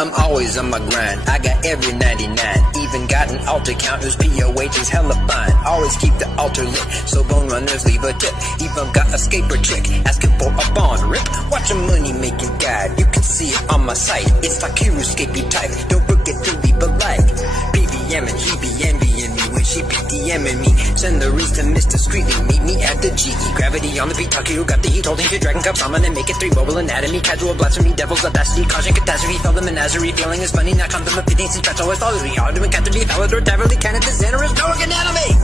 I'm always on my grind, I got every 99. Even got an altar count whose POH is hella fine. Always keep the altar lit, so bone runners leave a tip. Even got a scaper chick, asking for a bond rip. Watch a money making guide, you can see it on my site. It's like Hiroscapey type, don't forget to leave a like. PVM and she be envying me when she be DMing me. Send the reeds to miss discreetly, meet me at the GE. Gravity on the beat, Takiru got the heat, holding your dragon cup, summon and make it 3. Mobile anatomy, casual blasphemy, devil's audacity, causing catastrophe, fell the menagerie, feeling is funny, not content of fitting, since that's always follows me. All doing cat to be valid or Taverly canon, this generous, no anatomy!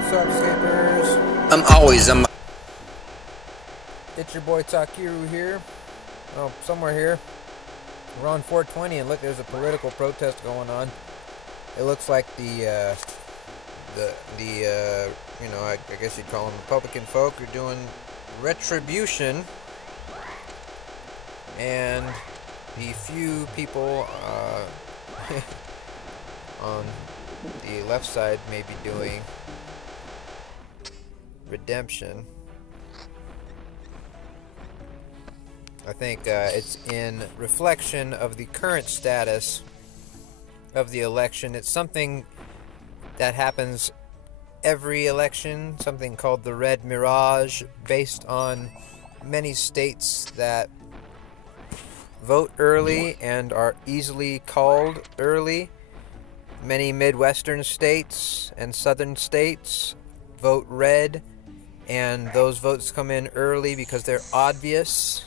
What's up, skippers? I'm always on my... It's your boy Takiru here. Oh, somewhere here. We're on 420, and look, there's a political protest going on. It looks like the you know, I guess you'd call them Republican folk, are doing retribution, and the few people on the left side may be doing redemption. I think it's in reflection of the current status of the election. It's something that happens every election, something called the Red Mirage, based on many states that vote early and are easily called early. Many Midwestern states and Southern states vote red, and those votes come in early because they're obvious.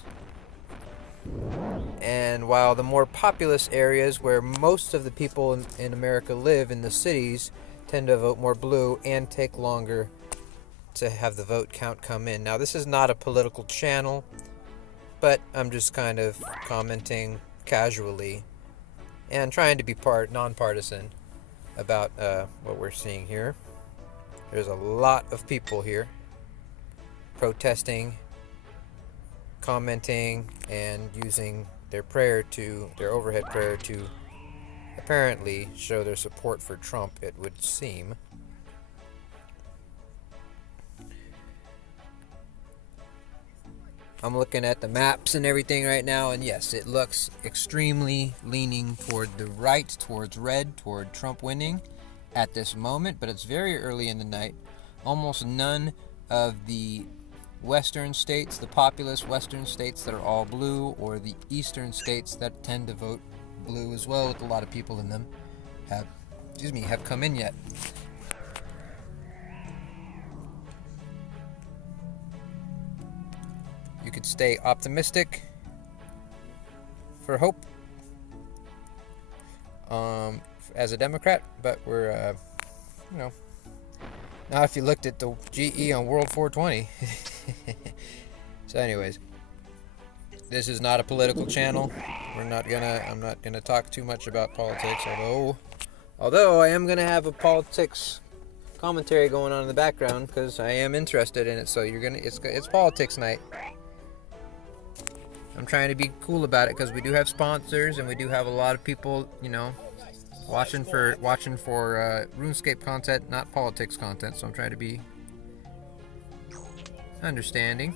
And while the more populous areas where most of the people in America live, in the cities, tend to vote more blue and take longer to have the vote count come in. Now, this is not a political channel, but I'm just kind of commenting casually and trying to be nonpartisan about what we're seeing here. There's a lot of people here protesting, commenting, and using their overhead prayer to apparently show their support for Trump, it would seem. I'm looking at the maps and everything right now, and yes, it looks extremely leaning toward the right, towards red, toward Trump winning at this moment, but it's very early in the night. Almost none of the western states, the populous western states that are all blue, or the eastern states that tend to vote blue as well, with a lot of people in them, have come in yet. You could stay optimistic for hope as a Democrat, but we're, you know, now if you looked at the GE on World 420. So anyways, this is not a political channel. I'm not gonna talk too much about politics, although I am gonna have a politics commentary going on in the background because I am interested in it. So it's politics night. I'm trying to be cool about it because we do have sponsors and we do have a lot of people, you know, watching for RuneScape content, not politics content. So I'm trying to be understanding.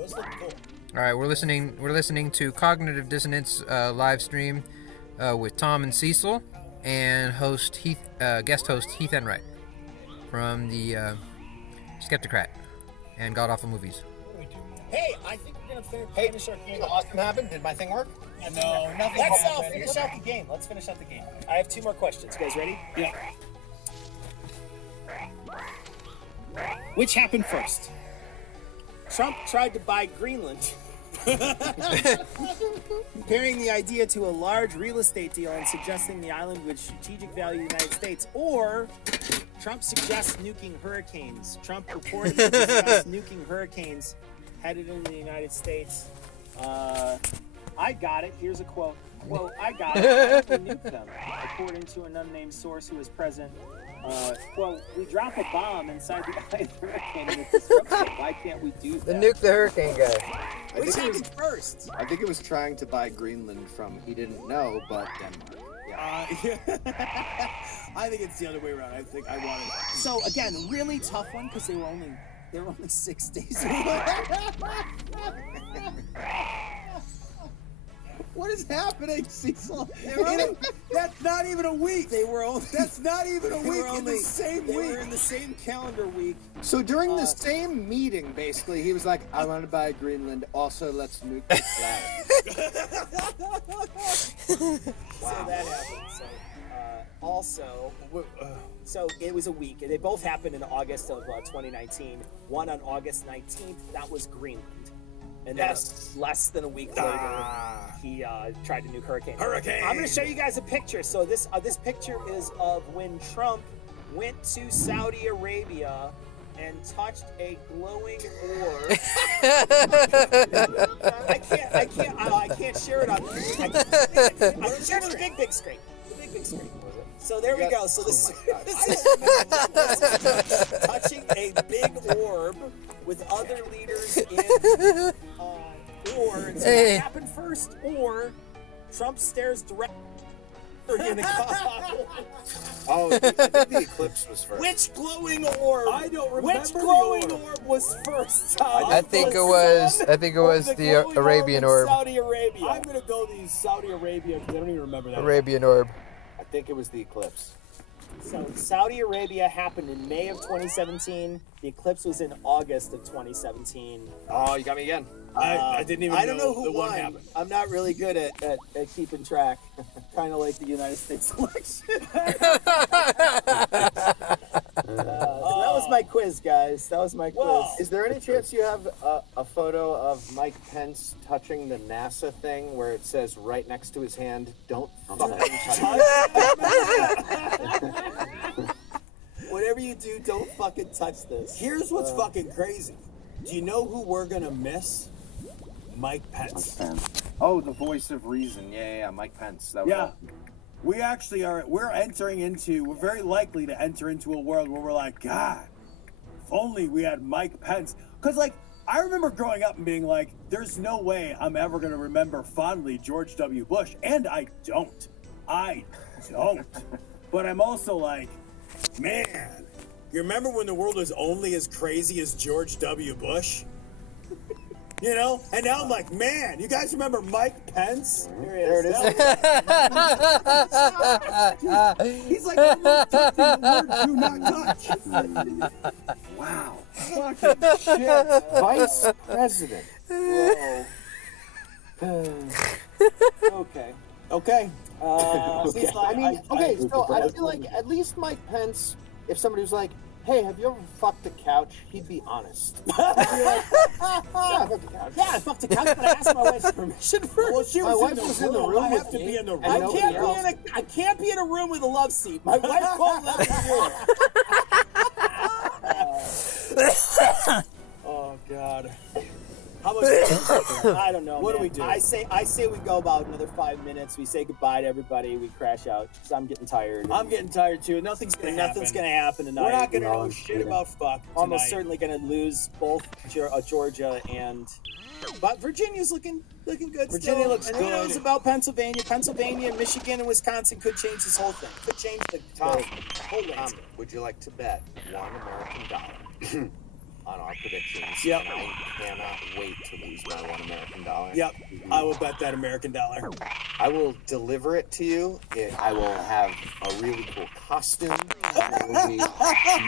All right, we're listening to Cognitive Dissonance live stream with Tom and Cecil and guest host Heath Enright from the Skeptocrat and God Awful Movies. Hey, I think we're gonna finish our game. Awesome happened. Did my thing work? No, nothing. Let's finish out the game. Let's finish out the game. I have 2 more questions. You guys ready? Yeah. Which happened first? Trump tried to buy Greenland, comparing the idea to a large real estate deal and suggesting the island would strategic value the United States, or Trump suggests nuking hurricanes. Trump reportedly suggests nuking hurricanes headed into the United States. I got it. Here's a quote. Quote, I got it. I have to nuke them. According to an unnamed source who was present. Quote, we drop a bomb inside the eye of the hurricane and it disrupts it. Why can't we do that? The nuke the hurricane guy. Which happened first? I think it was trying to buy Greenland from he didn't know, but Denmark. I think it's the other way around. I think I wanted. So again, really tough one because they were only 6 days away. What is happening, Cecil? That's not even a week. They were only. That's not even a week. In the same They week. were in the same calendar week. So during the same meeting, basically, he was like, I want to buy Greenland, also let's nuke the flag. So that happened. So it was a week. They both happened in August of 2019. One on August 19th. That was Greenland. And then less than a week later, he tried to nuke Hurricane. I'm going to show you guys a picture. So this picture is of when Trump went to Saudi Arabia and touched a glowing orb. I can't share it on. I can share it on the big screen. The big screen. So there we go. So this is touching a big orb with other leaders in, or it's going to happen first, or Trump stares directly in the car. Oh, I think the eclipse was first. Which glowing orb? I don't remember. Which glowing orb was first? I think it was the Arabian orb. Saudi Arabia. I'm gonna go the Saudi Arabia because I don't even remember that. Arabian orb. I think it was the eclipse. So Saudi Arabia happened in May of 2017. The eclipse was in August of 2017. Oh, you got me again. I didn't even. I don't know who the won. one happened. I'm not really good at keeping track. Kind of like the United States election. That was my quiz, guys. That was my quiz. Whoa. Is there any chance you have a photo of Mike Pence touching the NASA thing where it says right next to his hand, don't fucking touch it? Whatever you do, don't fucking touch this. Here's what's fucking crazy. Do you know who we're gonna miss? Mike Pence. Oh, the voice of reason. Yeah, Mike Pence. That was Yeah. We actually are. We're very likely to enter into a world where we're like, God, if only we had Mike Pence. Because, like, I remember growing up and being like, there's no way I'm ever going to remember fondly George W. Bush. And I don't. But I'm also like, man, you remember when the world was only as crazy as George W. Bush? You know? And now I'm like, man, you guys remember Mike Pence? There it is. He's like, I'm not touching the word do not touch. Wow. Fucking shit. Vice President. Whoa. Okay. Okay. I mean, okay, so I feel like at least Mike Pence, if somebody was like, hey, have you ever fucked a couch? He'd be honest. He'd be like, yeah, I fucked a couch. Yeah, I fucked a couch, but I asked my wife's permission first. Well, she My was, wife was in the room I with have to me, be in the room. and I can't be in a room with a love seat. My wife won't let me do it. Oh God. How much? I don't know. What do man. we do? I say we go about another 5 minutes. We say goodbye to everybody. We crash out because I'm getting tired. I'm getting tired too. Nothing's gonna happen. Nothing's gonna happen tonight. We're not gonna know shit about fuck tonight. Almost certainly gonna lose both Georgia and. But Virginia's looking good. Virginia still. looks and who good. knows about Pennsylvania? Pennsylvania, Michigan, and Wisconsin could change this whole thing. Could change the whole landscape. Would you like to bet $1 American on our predictions? Yep. And I cannot wait to lose my $1 American. Yep. I will bet that American dollar. I will deliver it to you. I will have a really cool costume. There will be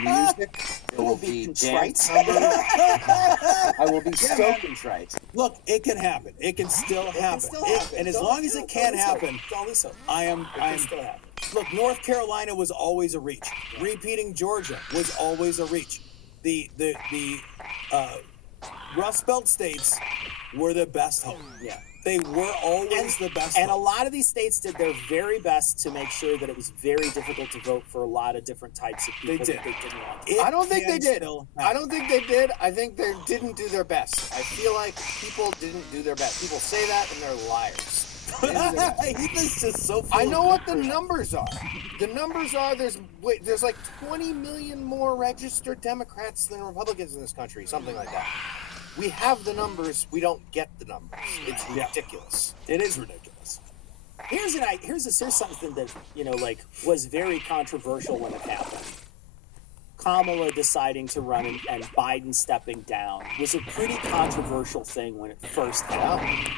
music. There will be contrite. dance numbers. I will be so contrite. Look, it can happen. It can still happen. still happen. And as long as it can happen, Don't listen. I am. Still happen. Look, North Carolina was always a reach. Repeating Georgia was always a reach. The Rust Belt states were the best hope. Yeah. They were always the best And hope. a lot of these states did their very best to make sure that it was very difficult to vote for a lot of different types of people They did. that they didn't want. It I don't think they can did. still I happen. don't think they did. I think they didn't do their best. I feel like people didn't do their best. People say that and they're liars. Ethan's just so full I of know what the crap. numbers are. The numbers are there's like 20 million more registered Democrats than Republicans in this country, something like that. We have the numbers, we don't get the numbers. It's ridiculous. It is ridiculous. Here's something that was very controversial when it happened. Kamala deciding to run and Biden stepping down was a pretty controversial thing when it first happened.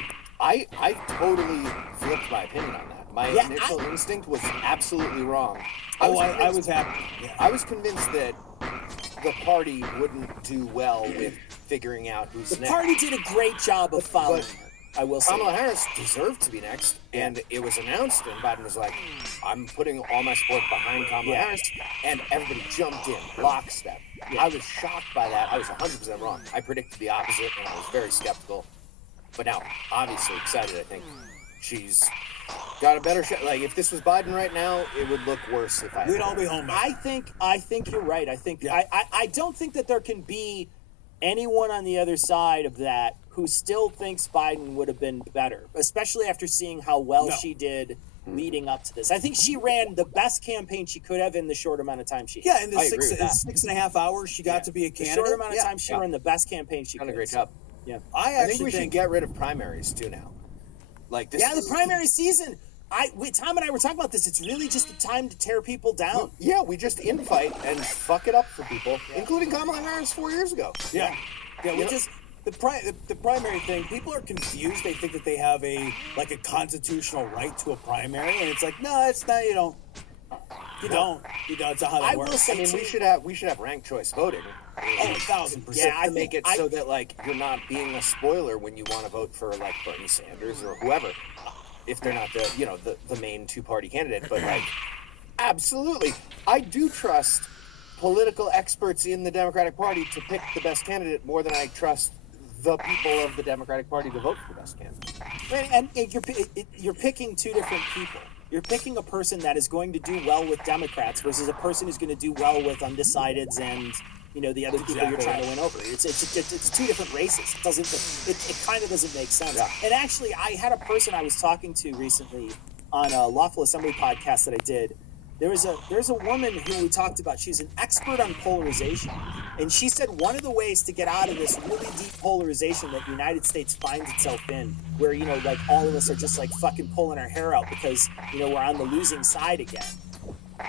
I totally flipped my opinion on that. My Yeah, initial instinct was absolutely wrong. I convinced- was happy. Yeah. I was convinced that the party wouldn't do well with figuring out who's The next. party did a great job of following her. I will say. Kamala Harris deserved to be next, and it was announced, and Biden was like, I'm putting all my support behind Kamala Harris, and everybody jumped in, lockstep. I was shocked by that. I was 100% wrong. I predicted the opposite, and I was very skeptical. But now, obviously excited, I think she's got a better shot. Like, if this was Biden right now, it would look worse if I We'd all be home by I think you're right. Yeah. I don't think that there can be anyone on the other side of that who still thinks Biden would have been better, especially after seeing how well No. she did leading up to this. I think she ran the best campaign she could have in the short amount of time she had. Yeah, in the I agree with that. 6.5 hours she got to be a The candidate. short amount of Yeah. time she ran the best campaign she done could. a great job. Yeah. I I actually think we should get rid of primaries, too, now. Like, this Yeah, the is- primary season. Tom and I were talking about this. It's really just the time to tear people down. Yeah, we just infight and fuck it up for people, including Kamala Harris 4 years ago. Yeah, we You know- just the primary thing. People are confused. They think that they have a constitutional right to a primary, and it's like, no, it's not. You don't. It's not how that I works. will say I mean, too, we should have ranked choice voting. Oh, 1,000%. Yeah, I to make think it so that like you're not being a spoiler when you want to vote for like Bernie Sanders or whoever, if they're not the main two-party candidate. But like, absolutely, I do trust political experts in the Democratic Party to pick the best candidate more than I trust the people of the Democratic Party to vote for the best candidate. and you're picking two different people. You're picking a person that is going to do well with Democrats versus a person who's going to do well with undecideds and the other people you're trying to win over. It's two different races. It kind of doesn't make sense. Yeah. And actually, I had a person I was talking to recently on a Lawful Assembly podcast that I did. There's a woman who we talked about. She's an expert on polarization, and she said one of the ways to get out of this really deep polarization that the United States finds itself in, where like all of us are just like fucking pulling our hair out because we're on the losing side again.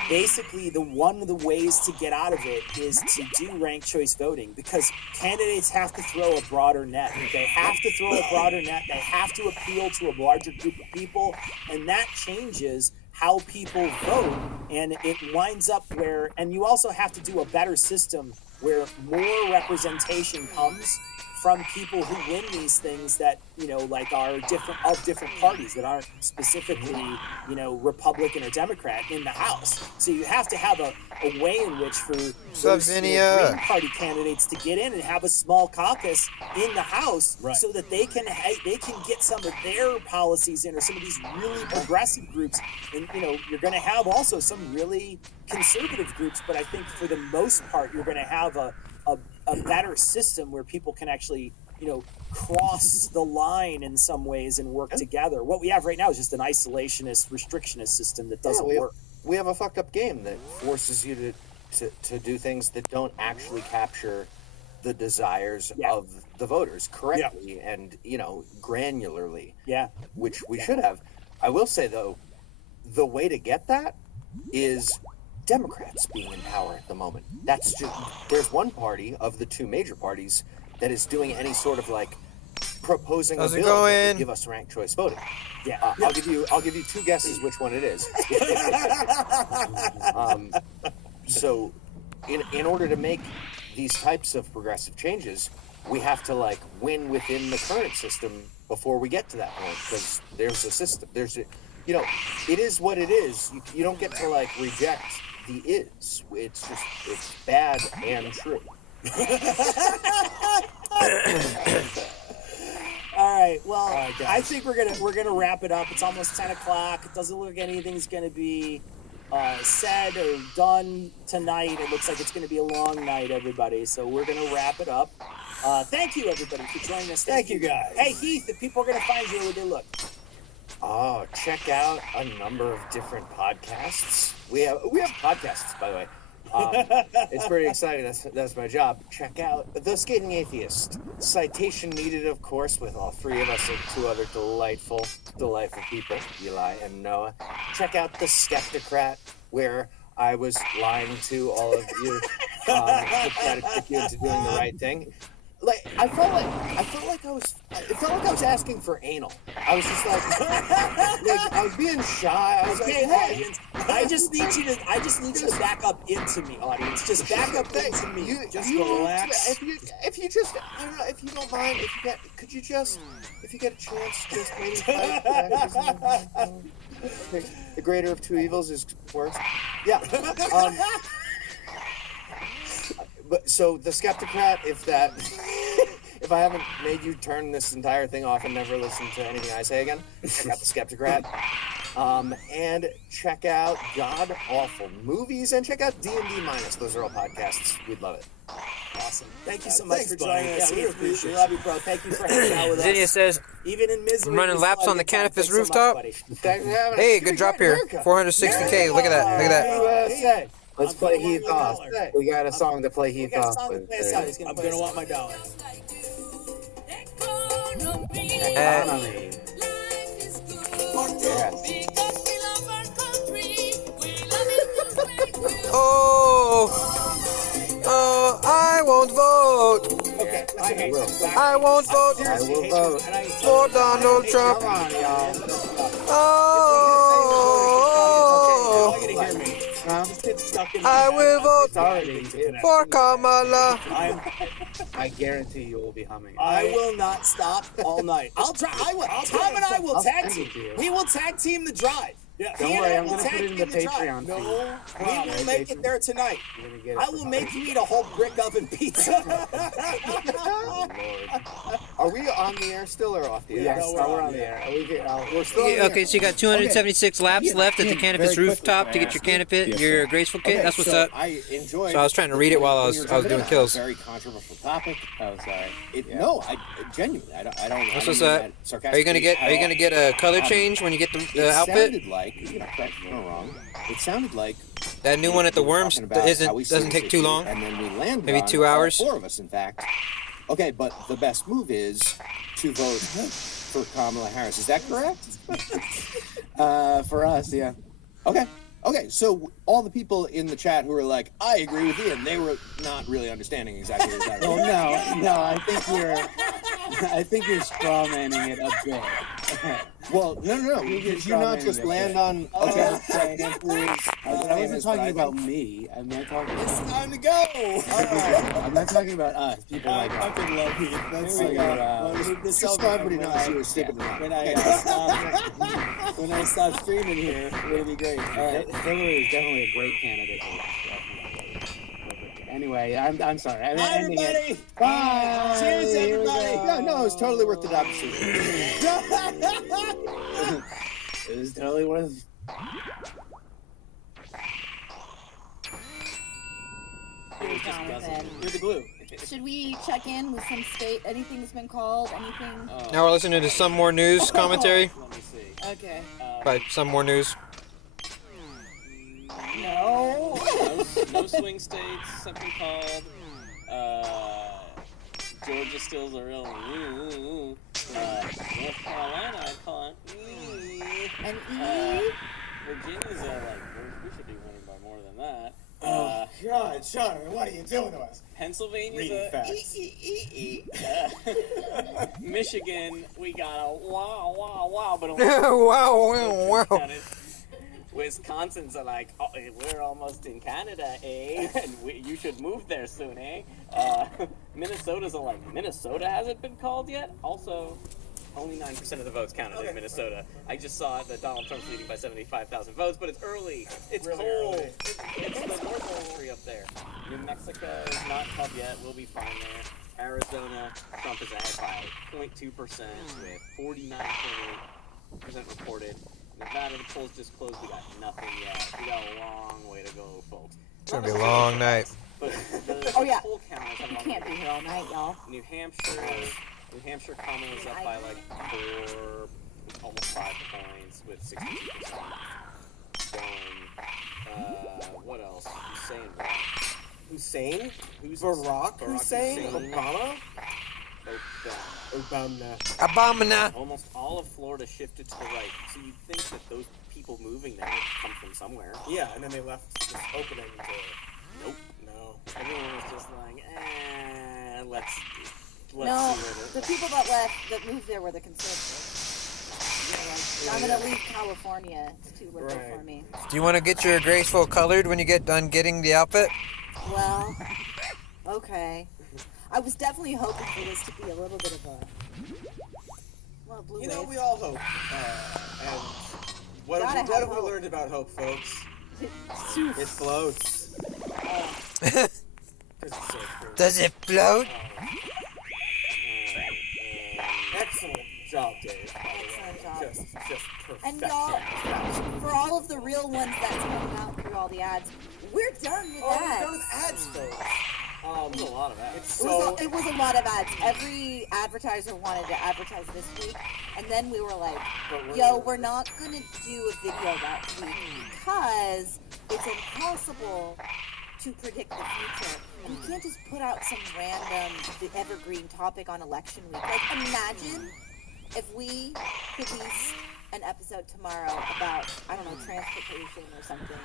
Basically, one of the ways to get out of it is to do ranked choice voting, because candidates have to throw a broader net. They have to throw a broader net. They have to appeal to a larger group of people, and that changes how people vote, and it winds up and you also have to do a better system where more representation comes from people who win these things that are different parties that aren't specifically Republican or Democrat in the House. So you have to have a way in which for those Green Party candidates to get in and have a small caucus in the House, Right. so that they can get some of their policies in, or some of these really progressive groups. And you're going to have also some really conservative groups, but I think for the most part you're going to have a better system where people can actually cross the line in some ways and work together. What we have right now is just an isolationist, restrictionist system that doesn't work. We have a fucked up game that forces you to do things that don't actually capture the desires of the voters correctly and granularly. Yeah. Which we should have. I will say though, the way to get that is Democrats being in power at the moment. That's just, there's one party of the two major parties that is doing any sort of like proposing a bill that would give us ranked choice voting. Yeah. I'll give you two guesses which one it is. So in order to make these types of progressive changes, we have to like win within the current system before we get to that point, because there's a system. It is what it is. You don't get to like reject the is. It's bad and true. my gosh. I think we're gonna wrap it up. It's almost 10 o'clock. It doesn't look like anything's gonna be said or done tonight. It looks like it's gonna be a long night, everybody. So we're gonna wrap it up. Thank you, everybody, for joining us. Thank you, guys. Hey, Heath, if people are gonna find you, where would they look? Oh, check out a number of different podcasts. We have podcasts, by the way. It's pretty exciting. That's my job. Check out The Skating Atheist. Citation needed, of course, with all three of us and two other delightful people, Eli and Noah. Check out The Skeptocrat, where I was lying to all of you to try to trick you into doing the right thing. Like it felt like I was asking for anal. I was just like I was being shy. I was Okay, like, hey, audience, I just need you to back up into me, audience. Just back up into me. Just relax. If you just, I don't know, if you don't mind, if you get a chance, just maybe type, the greater of two evils is worse. Yeah. But so The Skeptocrat, if I haven't made you turn this entire thing off and never listen to anything I say again, check out The Skeptocrat. And check out God Awful Movies and check out D&D Minus. Those are all podcasts. We'd love it. Awesome. Thank you so much Thanks, for joining buddy. us. Yeah, we appreciate We love you, bro. Thank you for hanging out with us. Zinnia says, Even in misery, I'm running we laps still on the have a good time. Canopus Thanks so much, rooftop. buddy. Thanks for having us. hey, good drop here. 460K. Look at that. Look at that. USA. Let's I'm play gonna Heath want my off. dollar. We got a song to play We Heath got a off song to with. play us out. He's gonna I'm play gonna us want my dollar. Oh, I won't vote. Okay, I won't vote I will vote. for Donald Trump. Come on, y'all. Oh, You're gonna hear me. Just get stuck in I will vote Sorry. for Kamala. I guarantee you will be humming. I will not stop all night. I'll drive. Tom and I will I'll tag send team. it to you. We will tag team the drive. Yeah. Don't He and worry, I I'm will gonna tag put it in team the drive. Patreon. No We problem. will make it there tonight. You're gonna get it I for will free. make you eat a whole brick oven pizza. Oh, Lord. Are we on the air still or off the air? Yes, we're on the air. We're still on the Okay, air. so you got 276 laps left at the Canopus rooftop to get your Canopus, your graceful kit. That's what's so up. I enjoyed. So I was trying to read it while I was doing kills. Very controversial topic. Oh, sorry. No, I genuinely, I don't. That's I what's don't up. mean that Are you gonna get? Are you gonna get a color change when you get the It outfit? sounded like, correct me if I'm wrong. It sounded like That new one at the we were Worms talking about how we see doesn't this take too issue, long. and then we landed Maybe on 2 hours. all 4 of us, in fact. Okay, but the best move is to vote for Kamala Harris. Is that correct? For us, yeah. Okay, so all the people in the chat who were like, I agree with Ian, they were not really understanding exactly what that Well, was. no, I think you're strawmanning it a bit. Well, no. Did you not just land on... Okay, I wasn't talking about me. I'm not talking. It's time to go. I'm not talking about us. People I like us. fucking love Heath. That's Here we go. the just so everybody knows you were sticking around. When I stop streaming here, it'll be great. All right, Hillary is definitely a great candidate. Anyway, I'm sorry. I'm Bye, ending it. everybody. Bye. Cheers, Here we everybody. go. Yeah, no, it's totally worth the opportunity. It was totally worth. Jonathan. You're the glue. Should we check in with some state? Anything's been called? Anything? Now we're listening to some more news commentary Let me see. Okay. by some more news. No. No swing states, something called Georgia still's a real North Carolina, I call it And E? Virginia's we should be winning by more than that. Oh, God, Jonathan, what are you doing to us? Pennsylvania's Reading a facts. Michigan, we got a wow, but Wow. Wisconsin's are like, oh, we're almost in Canada, eh? And you should move there soon, eh? Minnesota's are like, Minnesota hasn't been called yet? Also, only 9% of the votes counted in Minnesota. I just saw that Donald Trump's leading by 75,000 votes, but it's early. It's Really cold. early. It's the North Country up there. New Mexico is not called yet. We'll be fine there. Arizona, Trump is ahead by 0.2% with 49.8% reported. Nevada, the polls just closed. We got nothing yet. We got a long way to go, folks. It's gonna be a long night. But the Oh, yeah. poll counters have We a long can't way be to here all night, y'all. go. New Hampshire Common was up by like 4, almost 5 points with 62% going. What else? Hussein? Who's Barack Hussein? Hussein. Obama? Abomina. Almost all of Florida shifted to the right. So you'd think that those people moving there would come from somewhere. Yeah, and then they left this opening to... Nope. No. Everyone was just like, let's No, see where the people that moved there were the conservatives. I'm gonna leave California. It's too liberal for me. Do you want to get your graceful colored when you get done getting the outfit? Well, okay. I was definitely hoping for this to be a little bit of a blue You know, wave. we all hope. And what have we learned about hope, folks? It floats. Does it float? Excellent job, Dave. Excellent job. Just perfect. And y'all, for all of the real ones that's coming out through all the ads, we're done with ads. We're done with ads, folks. There's a lot of ads. It was a lot of ads. Every advertiser wanted to advertise this week, and then we were like, we're not going to do a video that week because it's impossible to predict the future. And you can't just put out some random evergreen topic on election week. Like, imagine if we release an episode tomorrow about, I don't know, transportation or something.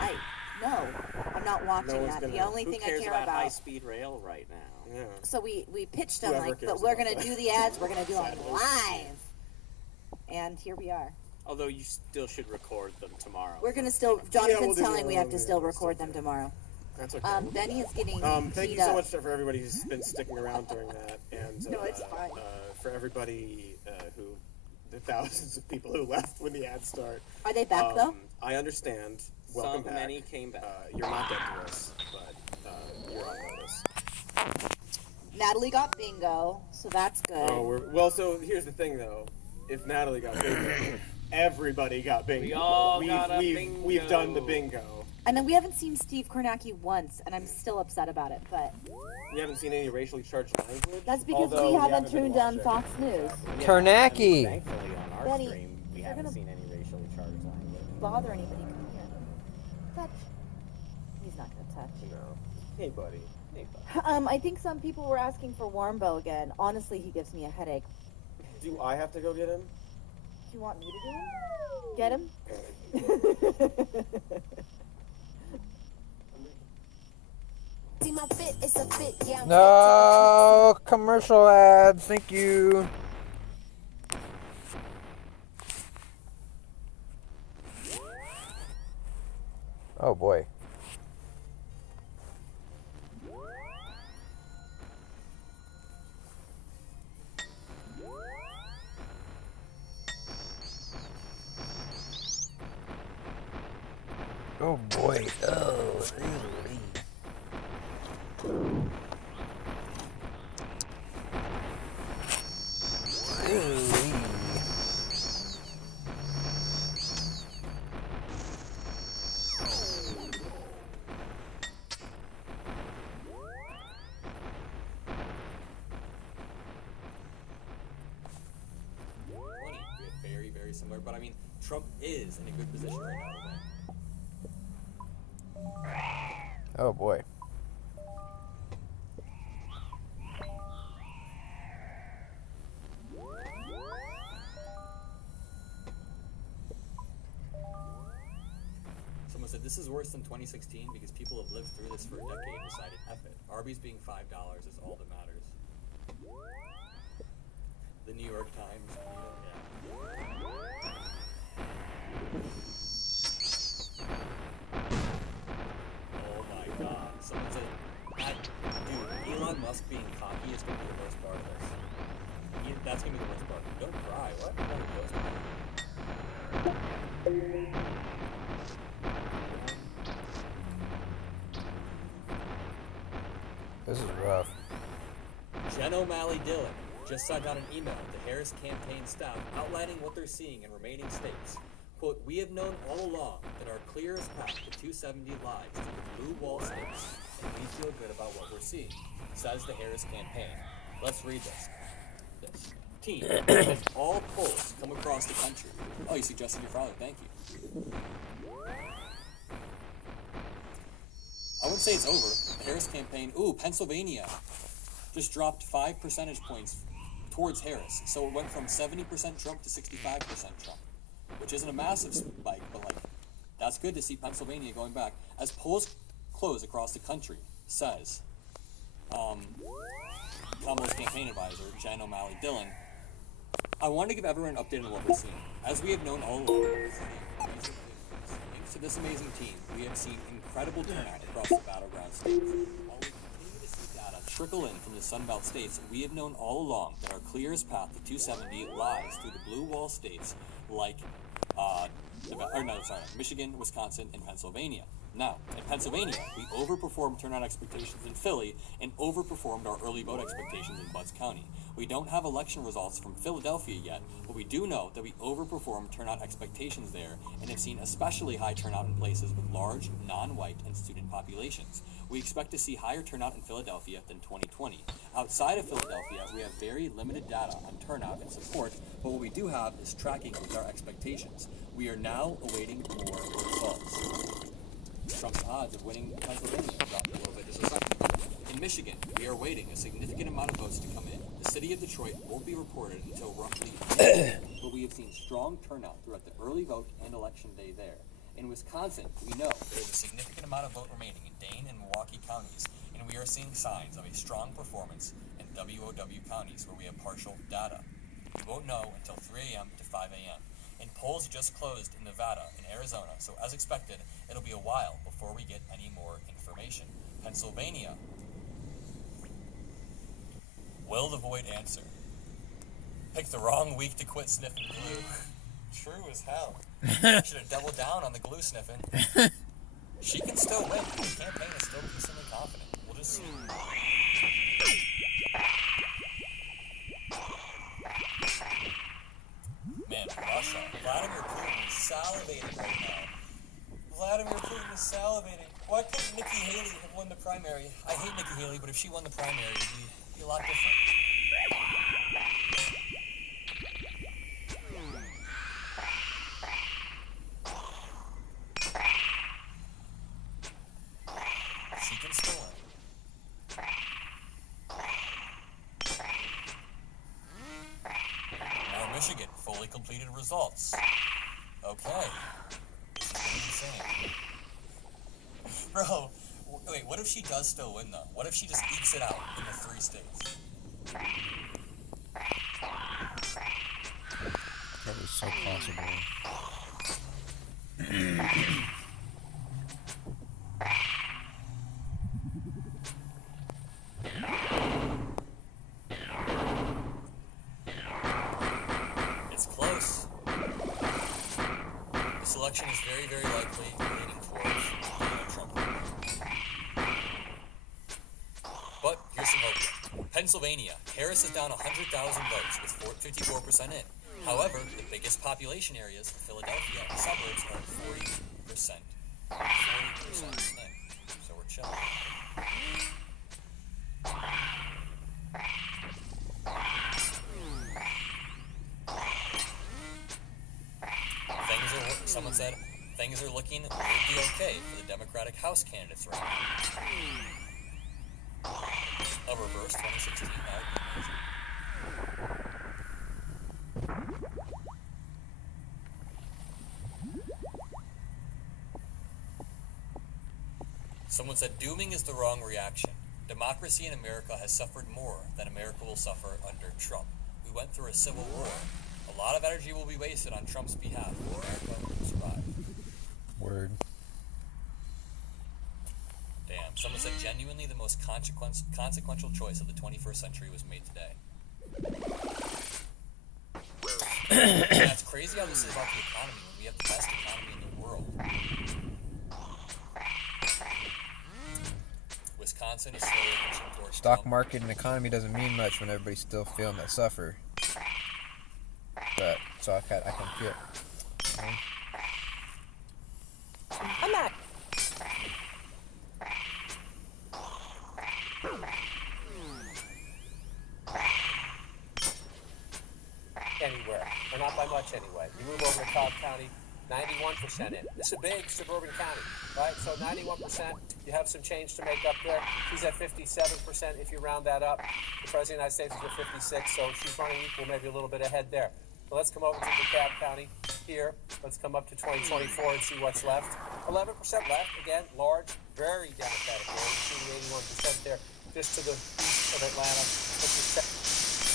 I'm not watching that. The only thing I care about high-speed rail right now. Yeah. So we pitched them Whoever like, cares but we're about gonna that. do the ads. We're gonna do them live. And here we are. Although you still should record them tomorrow. We're gonna still. Jonathan's telling we have to still record them tomorrow. That's okay. Benny is getting. Thank you so much for everybody who's been sticking around during that, and No, it's fine. for everybody the thousands of people who left when the ads start. Are they back though? I understand. Welcome back. Many came back. You're not dead to us, but you're on notice. Natalie got bingo, so that's good. So here's the thing, though. If Natalie got bingo, everybody got bingo. We all got a bingo. We've done the bingo. And then we haven't seen Steve Kornacki once, and I'm still upset about it. But We haven't seen any racially charged language. that's because although we haven't been tuned on watching. Fox News. Ternacki. Thankfully, on our Benny, stream, we you're haven't gonna- seen any racially charged language. Bother anybody? Come here. Touch. He's not gonna touch. No. Hey, buddy. I think some people were asking for Warmbo again. Honestly, he gives me a headache. Do I have to go get him? Do you want me to do him? Get him? See my fit, it's a fit, yeah. No commercial ads. Thank you. Oh boy. Oh boy. Oh. Very, very similar, but I mean, Trump is in a good position right now to win. Oh boy. Someone said this is worse than 2016 because people have lived through this for a decade and decided F it. Arby's being $5 is all that matters. The New York Times, Oh my god. Someone said, dude, Elon Musk being cocky is going to be the worst part of this. That's going to be the worst part. Don't cry. What? This is rough. Jen O'Malley Dillon just sent out an email to Harris campaign staff outlining what they're seeing in remaining states. Quote, "We have known all along that our clearest path to 270 lies through the blue wall states, and we feel good about what we're seeing," says the Harris campaign. Let's read this. Team, as all polls come across the country. Oh, you suggested your father. Thank you. I wouldn't say it's over. The Harris campaign. Ooh, Pennsylvania just dropped 5 percentage points towards Harris. So it went from 70% Trump to 65% Trump, which isn't a massive spike, but like, that's good to see Pennsylvania going back. As polls close across the country, says Kamala's campaign advisor, Jen O'Malley Dillon, I want to give everyone an update on what we're seeing. As we have known all along, thanks to this amazing team, we have seen incredible turnout across the battleground states. While we continue to see data trickle in from the Sunbelt states, we have known all along that our clearest path to 270 lies through the blue wall states like Michigan, Wisconsin, and Pennsylvania. Now, in Pennsylvania, we overperformed turnout expectations in Philly and overperformed our early vote expectations in Butts County. We don't have election results from Philadelphia yet, but we do know that we overperformed turnout expectations there and have seen especially high turnout in places with large, non-white, and student populations. We expect to see higher turnout in Philadelphia than 2020. Outside of Philadelphia, we have very limited data on turnout and support, but what we do have is tracking with our expectations. We are now awaiting more results. Trump's odds of winning Pennsylvania dropped a little bit just a second. In Michigan, we are waiting a significant amount of votes to come in. The city of Detroit won't be reported until roughly May, but we have seen strong turnout throughout the early vote and election day there. In Wisconsin, we know there is a significant amount of vote remaining in Dane and Milwaukee counties, and we are seeing signs of a strong performance in WOW counties where we have partial data. We won't know until 3 a.m. to 5 a.m. And polls just closed in Nevada and Arizona, so as expected, it'll be a while before we get any more information. Pennsylvania. Will the void answer? Picked the wrong week to quit sniffing glue. True as hell. Should have doubled down on the glue sniffing. She can still win. The campaign is still decently confident. We'll just see. Man, Russia. Vladimir Putin is salivating right now. Vladimir Putin is salivating. Why couldn't Nikki Haley have won the primary? I hate Nikki Haley, but if she won the primary, it would be a lot different. She can still win. Now Michigan, fully completed results. Okay. This is gonna be insane. Bro, wait, what if she does still win though? What if she just ekes it out in the 3 states? That was so possible. It's close. This election is very, very likely leaning towards Trump. But here's some hope. Pennsylvania. Harris is down 100,000 votes with 54% in. However, the biggest population areas, Philadelphia and suburbs, are at 40%. 40% in. So we're chilling. Someone said, things are looking weirdly okay for the Democratic House candidates right now. A reverse 2016 Someone said, dooming is the wrong reaction. Democracy in America has suffered more than America will suffer under Trump. We went through a civil war. A lot of energy will be wasted on Trump's behalf. America will survive. Word. Damn. Someone said genuinely the most consequential choice of the 21st century was made today. Yeah, it's crazy how this is about the economy when we have the best economy in the world. Wisconsin is slowly inching towards Stock Trump. market and economy doesn't mean much when everybody's still feeling that suffer. But so I can feel. I'm not. Anywhere, or not by much anyway. You move over to Cobb County, 91% in. This is a big suburban county, right? So 91%, you have some change to make up there. She's at 57% if you round that up. The President of the United States is at 56, so she's running equal, maybe a little bit ahead there. So let's come over to DeKalb County here. Let's come up to 2024 and see what's left. 11% left, again, large, very Democratic area. You see the 81% there, just to the east of Atlanta.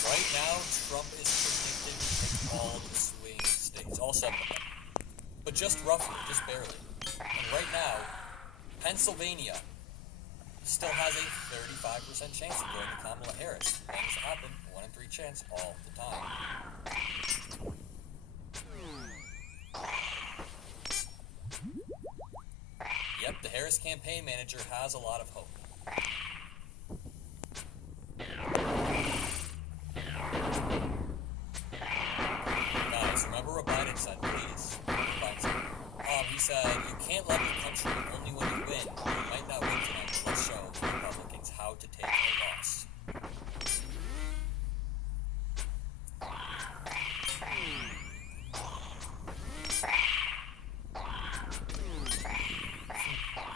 Right now, Trump is predicted to take all the swing states, all 7 of them. But just roughly, just barely. And right now, Pennsylvania still has a 35% chance of going to Kamala Harris. Things happen, 1 in 3 chance all the time. Yep, the Harris campaign manager has a lot of hope. Guys, remember what Biden said, please. He said, you can't love your country only when you win. You might not win tonight, but let's show Republicans how to take a loss.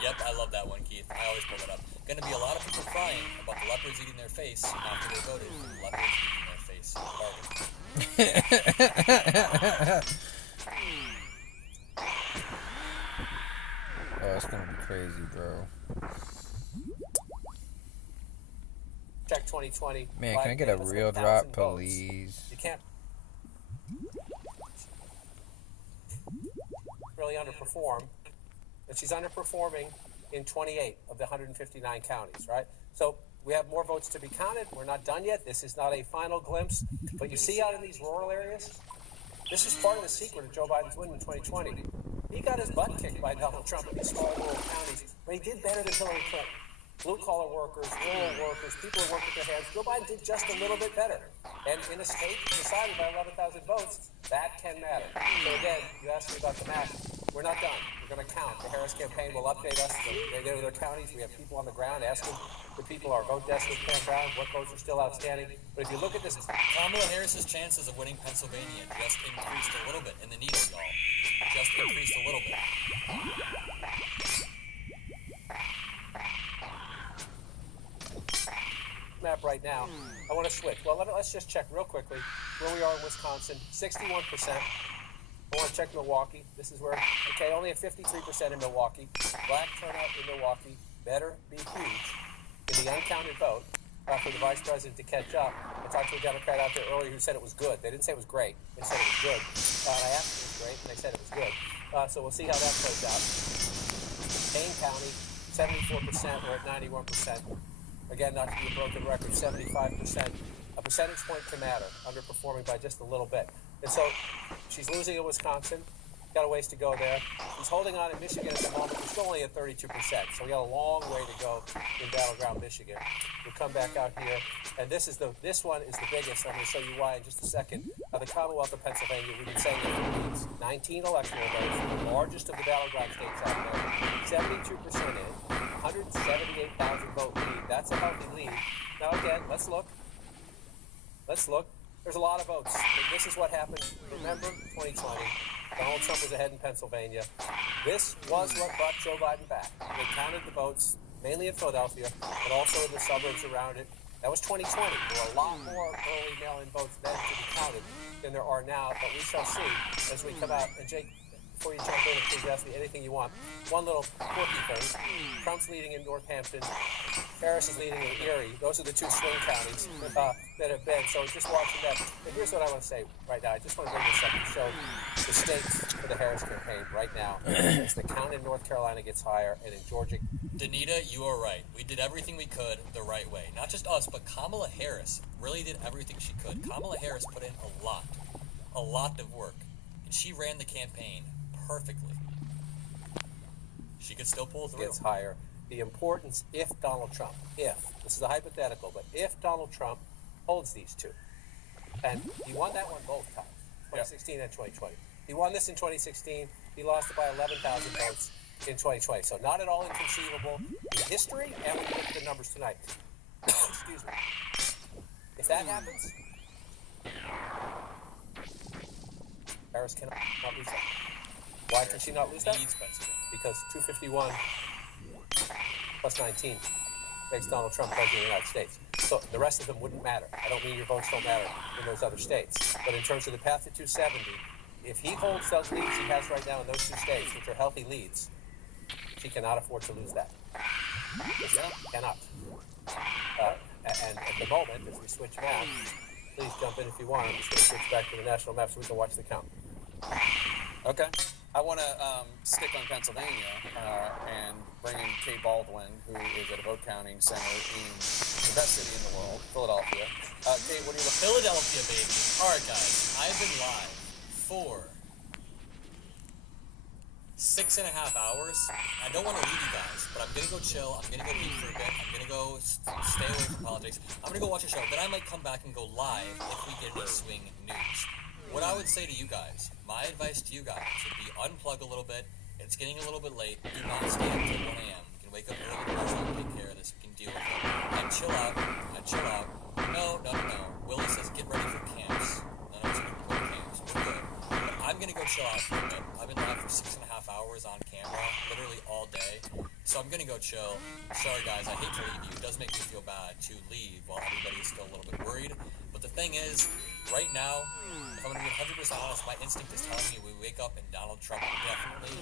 Yep, I love that one, Keith. I always pull it up. Gonna be a lot of people crying about the leopards eating their face after they voted for the leopards eating their face. Oh, it's gonna be crazy, bro. Check 2020. Man, can I get a real drop, please? You can't really underperform. And she's underperforming in 28 of the 159 counties, right? So we have more votes to be counted. We're not done yet. This is not a final glimpse. But you see out in these rural areas, this is part of the secret of Joe Biden's win in 2020. He got his butt kicked by Donald Trump in these small rural counties, but he did better than Hillary Clinton. Blue-collar workers, rural workers, people who work with their hands. Joe Biden did just a little bit better. And in a state decided by 11,000 votes, that can matter. So again, you asked me about the map. We're not done. We're going to count. The Harris campaign will update us. They go to their counties. We have people on the ground asking the people who are vote desperate campground what votes are still outstanding. But if you look at this, Kamala Harris's chances of winning Pennsylvania just increased a little bit in the needle, y'all. Just increased a little bit. Map right now. I want to switch. Well, let's just check real quickly where we are in Wisconsin. 61%. I want to check Milwaukee. This is where, okay, only at 53% in Milwaukee. Black turnout in Milwaukee. Better be huge in the uncounted vote for the vice president to catch up. I talked to a Democrat out there earlier who said it was good. They didn't say it was great. They said it was good. And I asked if it was great, and they said it was good. So we'll see how that plays out. Kane County, 74%. We're at 91%. Again, not to be a broken record, 75%. A percentage point can matter, underperforming by just a little bit. And so she's losing in Wisconsin. Got a ways to go there. She's holding on in Michigan at the moment. We're still only at 32%. So we got a long way to go in battleground Michigan. We'll come back out here. And this one is the biggest. I'm going to show you why in just a second. The Commonwealth of Pennsylvania, we've been saying it for weeks. 19 electoral votes, the largest of the battleground states out there. 72% in. 178,000 vote lead. That's a healthy lead. Now again, let's look. There's a lot of votes. This is what happened. Remember 2020. Donald Trump was ahead in Pennsylvania. This was what brought Joe Biden back. They counted the votes, mainly in Philadelphia, but also in the suburbs around it. That was 2020. There were a lot more early mail-in votes then to be counted than there are now, but we shall see as we come out. And Jake, before you jump in, please ask me anything you want. One little quirky thing. Trump's leading in Northampton. Harris is leading in Erie. Those are the two swing counties that have been. So just watching that. But here's what I want to say right now. I just want to bring this up and show the states for the Harris campaign right now. As the count in North Carolina gets higher and in Georgia. Danita, you are right. We did everything we could the right way. Not just us, but Kamala Harris really did everything she could. Kamala Harris put in a lot of work. And she ran the campaign perfectly. She could still pull through. Gets higher. the importance if Donald Trump, this is a hypothetical, but if Donald Trump holds these two, and he won that one both times, 2016 and 2020. He won this in 2016. He lost it by 11,000 votes in 2020. So not at all inconceivable in history, and when you look at the numbers tonight. Excuse me. If that happens, Harris cannot lose that. Why can she not lose that? Because 251 plus 19 makes Donald Trump president of the United States. So the rest of them wouldn't matter. I don't mean your votes don't matter in those other states. But in terms of the path to 270, if he holds those leads he has right now in those two states, which are healthy leads, she cannot afford to lose that. She cannot. And at the moment, as we switch maps, please jump in if you want. I'm just going to switch back to the national map so we can watch the count. Okay. I want to stick on Pennsylvania and bring in Kate Baldwin, who is at a vote counting center in the best city in the world, Philadelphia. Kate, what do you look? Philadelphia, baby. All right, guys. I've been live for 6.5 hours. I don't want to leave you guys, but I'm going to go chill. I'm going to go eat for a bit. I'm going to go stay away from politics. I'm going to go watch a show. Then I might come back and go live if we get any swing news. What I would say to you guys, my advice to you guys would be unplug a little bit. It's getting a little bit late. Do not stay up till 1 a.m. You can wake up early tomorrow and take care of this. You can deal with it. And chill out. No. Willie says get ready for camps. None of us are going to go to camps. We're good. But I'm going to go chill out for a bit. I've been live for 6.5 hours on camera, literally all day. So I'm going to go chill. Sorry, guys. I hate to leave you. It does make me feel bad to leave while everybody is still a little bit worried. But the thing is, right now, if I'm going to be 100% honest, my instinct is telling me we wake up and Donald Trump definitely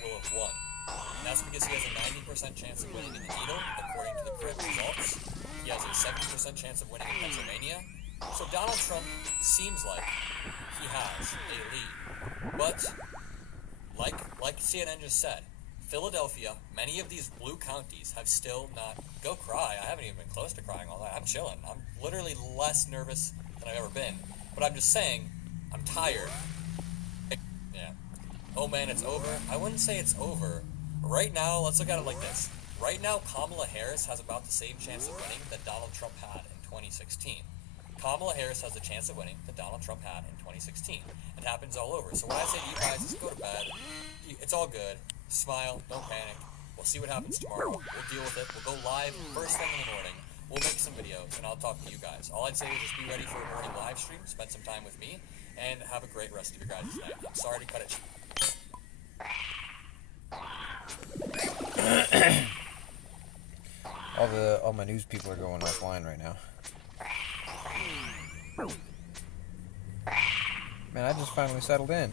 will have won. And that's because he has a 90% chance of winning in the Needle, according to the current results. He has a 70% chance of winning in Pennsylvania. So Donald Trump seems like he has a lead. But, like CNN just said, Philadelphia, many of these blue counties have still not... Go cry. I haven't even been close to crying all night. I'm chilling. I'm literally less nervous than I've ever been. But I'm just saying, I'm tired. Yeah. Oh man, it's over. I wouldn't say it's over. Right now, let's look at it like this. Right now, Kamala Harris has about the same chance of winning that Donald Trump had in 2016. Kamala Harris has the chance of winning that Donald Trump had in 2016. It happens all over. So what I say to you guys is go to bed. It's all good. Smile. Don't panic. We'll see what happens tomorrow. We'll deal with it. We'll go live first thing in the morning. We'll make some videos, and I'll talk to you guys. All I'd say is just be ready for a morning live stream, spend some time with me, and have a great rest of your guys' night. I'm sorry to cut it short. All my news people are going offline right now. Man, I just finally settled in.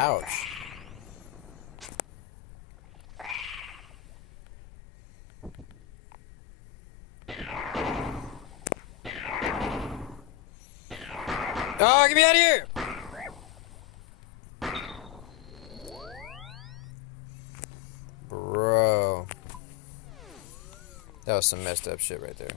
Ouch. Oh, get me out of here! Bro. That was some messed up shit right there.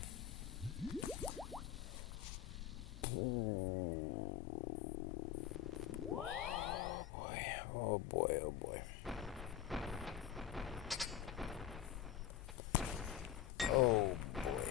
Oh boy, oh boy. Oh boy.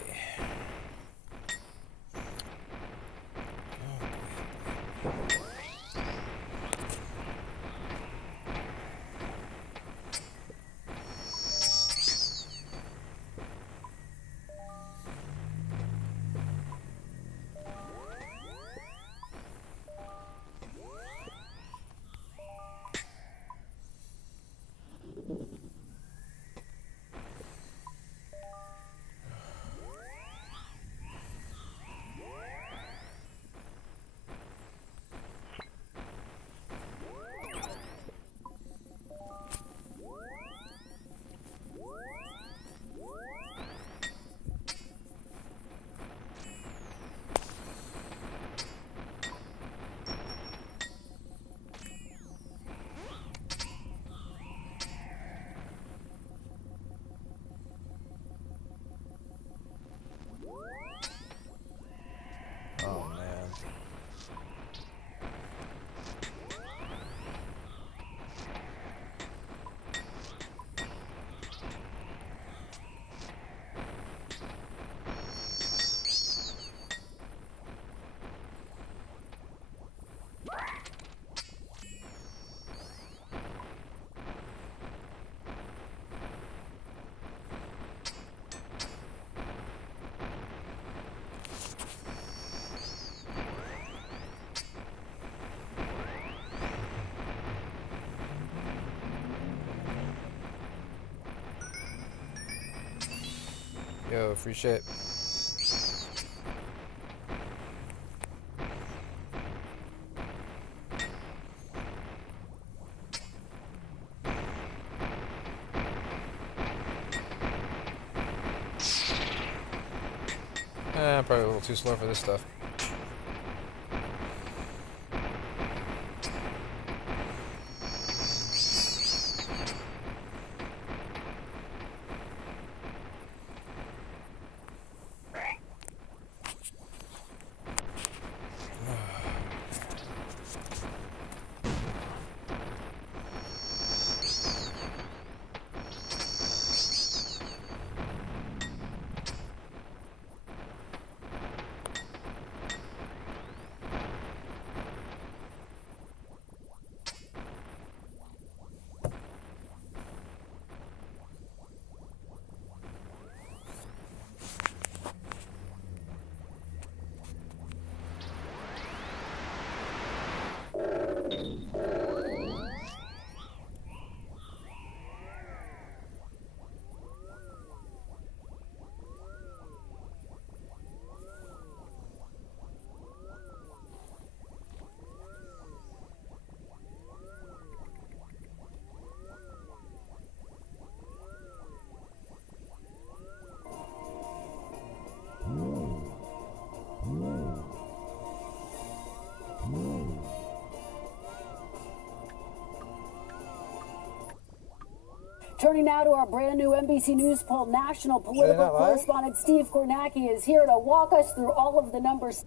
Yo, free shit. Probably a little too slow for this stuff. Turning now to our brand new NBC News poll, national political correspondent Steve Kornacki is here to walk us through all of the numbers.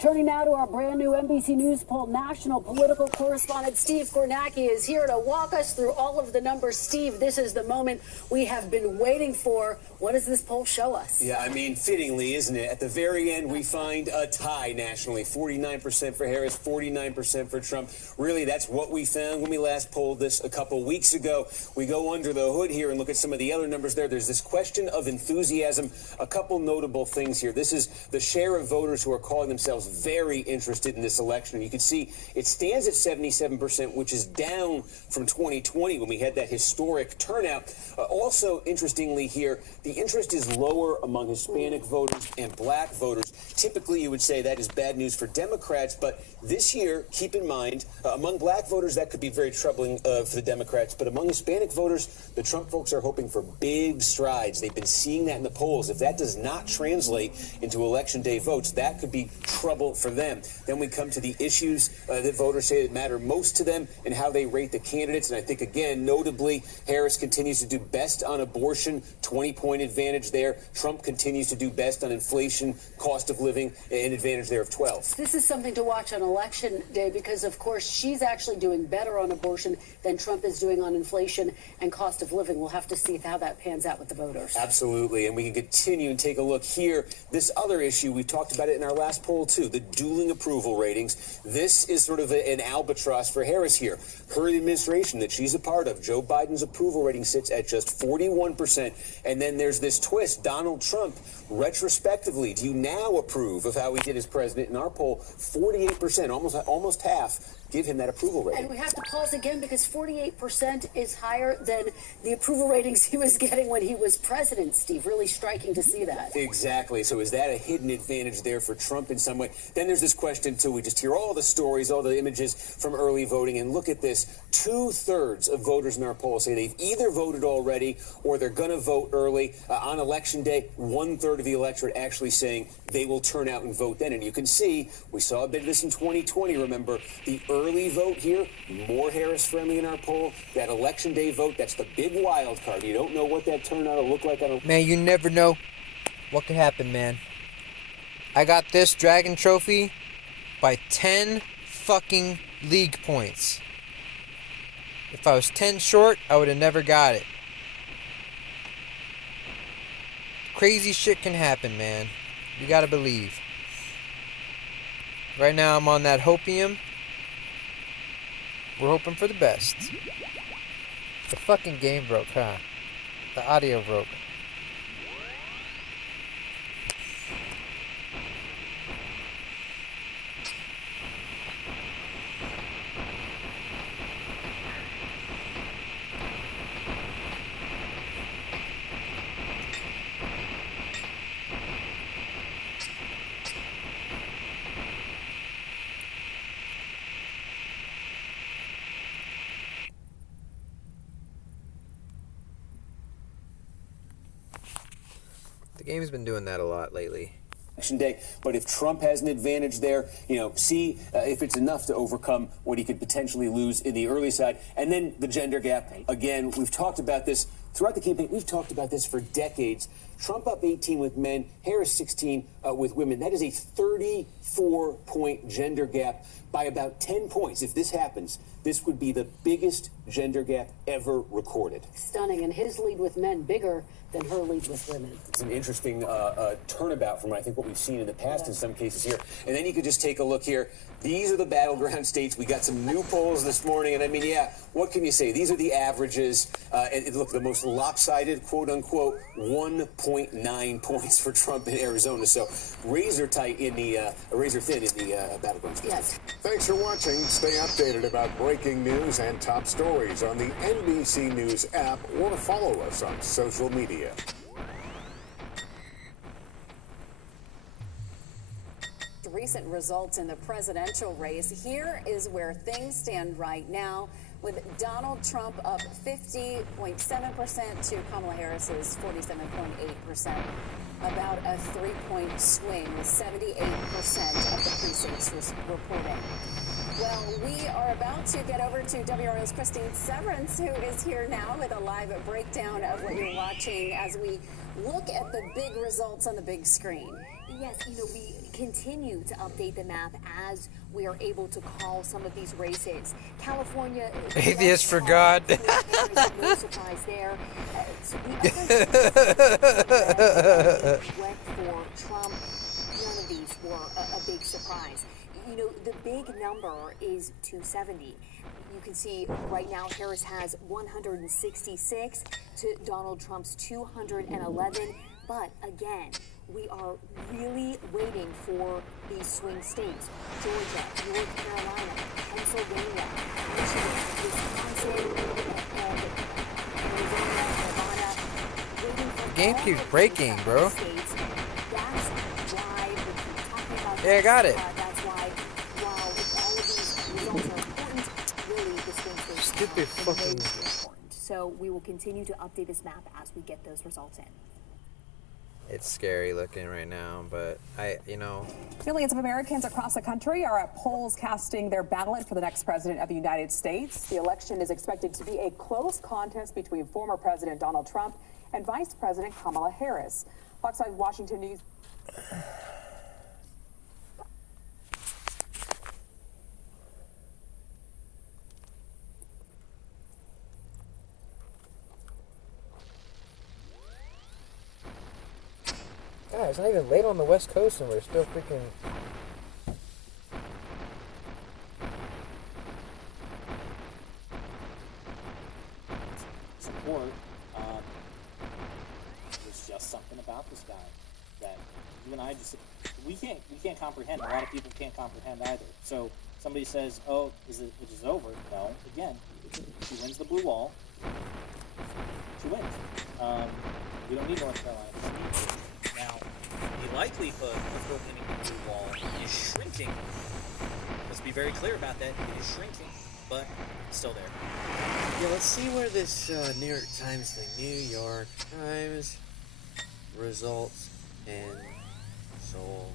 Turning now to our brand new NBC News poll, national political correspondent Steve Kornacki is here to walk us through all of the numbers. Steve, this is the moment we have been waiting for. What does this poll show us? Yeah, I mean, fittingly, isn't it? At the very end, we find a tie nationally. 49% for Harris, 49% for Trump. Really, that's what we found when we last polled this a couple weeks ago. We go under the hood here and look at some of the other numbers there. There's this question of enthusiasm. A couple notable things here. This is the share of voters who are calling themselves very interested in this election. And you can see it stands at 77%, which is down from 2020 when we had that historic turnout. Also, interestingly here, the interest is lower among Hispanic voters and black voters. Typically, you would say that is bad news for Democrats, but this year, keep in mind, among black voters, that could be very troubling for the Democrats, but among Hispanic voters, the Trump folks are hoping for big strides. They've been seeing that in the polls. If that does not translate into Election Day votes, that could be trouble for them. Then we come to the issues that voters say that matter most to them and how they rate the candidates, and I think, again, notably, Harris continues to do best on abortion, 20-point advantage there. Trump continues to do best on inflation, cost of living, an advantage there of 12. This is something to watch on Election Day because, of course, she's actually doing better on abortion than Trump is doing on inflation and cost of living. We'll have to see how that pans out with the voters. Absolutely, and we can continue and take a look here. This other issue, we talked about it in our last poll, too, the dueling approval ratings. This is sort of an albatross for Harris here. Her administration that she's a part of, Joe Biden's approval rating sits at just 41%, and then there's this twist. Donald Trump, retrospectively, do you now approve of how he did as president? In our poll, 48%, almost half, give him that approval rating. And we have to pause again because 48% is higher than the approval ratings he was getting when he was president, Steve. Really striking to see that. Exactly. So is that a hidden advantage there for Trump in some way? Then there's this question, too. We just hear all the stories, all the images from early voting, and look at this. 2/3 of voters in our poll say they've either voted already or they're going to vote early. On Election Day, 1/3 of the electorate actually saying they will turn out and vote then. And you can see, we saw a bit of this in 2020, remember, the early vote here, more Harris-friendly in our poll. That Election Day vote, that's the big wild card. You don't know what that turnout will look like. Man, you never know what could happen, man. I got this Dragon Trophy by 10 fucking league points. If I was 10 short, I would have never got it. Crazy shit can happen, man. You gotta believe. Right now I'm on that hopium. We're hoping for the best. The fucking game broke, huh? The audio broke. The game's been doing that a lot lately. Election day, but if Trump has an advantage there, see if it's enough to overcome what he could potentially lose in the early side. And then the gender gap. Again, we've talked about this throughout the campaign. We've talked about this for decades. Trump up 18 with men, Harris 16 with women. That is a 34-point gender gap by about 10 points. If this happens, this would be the biggest gender gap ever recorded. Stunning, and his lead with men bigger than her lead with women. It's an interesting turnabout from I think what we've seen in the past in some cases here. And then you could just take a look here. These are the battleground states. We got some new polls this morning, and I mean, yeah, what can you say? These are the averages. And look, the most lopsided, quote unquote, 1.9 points for Trump in Arizona. So razor tight in the razor thin in the battleground states. Yes. Thanks for watching. Stay updated about breaking news and top stories on the NBC News app or follow us on social media. Recent results in the presidential race. Here is where things stand right now, with Donald Trump up 50.7% to Kamala Harris's 47.8%. About a 3-point swing, with 78% of the precincts reporting. Well, we are about to get over to WRO's Christine Severance, who is here now with a live breakdown of what you're watching as we look at the big results on the big screen. Yes, we continue to update the map as we are able to call some of these races. California... Atheist for God. No surprise there. Went for Trump. None of these were a big surprise. The big number is 270. You can see right now Harris has 166 to Donald Trump's 211. But again, we are really waiting for these swing states: Georgia, North Carolina, Pennsylvania, Michigan, Wisconsin, and Arizona, Nevada. Waiting for The game keeps breaking, bro. states. That's why we keep talking about Yeah, I got it. That's why, while all of these results are important, really the swing states Stupid are the fucking- most important. So we will continue to update this map as we get those results in. It's scary looking right now, but Millions of Americans across the country are at polls casting their ballot for the next president of the United States. The election is expected to be a close contest between former President Donald Trump and Vice President Kamala Harris. Fox 5 Washington News. God, it's not even late on the West Coast and we're still freaking... Support. There's just something about this guy that you and I we can't comprehend. A lot of people can't comprehend either. So somebody says, "Oh, it is over?" No. Again, she wins the blue wall. She wins. We don't need North Carolina. We don't need to. Now, the likelihood of her winning the blue wall is shrinking. Let's be very clear about that. It is shrinking, but it's still there. Yeah, let's see where this New York Times thing. New York Times results in Seoul.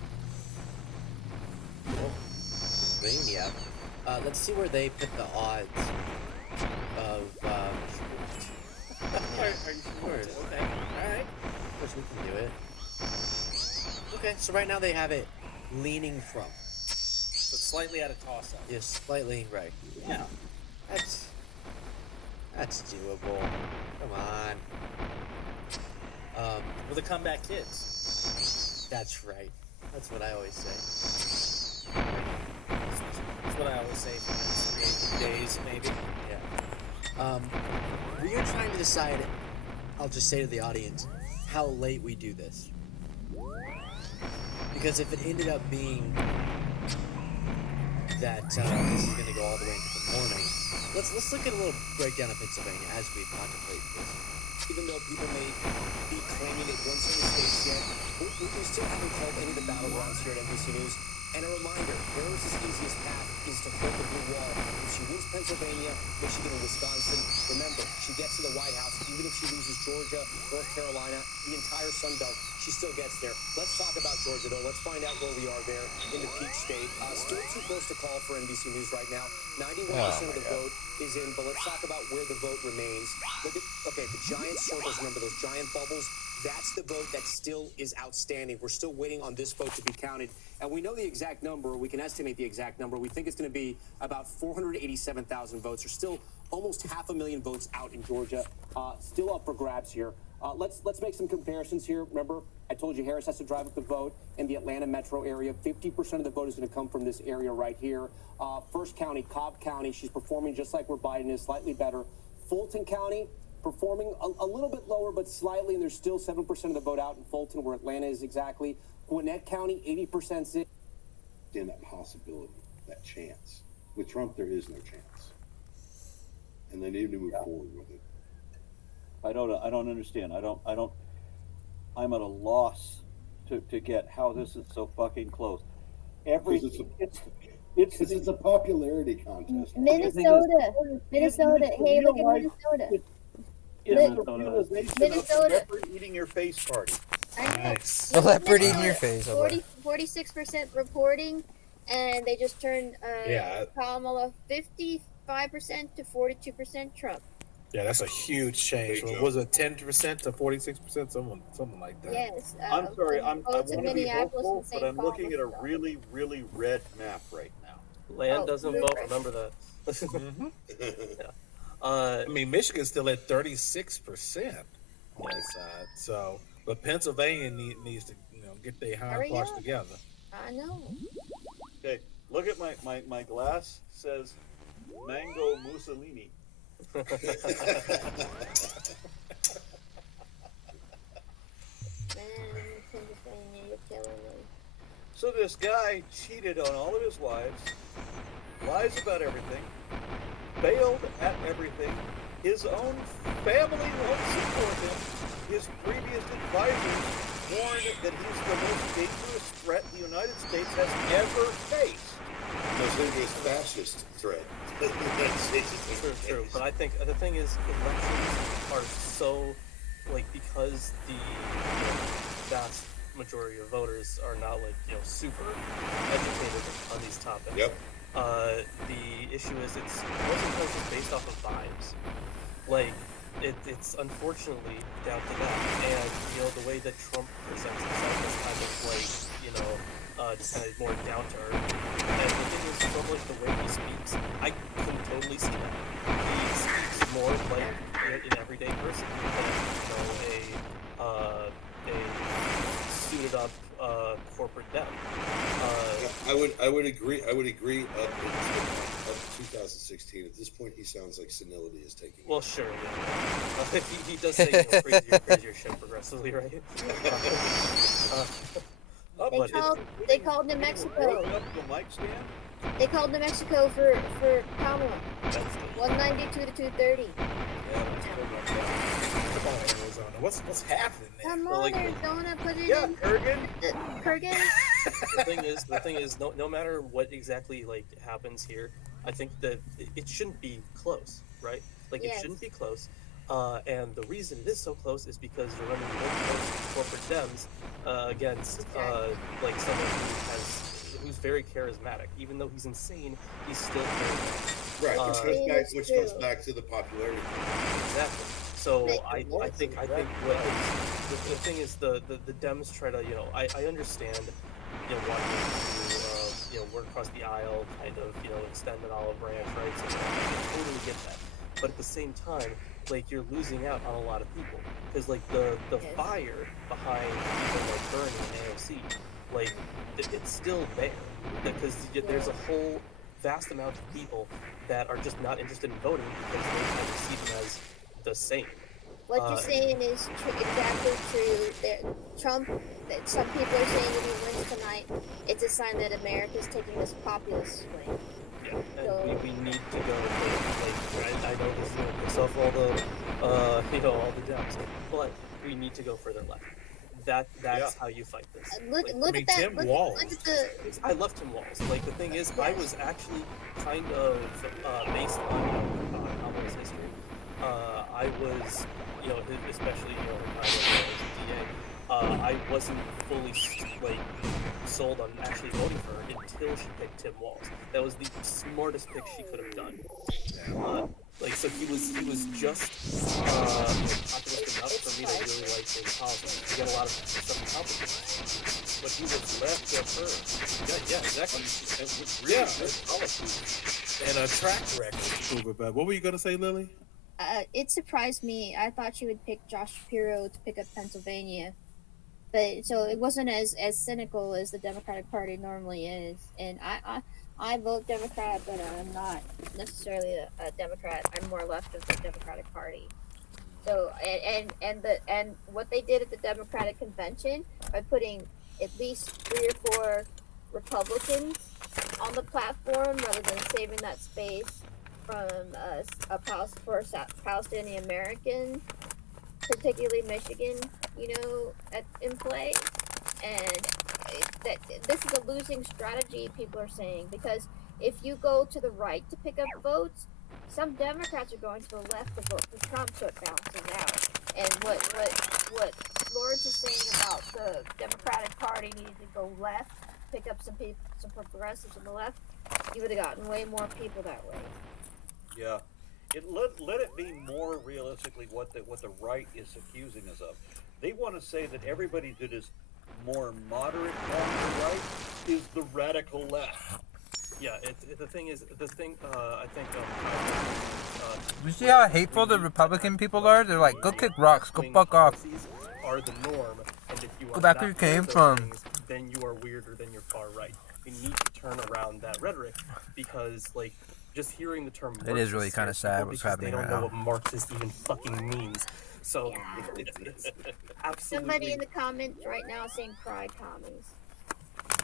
Pennsylvania. Let's see where they put the odds of. Are you sure? Okay. All right. Of course, we can do it. Okay, so right now they have it leaning Trump. So it's slightly at a toss-up. Yes, slightly right. Yeah. That's doable. Come on. We're the comeback kids. That's right. That's what I always say. That's what I always say for days, maybe. Yeah. We are trying to decide, I'll just say to the audience, how late we do this. Because if it ended up being that this is going to go all the way into the morning, let's look at a little breakdown of Pennsylvania as we contemplate this. Even though people may be claiming it once in the states yet, we still haven't called any of the battlegrounds here at NBC News. And a reminder, Harris's easiest path is to hold the blue wall. If she wins Pennsylvania, Michigan, and Wisconsin, remember, she gets to the White House. Even if she loses Georgia, North Carolina, the entire Sun Belt, she still gets there. Let's talk about Georgia, though. Let's find out where we are there in the Peach State. Still too close to call for NBC News right now. 91% of the vote is in, but let's talk about where the vote remains. Look at, okay, the giant circles, remember those giant bubbles? That's the vote that still is outstanding. We're still waiting on this vote to be counted. And we know the exact number. We can estimate the exact number. We think it's going to be about 487,000 votes. There's still almost 500,000 votes out in Georgia. Still up for grabs here. Let's make some comparisons here. Remember, I told you Harris has to drive up the vote in the Atlanta metro area. 50% of the vote is going to come from this area right here. First county, Cobb County, she's performing just like where Biden is, slightly better. Fulton County, performing a little bit lower, but slightly, and there's still 7% of the vote out in Fulton, where Atlanta is exactly. Gwinnett County, 80% in that possibility, that chance. With Trump, there is no chance, and they need to move forward with it. I don't understand. I'm at a loss to get how this is so fucking close. It's a popularity contest. Minnesota. Hey, look at Minnesota. Minnesota. Leopard eating your face party. Nice. The leopard eating your face. 46% reporting, and they just turned Kamala 55% to 42% Trump. Yeah, that's a huge change. Was it 10% to 46%? Something like that. Yes. I'm sorry. I want to be hopeful, but I'm looking at a really, really red map right now. Land doesn't vote. Remember that. Yeah. I mean, Michigan's still at 36% on that side. So, but Pennsylvania needs to, get their hind parts together. I know. Okay, look at my glass. Says Mango Mussolini. Man, Pennsylvania, you're killing me. So this guy cheated on all of his wives, lies about everything, failed at everything. His own family won't support him. His previous advisors warned that he's the most dangerous threat the United States has ever faced. Most dangerous fascist threat. True. But I think the thing is, elections are so, because the vast majority of voters are not super educated on these topics. Yep. The issue is most of the times it's based off of vibes. It's unfortunately down to that. And the way that Trump presents himself is kind of just kind of more down to earth. And the thing is, from the way he speaks, I can totally see that. He speaks more like an everyday person than a suited up corporate debt. I would agree. I would agree up to 2016. At this point, he sounds like senility is taking. Well, sure. Yeah. He does say crazier shit progressively, right? They called New Mexico. They called New Mexico for Kamala. 192 to 230. What's happening there? Come on, Arizona, put it in. Kurgan. The thing is, no matter what exactly happens here, I think that it shouldn't be close, right? It shouldn't be close. And the reason it is so close is because you're running both corporate Dems against someone who's very charismatic. Even though he's insane, he's still charismatic. Right, which comes back to the popularity. Exactly. So I think the thing is the Dems try to I understand wanting to work across the aisle, kind of extend an olive branch, right? So I totally get that. But at the same time, you're losing out on a lot of people because the fire behind people like Bernie and AOC, it's still there because there's a whole vast amount of people that are just not interested in voting because they kind of see them as the same. What you're saying is exactly true. Trump, some people are saying that he wins tonight. It's a sign that America's taking this populist swing. Yeah, and we need to go. I know this is piss off all the all the Dems, but we need to go further left. That's how you fight this. Look I mean, at that. Tim Look Walz. at the. I love Tim Walz. Like the thing is, I was actually kind of based on Kamala's history. I was, especially her time as a DA. I wasn't fully sold on actually voting for her until she picked Tim Walz. That was the smartest pick she could have done. So he was just populist enough for me to really like his policies. He got a lot of stuff in politics, but he was left of her. Yeah, exactly. And with really good policies and a track record to prove it back. What were you gonna say, Lily? It surprised me. I thought she would pick Josh Shapiro to pick up Pennsylvania, but so it wasn't as cynical as the Democratic Party normally is. And I vote Democrat, but I'm not necessarily a Democrat. I'm more left of the Democratic Party. So and what they did at the Democratic Convention by putting at least 3 or 4 Republicans on the platform rather than saving that space from for Palestinian Americans, particularly Michigan, in play, and that this is a losing strategy. People are saying, because if you go to the right to pick up votes, some Democrats are going to the left to vote for Trump, so it balances out. And what Lawrence is saying about the Democratic Party needing to go left, pick up some progressives on the left, you would have gotten way more people that way. Yeah, let it be more realistically what the right is accusing us of. They want to say that everybody that is more moderate on the right is the radical left. Yeah, the thing is, I think. You see how hateful the Republican people are? They're like, go kick rocks, go fuck off. Are the norm, and if you Go are back not where you for came those from. things, then you are weirder than you're far right. We need to turn around that rhetoric, because just hearing the term It is really kind of sad what's happening they right don't know now. what Marxist even fucking means. So it's absolutely. Somebody in the comments right now saying pride commies.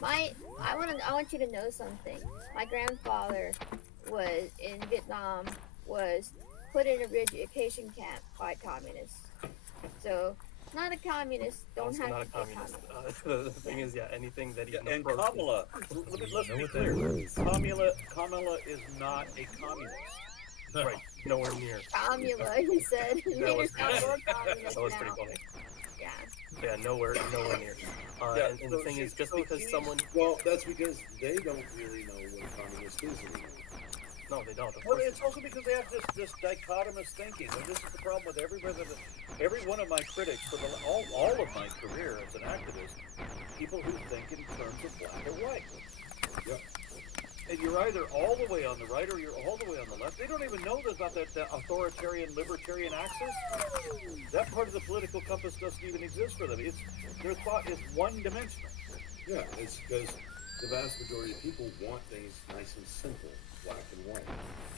I want you to know something. My grandfather was in Vietnam, was put in a re-education camp by communists. So not a communist. Don't Also have not to a be communist. The thing is, anything that even And approaches. Kamala, let's be clear. Kamala is not a communist. Right, nowhere near. Kamala, he said. He made was herself more communist That was now. pretty funny. Yeah. Yeah, nowhere near. And the thing is, just because someone. Well, that's because they don't really know what a communist is anymore. No, they don't. Well, it's also because they have this dichotomous thinking, and this is the problem with every one of my critics for all of my career as an activist. People who think in terms of black or white. Yep. And you're either all the way on the right or you're all the way on the left. They don't even know about that authoritarian, libertarian axis. That part of the political compass doesn't even exist for them. Their thought is one-dimensional. Yeah, it's because the vast majority of people want things nice and simple, black and white.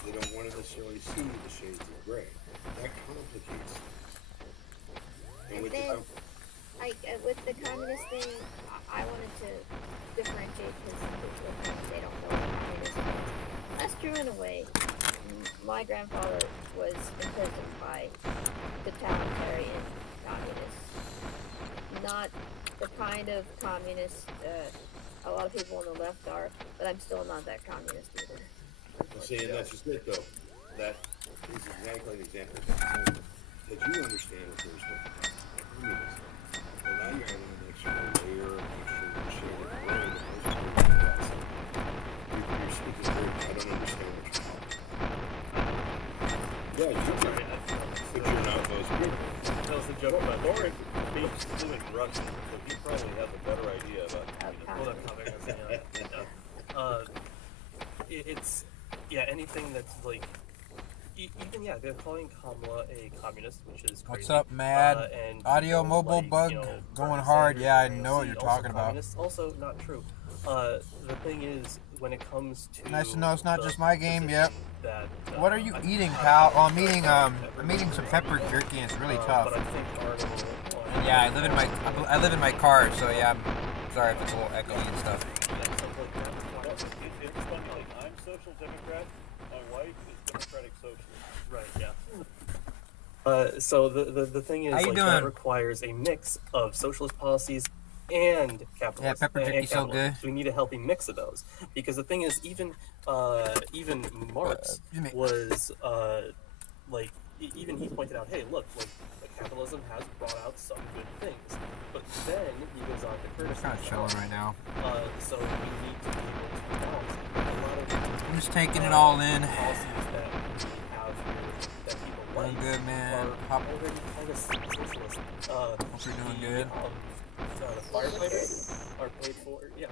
They don't want to necessarily see the shades of gray. That complicates it. And then, with the communist thing, I wanted to differentiate, because some people think they don't know what communism is. That's true in a way. My grandfather was imprisoned by totalitarian communists. Not the kind of communist a lot of people on the left are, but I'm still not that communist either. See, and that's just it, though. That is exactly an example. That you understand that there's no communism. Well, now you're adding an extra layer of extra shade of gray that most people don't pass. You're speaking very, I don't understand what you're talking about. Yeah, you do. But you're not those people. That was the joke about Lawrence speaks fluent Russian, so he probably has a better idea about it's anything that's even they're calling Kamala a communist, which is crazy. What's up, Mad? And Audio mobile bug going hard. Yeah, I know what you're talking about. Also not true. The thing is, when it comes to Nice to know it's not just my game. Yep. That, what are you eating, pal? Oh, I'm eating some pepper jerky, and it's really tough. But I think and yeah, I live in my car, so yeah. I'm sorry if it's a little echoey and stuff. It's funny, I'm social democrat, my wife is democratic socialist. Right, yeah. So the thing is, How you like, doing? that requires a mix of socialist policies and capitalism. Yeah, pepper jerky so good. So we need a healthy mix of those, because the thing is, even Marx was like, even he pointed out, hey, look, like, capitalism has brought out some good things, but then he goes on to criticize. Kind of chilling right now. So we need to be able to balance a lot of. I'm just taking it all in. Policies that we have here that people like doing good, man. are already kind of socialist. Hope you're doing good. The firefighters are paid for. Yeah.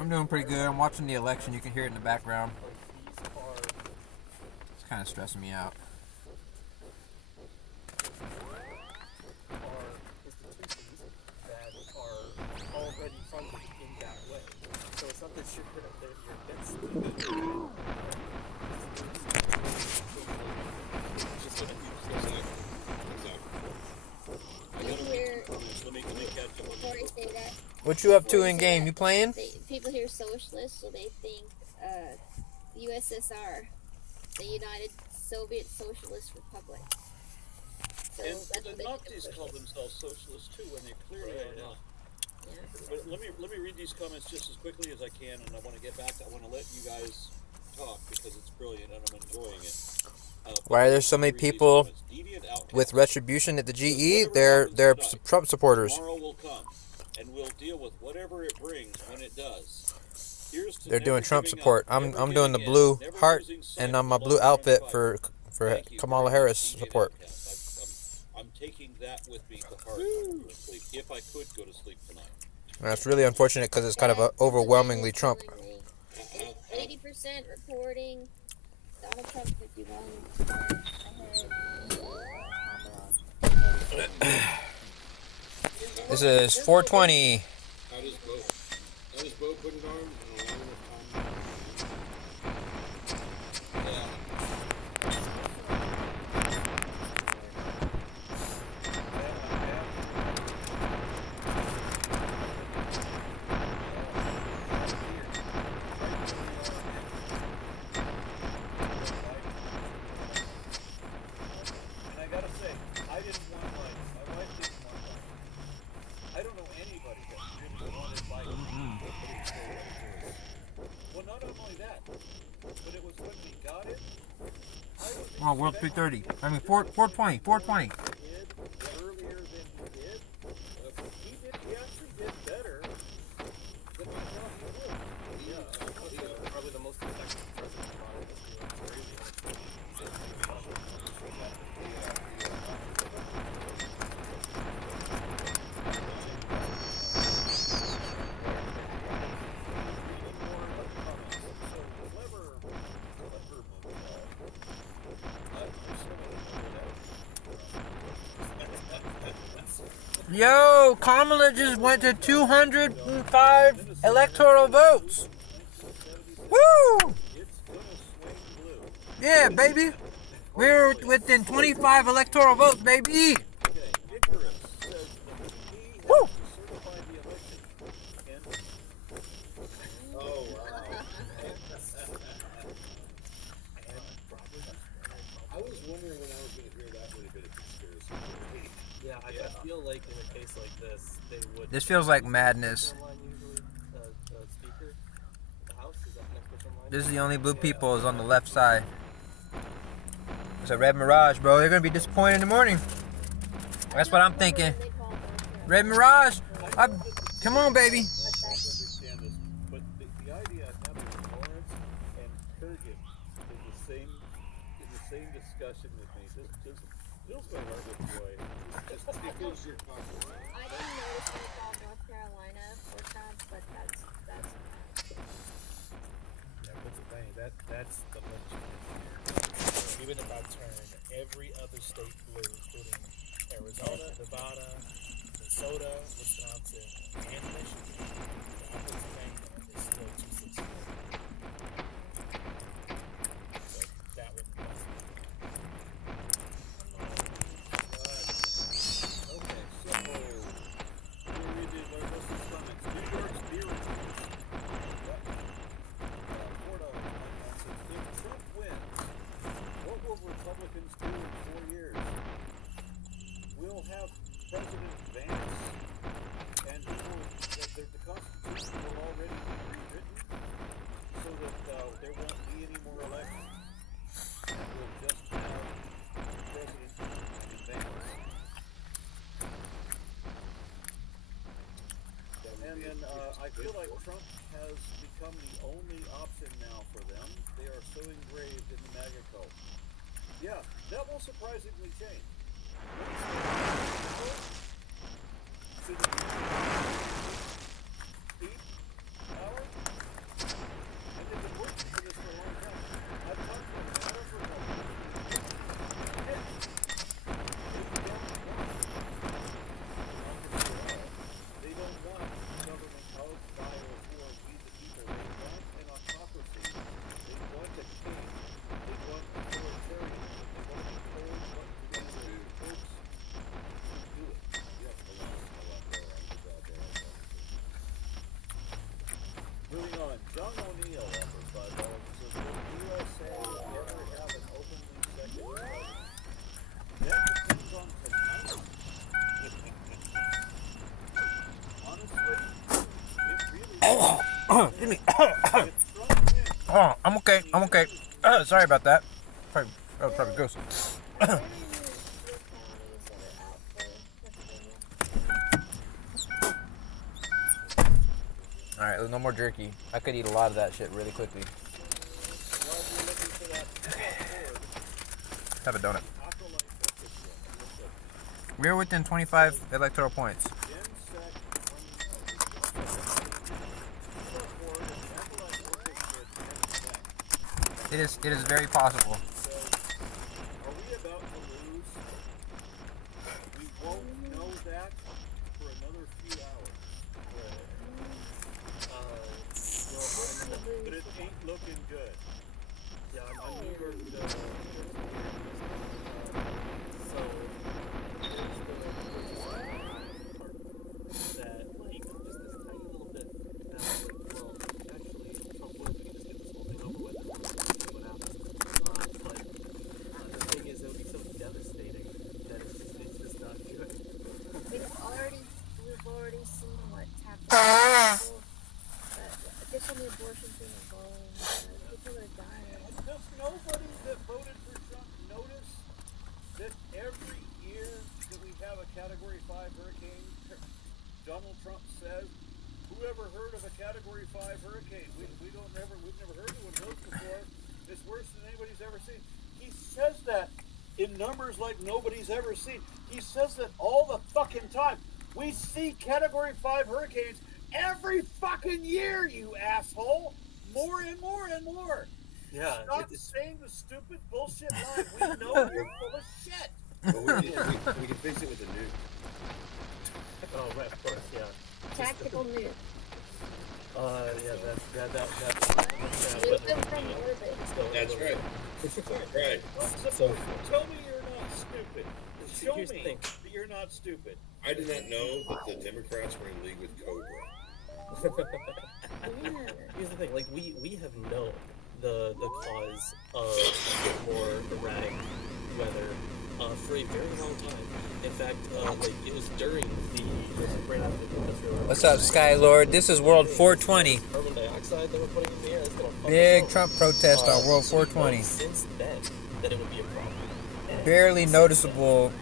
I'm doing pretty good. I'm watching the election. You can hear it in the background. It's kind of stressing me out. Are institutions that are already funded in that way. So it's not that you're against What you up to in game? You playing? People hear socialist, so they think USSR, the United Soviet Socialist Republic. So And that's the what they Nazis call themselves socialists too, when they clearly are not. But let me read these comments just as quickly as I can, and I want to get back. I want to let you guys talk because it's brilliant and I'm enjoying it. Why are there so many people with retribution at the GE? They're Trump supporters. Tomorrow will come, and we'll deal with whatever it brings when it does. They're doing Trump support. I'm doing the blue heart and on my blue outfit for Kamala Harris support. I'm taking that with me to heart when I sleep. If I could go to sleep tonight. That's really unfortunate because it's kind of overwhelmingly Trump. 80% reporting. Donald Trump 51%. This is 420. How does Bo put it on? And I gotta say, I didn't want life. My wife didn't want life. I don't know anybody that really wanted life. Well, not only that, but it was when we got it. Come on, World 330. I mean, 420. 420. Earlier than he did. He actually did better than we thought he would. Yeah, probably the most effective president in modern history. Yo, Kamala just went to 205 electoral votes. Woo! Yeah, baby. We're within 25 electoral votes, baby. Woo! Oh, wow. I was wondering when I was going to hear that little bit of conspiracy. Yeah, I feel like in a case like this, they would. This feels like madness. Speaker, the House, is that next person in line? This is the only blue people is on the left side. It's a red mirage, bro. They're gonna be disappointed in the morning. That's what I'm thinking. Red mirage. Come on, baby. But the idea of having Roarrth and Kurgan in the same discussion with me just fills my heart with joy. Just because you're talking. I didn't notice they called North Carolina 4 times, but that's Yeah, Pennsylvania, that's the linchpin. Even if I turn every other state blue, including Arizona, Nevada, Minnesota, Wisconsin, and Michigan, down Pennsylvania is still 260. So that would be okay, so we'll read the most of these comments. New York's beer reviews. $4 says, if Trump wins, what will Republicans do in 4 years? the Constitution will already be rewritten so that there won't be any more elections. We'll just have President advance. And then I feel like Trump has become the only option now for them. They are so engraved in the MAGA cult. Yeah, that will surprisingly change. To the 8 hour, and they've been working for this for a long time. I've talked to a lot of Republicans. They don't want government of, by, or for we the people. They want an autocracy. They want a king. They want authoritarianism. They want to be told what to do. Folks should do it. Yes, a lot there. I'm good out there. Moving on, John O'Neill offers $5. Says, will the USA ever have an openly secular president? That depends on tonight. Honestly, it really Excuse me. I'm okay. I'm okay. Sorry about that. That was probably gross. Alright, there's no more jerky. I could eat a lot of that shit really quickly. Have a donut. We're within 25 electoral points. It is very possible. Are we about to lose? We won't know that for another few hours. But it ain't looking good. Yeah, I'm New York. So there's that, like, just this tiny little bit. Well, actually, Trump was going to just get this whole thing over with and see what happens. But the thing is, it would be so devastating that it's just not good. We've already seen what's happening. Just on the abortion thing alone, people are dying. Does nobody that voted for Trump notice that every year that we have a Category 5 hurricane, Donald Trump says, whoever heard of a Category 5 hurricane? We've never heard of one of those before. It's worse than anybody's ever seen. He says that in numbers like nobody's ever seen. He says that all the fucking time. We see Category 5 hurricanes every fucking year, you asshole! More and more and more! Yeah. Stop saying the stupid bullshit line. We know you're full of shit! Well, we can fix it with a nuke. Oh, right, of course, yeah. Tactical nuke. That's right. Right. So, tell me you're not stupid. Show me that you're not stupid. I did not know that the Democrats were in league with Cobra. Here's the thing, like, we have known the cause of more erratic weather for a very long time. In fact, like, it was during right after the industrial. What's up, Skylord? This is World 420. Carbon dioxide they were putting in the air is gonna fuck Big us Trump up. protest on World 420. Since then, that it would be a problem. And Barely noticeable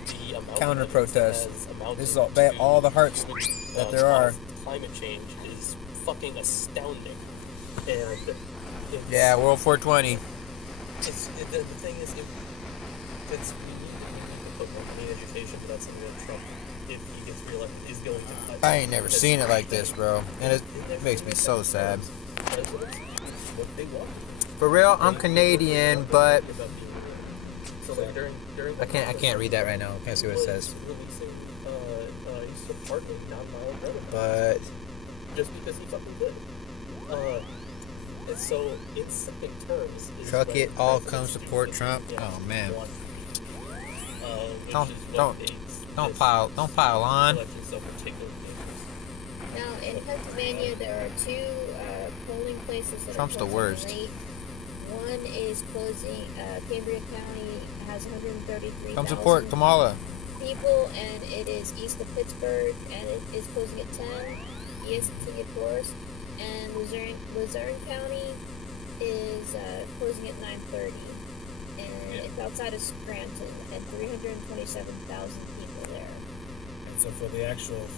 counter protest. This is all the hearts that there are. Climate change is fucking astounding, and Yeah, World 420. the thing is, we need to put more money in education, but that's something that Trump, if he gets reelected, is going to cut. I ain't never seen it like this, bro. And it makes me so sad. That's what they want. For real, I'm Canadian, but So like during I can't read that right now. I can't see what it says. Releasing Eastern Parking non-mild road. But Just because he fucking did. And so in simple terms, is truck what it, all presidents come do support if Trump. they Oh man. want, Don't pile on. Now, in Pennsylvania, there are two polling places that Trump's are the closing worst. late. One is closing. Cambria County has 133,000 Come support Kamala. people, and it is east of Pittsburgh, and it is closing at 10. PSAT, of course, and Luzerne County is closing at 9:30, and it's outside of Scranton, and 327,000 people there. And so for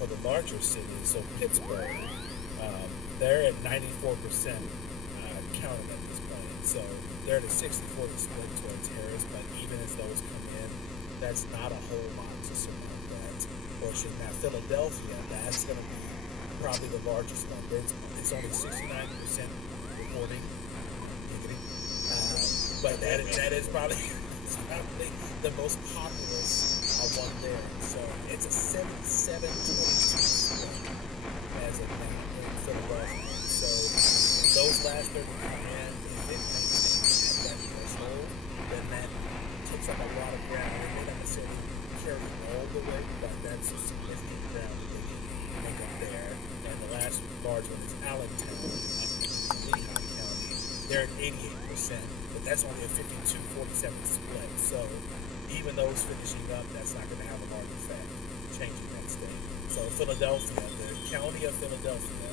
the larger cities, so Pittsburgh, they're at 94% counted at this point. So they're at a 60-40 split towards Harris, but even as those come in, that's not a whole lot to surmount that portion. Now Philadelphia, that's going to be probably the largest number. It's only 69% reporting, but that is probably the most populous one there. So it's a 77-22 split as of now in Philadelphia. So those last 30 come in, if it maintains at that threshold, then that takes up a lot of ground. It may not necessarily carry all the way, but that's a significant ground that they can make up there. And the last large one is Allentown, Lehigh County. They're at 88%, but that's only a 52-47 split. So even those finishing up, that's not going to have a large effect changing that state. So Philadelphia, the county of Philadelphia,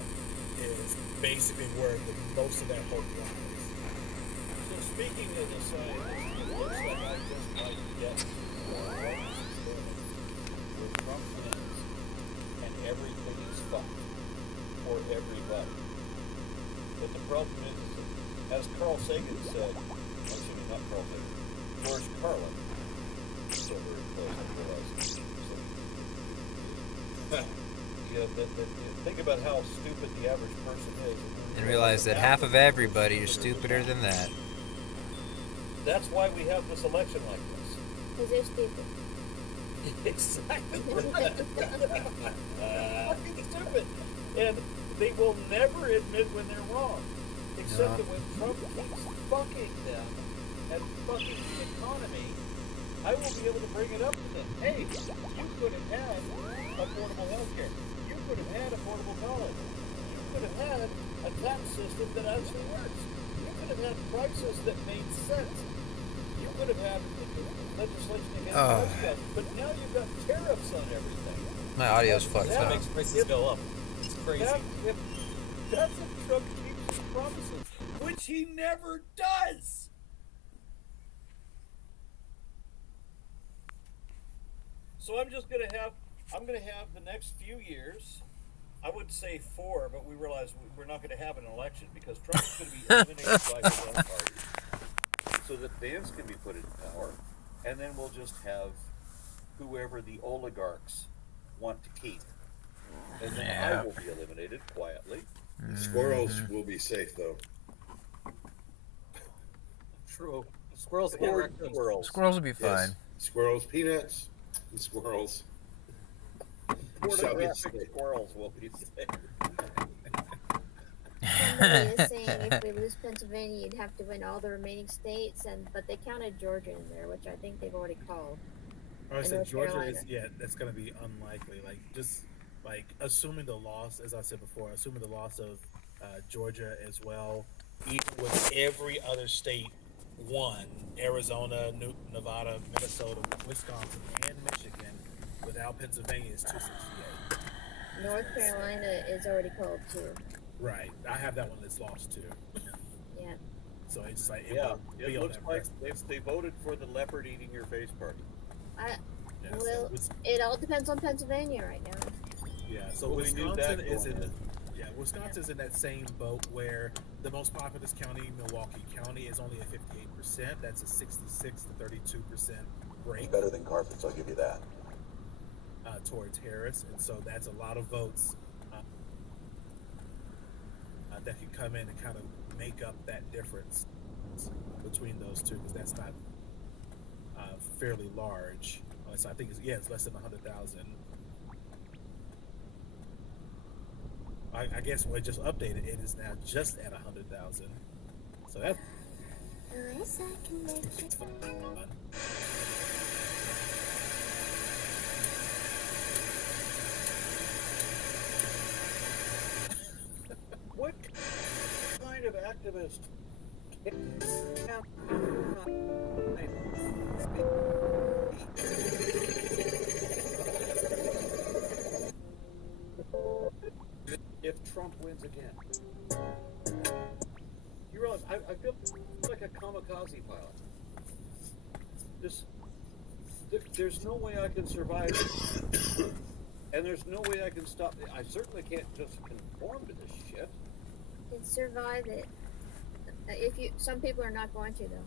is basically where most of that hope lies. So speaking of the science, it looks like I just might get where Trump wins and everything is fucked for everybody. But the problem is, as Carl Sagan said, excuse me, not Carl Sagan, George Carlin, so very close, I realize. Think about how stupid the average person is. And realize that half of everybody is stupider than that. That's why we have this election like this. Because they're stupid. Exactly. Fucking stupid. And they will never admit when they're wrong. Except that when Trump keeps fucking them and fucking the economy, I will be able to bring it up to them. Hey, you could have had affordable health care. You could have had affordable college. You could have had a tax system that actually works. You could have had prices that made sense. You could have had legislation against price cuts. But now you've got tariffs on everything. My audio's fucked That up. makes prices go up. It's crazy. That's if Trump keeps his promises, which he never does. So I'm going to have the next few years, I would say 4, but we realize we're not going to have an election because Trump is going to be eliminated by his own party so that Vance can be put in power, and then we'll just have whoever the oligarchs want to keep. And then I will be eliminated quietly. Squirrels will be safe, though. True. Squirrels Or and raccoons. squirrels. Squirrels will be fine. Yes. Squirrels, peanuts, and squirrels. Pornographic squirrels will be safe. Somebody is saying if we lose Pennsylvania, you'd have to win all the remaining states, but they counted Georgia in there, which I think they've already called. I said North Georgia Carolina. that's going to be unlikely. Assuming the loss, as I said before, assuming the loss of Georgia as well, even with every other state won, Arizona, Nevada, Minnesota, Wisconsin, and Michigan, without Pennsylvania is 268. North Carolina is already called too. Right. I have that one that's lost too. Yeah. So it's like It looks like they voted for the leopard eating your face party. It all depends on Pennsylvania right now. Yeah, so Well, we knew that Wisconsin's in that same boat where the most populous county, Milwaukee County, is only at 58%. That's a 66 to 32% break. Better than Carthage, I'll give you that. Towards Harris, and so that's a lot of votes that can come in and kind of make up that difference between those two, because that's not fairly large. So I think it's less than 100,000. I guess we just updated. It is now just at 100,000. So that's fun. What kind of activist? If Trump wins again. You realize I feel like a kamikaze pilot. There's no way I can survive it. And there's no way I can stop it. I certainly can't just conform to this shit. You can survive it. Some people are not going to though.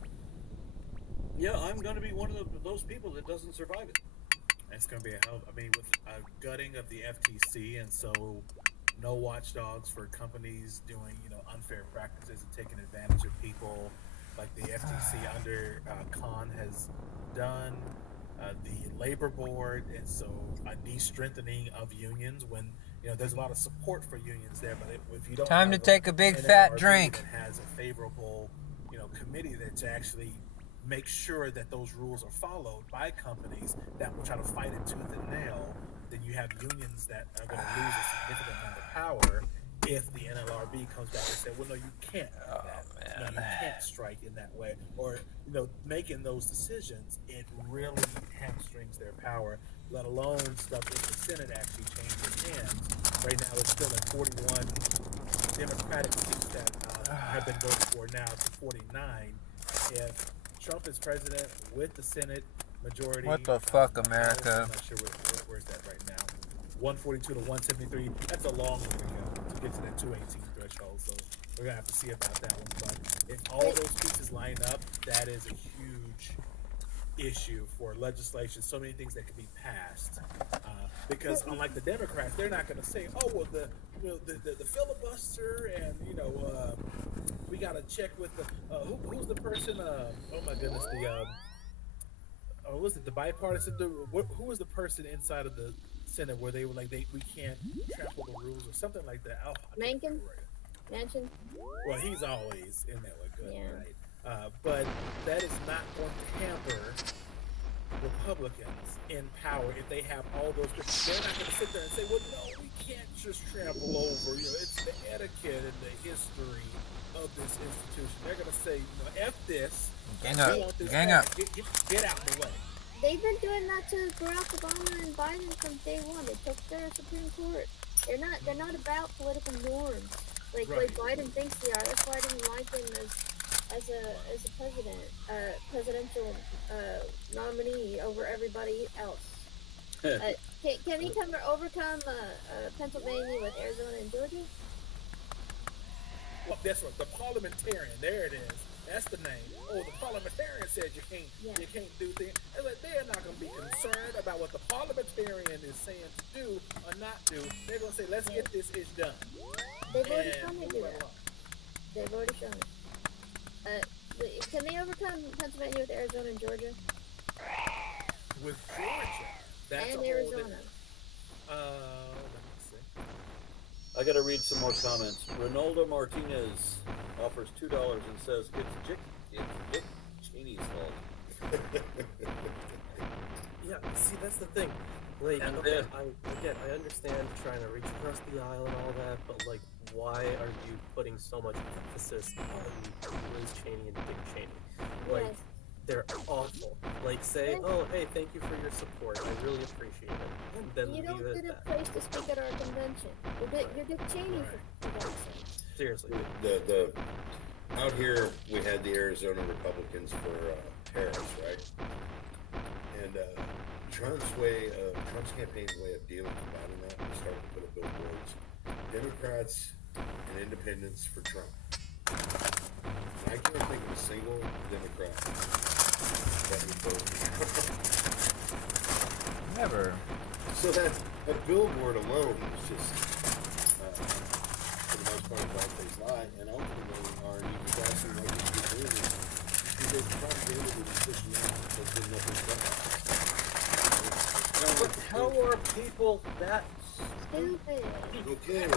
Yeah, I'm going to be one of those people that doesn't survive it. It's going to be a hell. I mean, with a gutting of the FTC, and so no watchdogs for companies doing unfair practices and taking advantage of people, like the FTC under Khan has done. The labor board, and so a de-strengthening of unions when there's a lot of support for unions there, but if you don't Time to take a big fat drink. That has a favorable committee that's actually make sure that those rules are followed by companies that will try to fight it tooth and nail, then you have unions that are going to lose a significant amount of power if the NLRB comes back and says, well, no, you can't do that. No, you can't strike in that way. Or, making those decisions, it really hamstrings their power, let alone stuff if the Senate actually changes hands. Right now, it's still at 41 Democratic seats that have been voted for now to 49. If Trump is president with the Senate majority... What the fuck, America? I'm not sure where's that right now. 142 to 173. That's a long way to go to get to that 218 threshold. So we're gonna have to see about that one. But if all those pieces line up, that is a huge issue for legislation. So many things that could be passed. Because unlike the Democrats, they're not gonna say, "Oh, well, the filibuster and we gotta check with the who's the person? Oh my goodness, was it the bipartisan? Who was the person inside of the Senate where they were like, we can't trample the rules or something like that? Manchin? Well, he's always in that way, good, yeah. Right? But that is not going to hamper Republicans in power if they have all those. They're not going to sit there and say, well, no, we can't just trample over. It's the etiquette and the history of this institution. They're going to say, F this. Gang up. Gang up. Get out of the way. They've been doing that to Barack Obama and Biden from day one. They took their Supreme Court. They're not about political norms like Biden thinks they are. That's why I didn't like him as a presidential nominee over everybody else. Can he overcome Pennsylvania with Arizona and Georgia? Well, that's what the parliamentarian. There it is. That's the name. Oh, the parliamentarian said you can't do things. They're not going to be concerned about what the parliamentarian is saying to do or not do. They're going to say, let's get this ish done. They've already shown they do that. They've already shown it. Can they overcome Pennsylvania with Arizona and Georgia? With Georgia, that's and Arizona. Let me see. I got to read some more comments. Ronaldo Martinez offers $2 and says it's Dick Cheney's fault. Yeah, see, that's the thing. Like, I understand trying to reach across the aisle and all that, but like, why are you putting so much emphasis on Liz Cheney and Dick Cheney? Like, they're awful. Like, say, oh, hey, thank you for your support. I really appreciate it. And then you don't leave it get at a place to speak at our convention. You're Dick Cheney for God's sake. Seriously. The out here we had the Arizona Republicans for Harris, right? And Trump's campaign's way of dealing with combating that, we started to put up billboards, Democrats and independents for Trump. And I can't think of a single Democrat that would vote for Trump. Never. So that billboard alone was just, for the most part, a black-faced lie. And ultimately, you can ask them what you keep doing is, because Trump really was pushing out because there's nothing done. But how are people that stupid? Okay.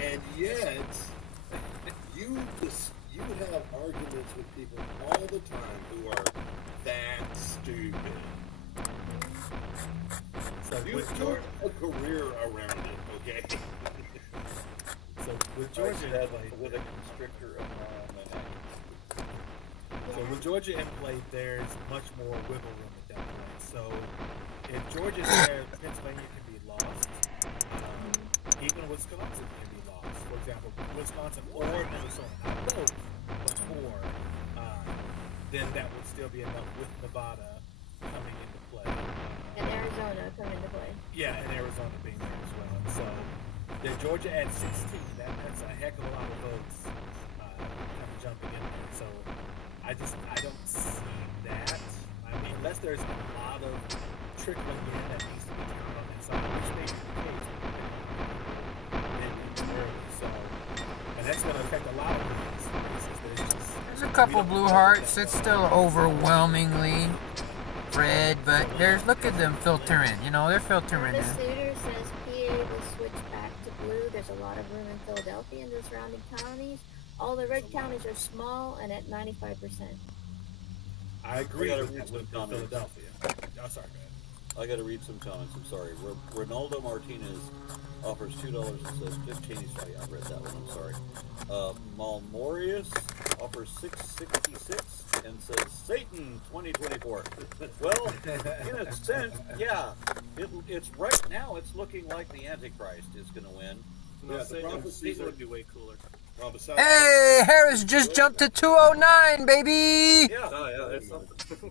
And yet, you have arguments with people all the time who are that stupid. So you start a career around it, okay? So with Georgia with a constrictor of So with Georgia in play, there's much more wiggle room at that point. So if Georgia's there, Pennsylvania can be lost. even Wisconsin can be lost. For example, Wisconsin or Minnesota, not both, but or, then that would still be enough with Nevada coming into play. And Arizona come into play. Yeah, and Arizona being there as well. And so, then Georgia at 16, that's a heck of a lot of votes kind of jumping in there. So, I don't see that. I mean, unless there's a lot of trickling in that needs to be counted on that side, which may be the case. So, and that's going to affect a lot of these races. There's a couple blue hearts. It's still overwhelmingly red, but look at them filtering. You know, they're filtering in. The Suitor says PA will switch back to blue. There's a lot of room in Philadelphia and the surrounding counties. All the red counties are small and at 95%. I agree with Philadelphia. Oh, sorry, man. I got to read some comments. I'm sorry. Ronaldo Martinez offers $2 and says 15. Oh, yeah, I read that one. I'm sorry. Malmorius offers $6.66 and says Satan 2024. Well, in a sense, yeah. It's right now. It's looking like the Antichrist is going to win. No, Satan would be way cooler. Hey, Harris just jumped to 209, baby. Yeah. Oh, yeah. There's something.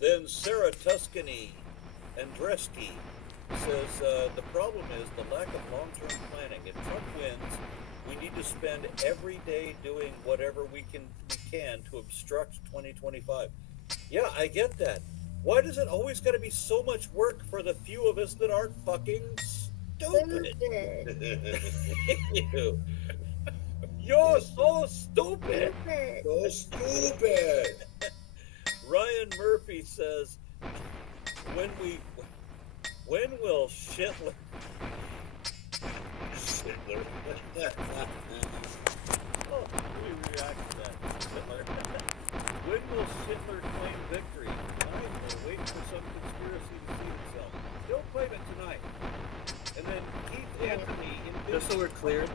Then Sarah Tuscany Andreski says the problem is the lack of long-term planning. If Trump wins, we need to spend every day doing whatever we can to obstruct 2025. Yeah, I get that. Why does it always got to be so much work for the few of us that aren't fucking stupid? You're so stupid. So stupid. Ryan Murphy says, when will Schindler oh, we react to that. Schindler. When will Schindler claim victory? Tonight or wait for some conspiracy to see itself? Still claim it tonight. And then Keith Anthony in Just so we're clear,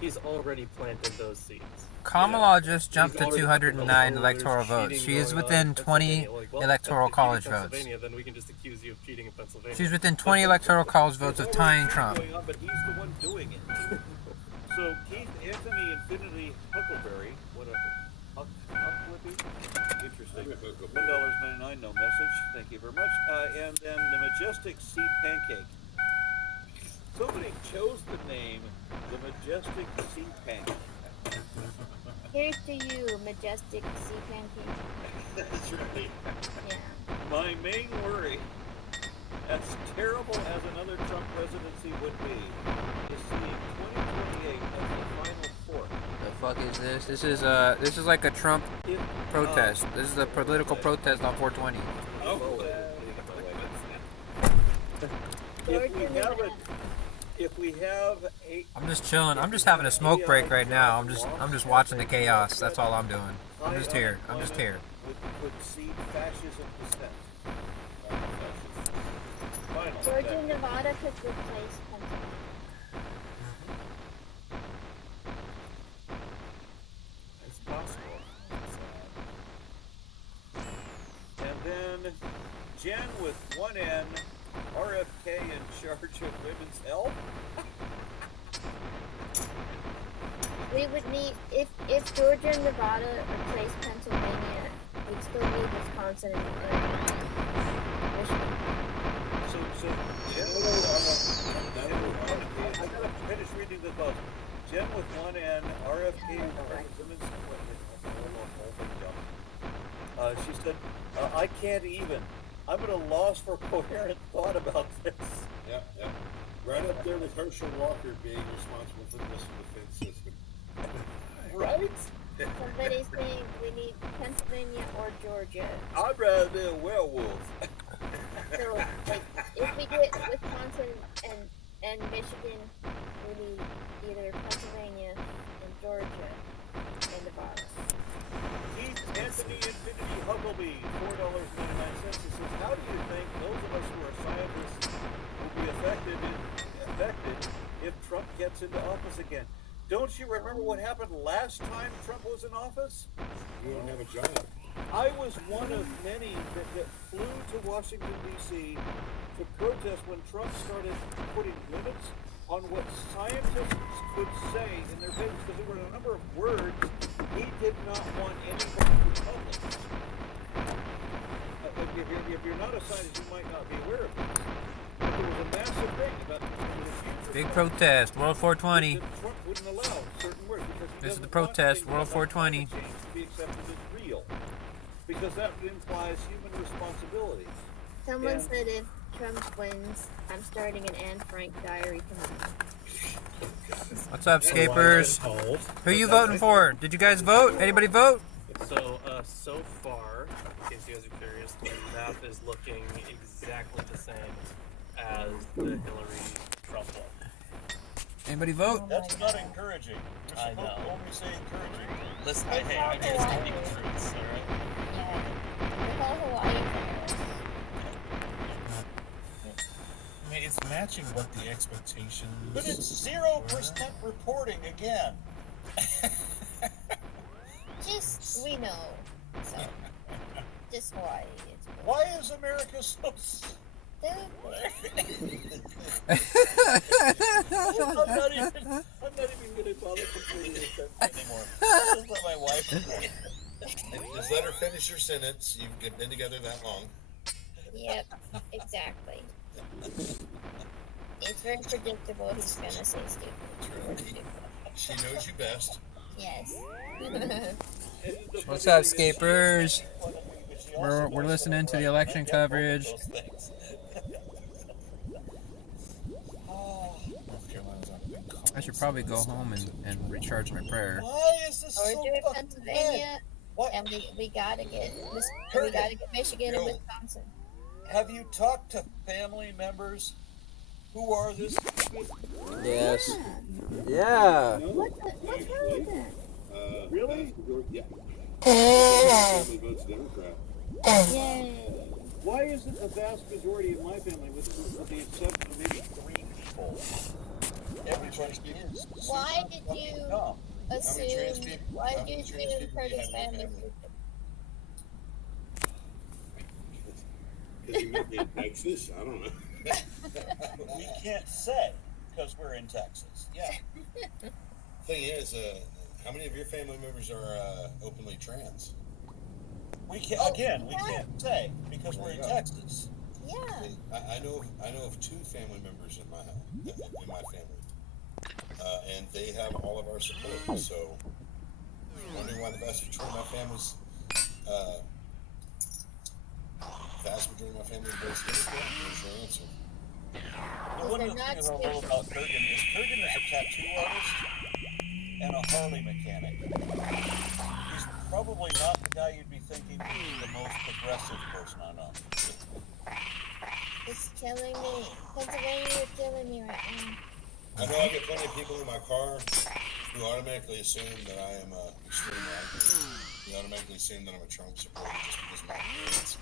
he's already planted those seeds. Kamala just jumped to 209 electoral votes. She is within 20 electoral college votes. Then we can just accuse you of cheating in Pennsylvania. She's within 20 electoral college votes of tying Trump. But he's the one doing it. So Keith Anthony Infinity Huckleberry, whatever. Huckleberry? Interesting. $1.99, no message. Thank you very much. And then the Majestic Sea Pancake. Somebody chose the name the Majestic Sea Pancake. Here's to you, Majestic Sea Pancake. That's right. Yeah. My main worry, as terrible as another Trump presidency would be, is seeing 2028 as the final four. The fuck is this? This is like a Trump protest. This is a political protest on 420. If we have I'm just chilling. I'm just having a smoke break right now. I'm just watching the chaos. That's all I'm doing. I'm just here. Would see fascism descent. Georgia and Nevada could replace Pennsylvania. It's possible. And then Jen with one N, RFK in charge of women's health. We would need, if Georgia and Nevada replace Pennsylvania, we'd still need Wisconsin and Michigan. So Jen, I gotta finish reading the book. Jen with one N, RFK in charge of women's health. She said, I can't even. I'm at a loss for coherent thought about this. Yeah. Right up there with Herschel Walker being responsible for the missile defense system. Right? Somebody's saying we need Pennsylvania or Georgia. I'd rather be a werewolf. So, like, if we get Wisconsin and Michigan, we need either Pennsylvania and Georgia and Nevada. Keith Anthony Infinity Huggleby, $4.99. He says, how do you think those of us who are scientists will be affected if Trump gets into office again? Don't you remember what happened last time Trump was in office? You don't have a job. I was one of many that flew to Washington, D.C. to protest when Trump started putting limits on what scientists could say in their papers, because there were a number of words he did not want anybody to publish. If you're not a scientist, you might not be aware of this. But there was a massive thing about Big protest, World 420. Trump wouldn't allow certain words because he This is the doesn't protest, want World 420. change to be accepted as real, because that implies human responsibility. Someone said if Trump wins, I'm starting an Anne Frank diary tonight. What's up, Scapers? Who you voting for? Did you guys vote? Anybody vote? So, so far, in case you guys are curious, the map is looking exactly the same as the Hillary-Trump one. Anybody vote? That's not encouraging. You're I supposed know. to only say encouraging. Listen, hey, I'm here to speak the truth, alright? I mean, it's matching what the expectations. But it's 0% reporting again. Just, we know. So, just why it's... Why is America so stupid? I'm not even going to bother completing this anymore. Just let my wife. Just let her finish her sentence. You've been together that long. Yep, exactly. It's very predictable he's gonna say stupid. She knows you best. Yes. What's up, Scapers? We're listening to the election coverage. I should probably go home and recharge my prayer. Why is this Or so do it fucking Pennsylvania, bad? and we gotta get Michigan and Wisconsin. Have you talked to family members who are this stupid? Yes. Yeah. What's wrong with that? Really? Yeah. Family votes Democrat. Yay. Why isn't the vast majority of my family, with the exception of maybe 3 people, everybody is? Why did you assume? Why did you assume Curtis family? Because you might be in Texas. I don't know. We can't say because we're in Texas. Yeah. Thing is, how many of your family members are openly trans? We can't. Again, we can't say because we're in Texas. Yeah. I know of 2 family members in my family, and they have all of our support. So, wondering why the vast majority of my family's votes Democrat? There's your answer. One of the things I love about Kurgan is Kurgan is a tattoo artist and a Harley mechanic. He's probably not the guy you'd be thinking would be the most progressive person I know. It's killing me. Pennsylvania is killing me right now. I know I get plenty of people in my car who automatically assume that I am extreme right. They automatically assume that I'm a Trump supporter just because of my appearance.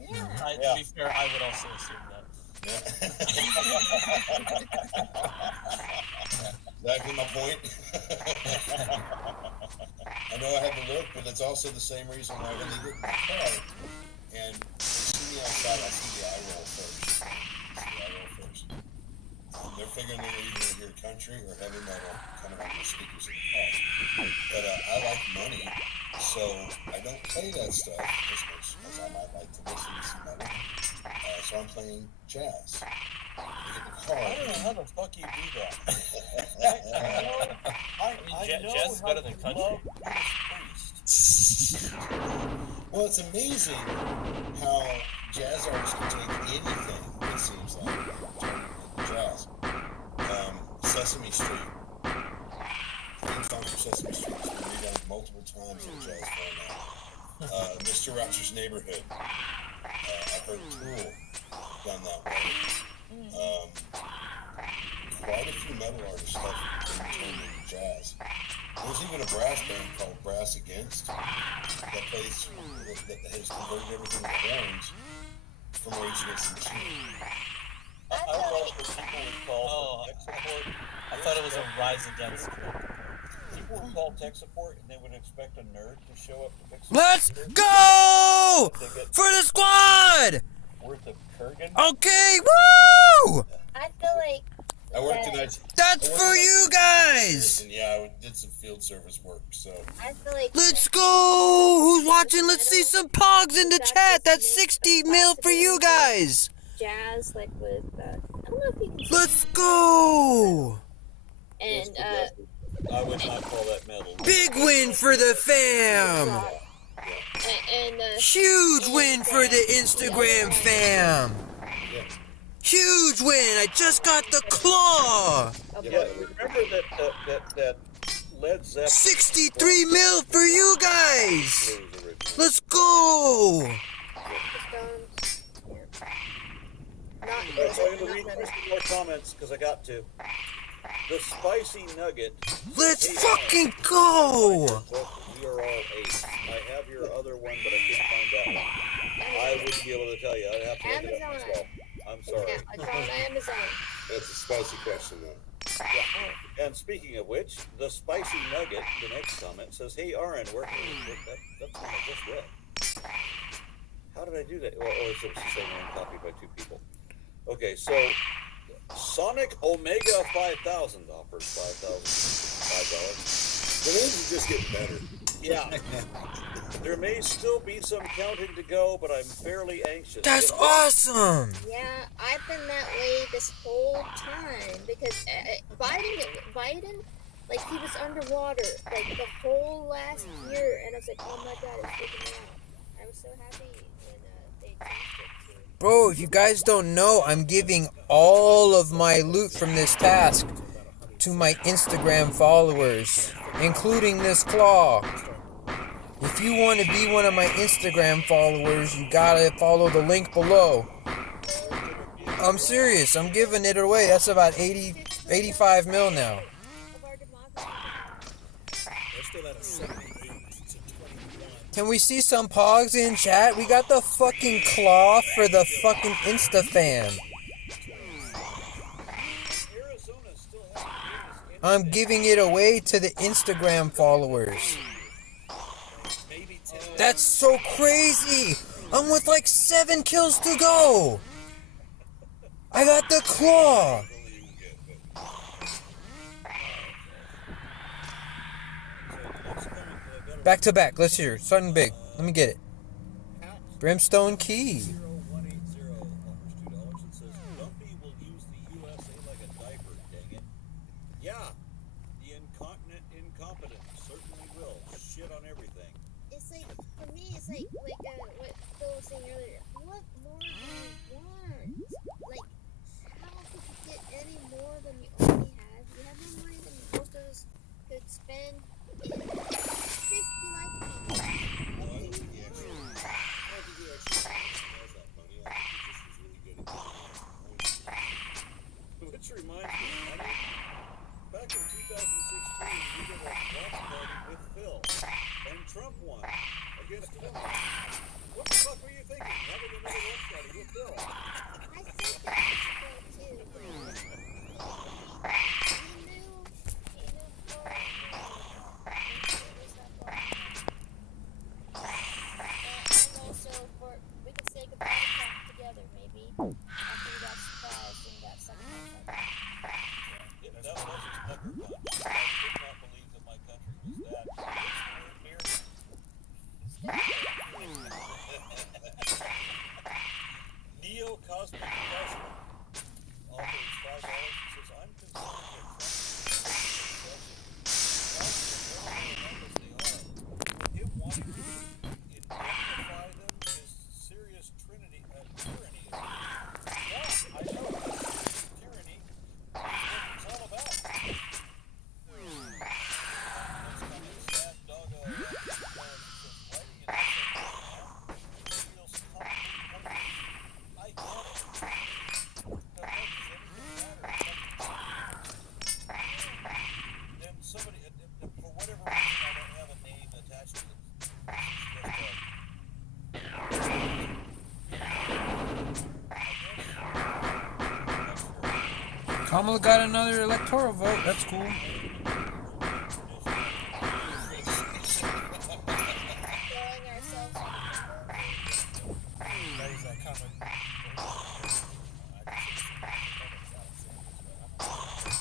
To be fair, I would also assume that. Exactly my point. I know I have the look, but it's also the same reason why when they get in my car and they see me outside, I see the eye roll first. They're figuring they're either going to hear country or heavy metal coming out of the speakers in the car. But I like money, so I don't play that stuff as much as I might like to listen to some metal. So I'm playing jazz. I don't know how the fuck you do that. Jazz is better than country. Well, it's amazing how jazz artists can take anything, it seems like, turn it into jazz. Sesame Street. Theme song for Sesame Street has been redone multiple times in jazz format. Mr. Rogers' Neighborhood. I've heard Tool done that way. Quite a few metal artists have been turned into jazz. There's even a brass band called Brass Against that plays, that has converted everything to horns from Rage Against the Machine. I love what people would call I thought it was a Rise Against. people who call tech support and they would expect a nerd to show up to fix their Let's computer, go they get for the squad. worth of Kurgan. Okay, woo! I feel like I worked in That's for you guys. And yeah, I did some field service work, so. I feel like Let's go. Who's watching? Let's see some pogs in the chat. That's 60 mil for you guys. jazz, like with I don't know if you can. Let's go. And I would not call that metal. Big win for the fam. Huge win for the Instagram fam. Huge win. I just got the claw. Yeah, remember that Led Zeppelin. 63 mil for you guys. Let's go. So I'm going to read some more comments because I got to. The spicy nugget. Let's fucking go. We are all eight. I have your other one, but I couldn't find that one. I wouldn't be able to tell you. I'd have to look it up as well. I'm sorry. Yeah, I found Amazon. That's a spicy question, though. Yeah. And speaking of which, the spicy nugget, the next comment, says, "Hey, Aaron, where can we get that? That's one I just read. How did I do that? Well, it's the same one copied by two people. Okay, so Sonic Omega 5000 offers $5,000. The names are just getting better. Yeah. There may still be some counting to go, but I'm fairly anxious. That's awesome. Yeah, I've been that way this whole time because Biden, like he was underwater like the whole last year, and I was like, oh my god, it's freaking me out. I was so happy when they changed it to. Bro, if you guys don't know, I'm giving all of my loot from this task to my Instagram followers, including this claw. If you want to be one of my Instagram followers, you gotta follow the link below. I'm serious, I'm giving it away. That's about 85 mil now. Can we see some pogs in chat? We got the fucking claw for the fucking Insta fam. I'm giving it away to the Instagram followers. That's so crazy. I'm with like 7 kills to go. I got the claw. Back to back. Let's hear something big. Let me get it. Brimstone Key. Yeah, the incontinent incompetent certainly will shit on everything. It's like for me, it's like what Phil was saying earlier. What more do you want? Like, how could you get any more than you already have? You have more money than most of us could spend in 50 life people. Which reminds me, honey, back in 2016, we did a watch party with Phil, and Trump won against him. What the fuck were you thinking? Having another watch party with Phil? I said that was Phil too. He knew and also we could say goodbye to Trump together, maybe. After we got surprised and got second time. Yeah, that was a sucker punch. I did not believe that my country was that here. Neo Cosmic Professor offers $5 and says, I'm concerned that him wanting to identify them is serious tyranny. Yeah, I know. Tyranny is what it's all about. That's kind of a sad doggo. Then somebody, for whatever reason, I don't have a name attached to Kamala got another electoral vote. That's cool.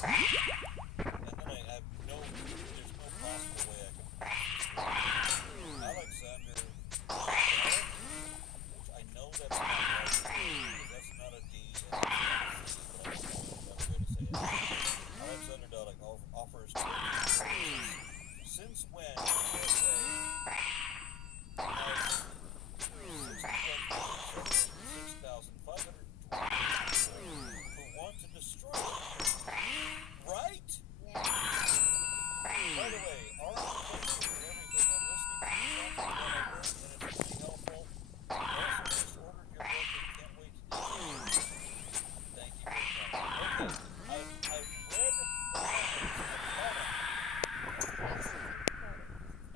then I have there's no possible way I can. Alexander, which I know that's not right, because that's not a D, but I don't know a better way to say it. Alexander offers since when USA has 6,500 who want to destroy it, right? Yeah. By the way, thank you for everything. I'm listening to you talking about it, and it's really helpful. I also just ordered your book and can't wait to do it. Thank you very much. Okay, I've read the comments.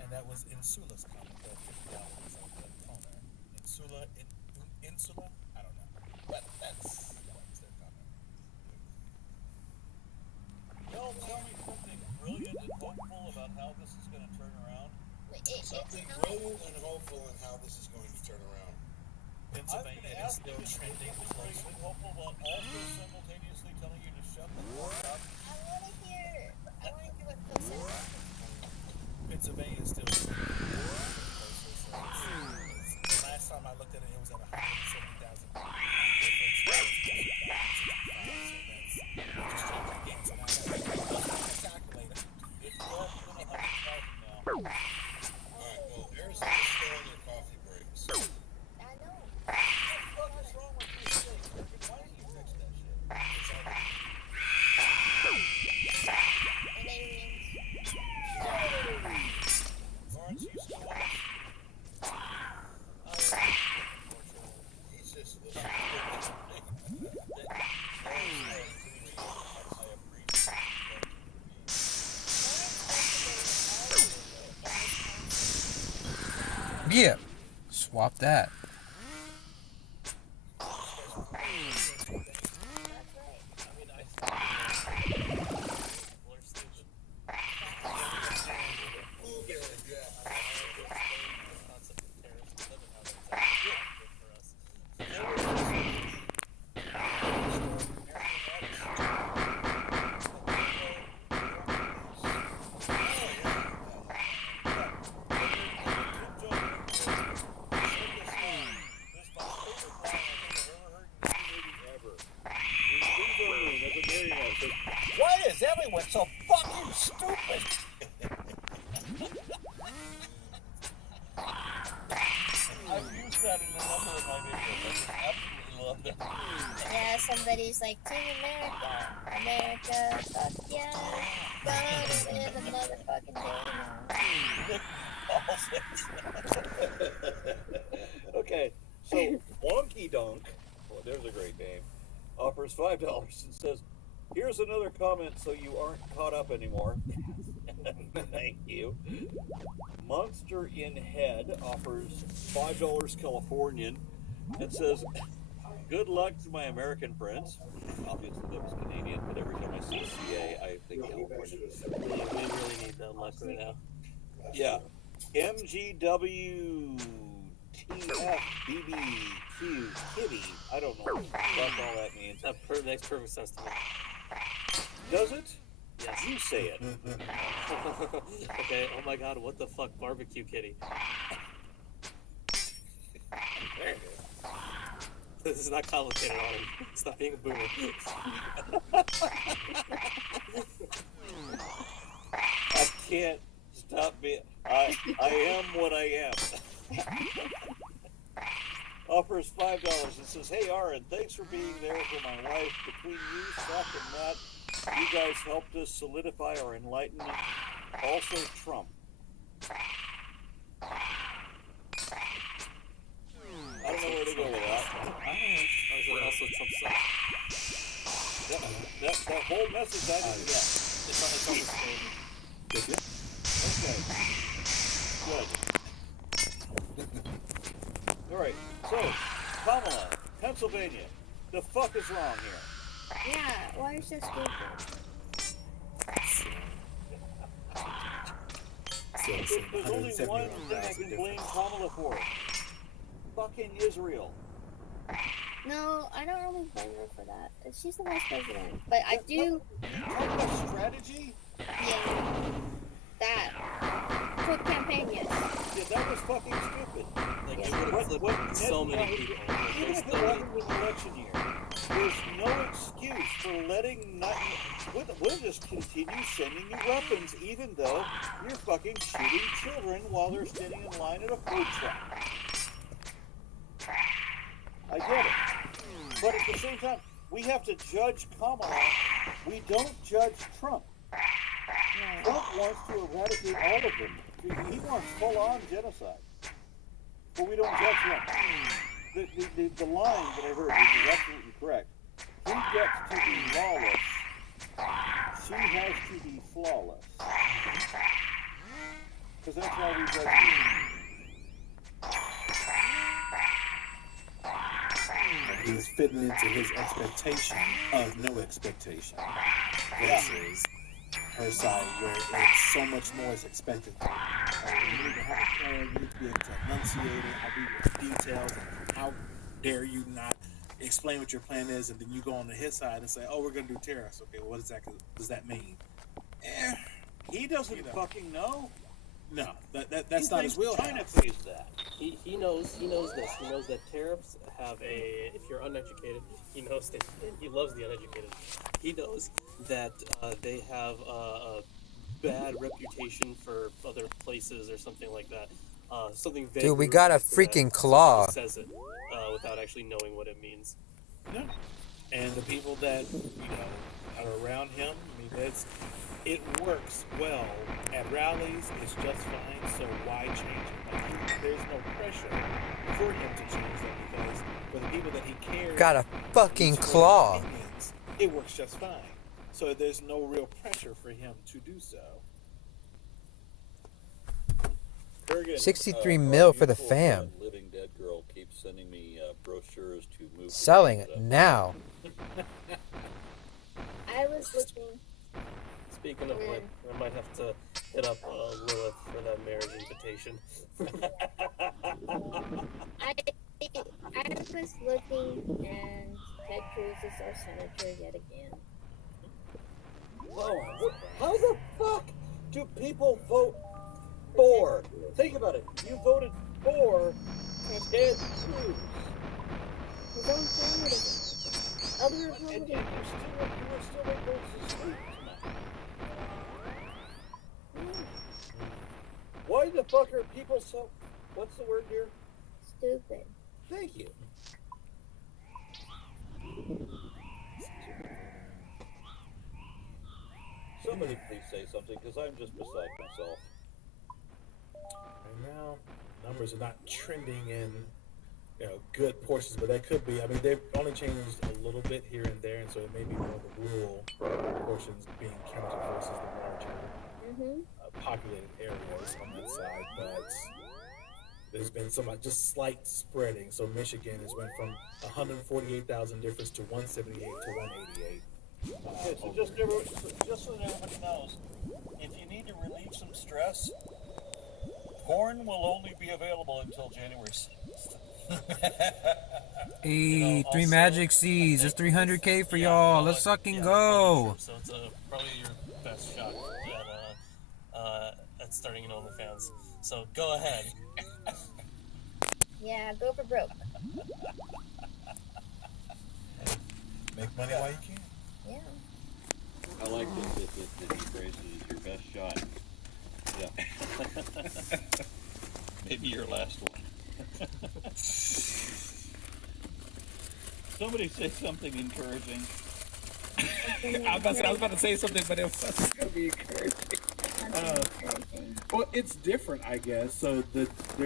And that was Insula's comment, the $50 on the toner. Insula? I don't know. But that was their comment. Y'all tell me something brilliant and hopeful about how this is going to turn around. Something brilliant and hopeful in how this is going to turn around. Pennsylvania is still trending closer. Hopeful, but also simultaneously telling you to shut the fuck up. I want to hear what Phil said. Pennsylvania is still trending closer. So the last time I looked at it, it was at 170,000 difference. Just changed the game. So now I got a calculator. It's less than 100,000 now. Alright, well, Arizona's still on their coffee breaks. I know. What the fuck is wrong with these things? Why didn't you fix that shit? It's on And aliens. Lawrence, you still on? He's just listening. Yeah. Swap that. Why is everyone so fucking stupid? I've used that in a number of my videos. I just absolutely love that. Yeah, somebody's like, Team America, fuck yeah, gonna live another fucking day. Okay, so Wonky Donk, well, there's a great name, offers $5 and says, here's another comment so you aren't caught up anymore. Thank you. Monster in Head offers $5 Californian and says, good luck to my American friends. Obviously that was Canadian, but every time I see CA, I think California. We really need that luck right now. Yeah. MGWTFBBQ Kitty. I don't know what all that means. That makes perfect sense to me. Does it? Yes. You say it. Okay, oh my god, what the fuck, barbecue kitty? This is not complicated, Arden. Stop being a boomer. I can't stop being. I am what I am. Offers $5 and says, hey, Aaron, thanks for being there for my wife. Between you, Seth, and Matt, you guys helped us solidify our enlightenment. Also, Trump. I don't know where to go with that. Also, Trump sucks. That whole message I didn't get. It's on the screen. Okay. Good. All right. So, Kamala, Pennsylvania. The fuck is wrong here? Yeah, why are you so stupid? There's only one thing I can blame Kamala for. Fucking Israel. No, I don't really blame her for that. She's the vice president. But I do. Talk about strategy? Yeah. That. For the campaign, yes. Yeah, that was fucking stupid. Like, it would have flipped so many people. Even if it wasn't an election year, there's no excuse for letting we'll just continue sending you weapons, even though you're fucking shooting children while they're standing in line at a food truck. I get it. But at the same time, we have to judge Kamala. We don't judge Trump. Trump wants to eradicate all of them. He wants full-on genocide. But we don't judge him. The line that I heard, which is absolutely correct, he gets to be lawless. She has to be flawless. Because that's why we judge him. He's fitting into his expectation of no expectation versus her side where it's so much more is expected. You need to have a plan, you need to be able to enunciate it, I'll be with details, and how dare you not explain what your plan is, and then you go on to his side and say, oh, we're going to do tariffs. Okay, well, what exactly does that mean? He doesn't fucking know. No, that's not his wheelhouse. China pays that. He knows this. He knows that tariffs have if you're uneducated, he knows that, and he loves the uneducated. He knows that they have a bad reputation for other places or something like that. Something vague. Dude, we got a freaking claw. He says it without actually knowing what it means. No. And the people that, are around him, I mean, it works well at rallies. It's just fine. So why change it? Like, there's no pressure for him to change that because for the people that he cares, Got a fucking claw. opinions, it works just fine. So there's no real pressure for him to do so. 63 mil for the fam. Living Dead girl keeps sending me brochures to move. Selling it now. I was looking. Speaking of which, I might have to hit up Lilith for that marriage invitation. I was looking, and Ted Cruz is our senator yet again. Oh, how the fuck do people vote for? Think about it. You voted for Ted Cruz. His own family doesn't. Other Republicans. And you were still able to sleep tonight. Why the fuck are people so... What's the word here? Stupid. Thank you. Somebody please say something, because I'm just beside myself. And now, numbers are not trending in, good portions, but that could be. I mean, they've only changed a little bit here and there, and so it may be more of the rural portions being counted versus the larger populated areas on that side. But there's been some just slight spreading. So Michigan has went from 148,000 difference to 178 to 188. Okay, so just so that everybody knows, if you need to relieve some stress, porn will only be available until January 6th. Hey, 3 magic seeds. That's 300K for y'all. Let's fucking go. So it's probably your best shot at starting an OnlyFans. So go ahead. Yeah, go for broke. Make money while you can. Yeah. I like this that he phrases your best shot. Yeah. Maybe your last one. Somebody say something encouraging. I was about to say something, but it wasn't going to be encouraging. Well, it's different, I guess. So there's 2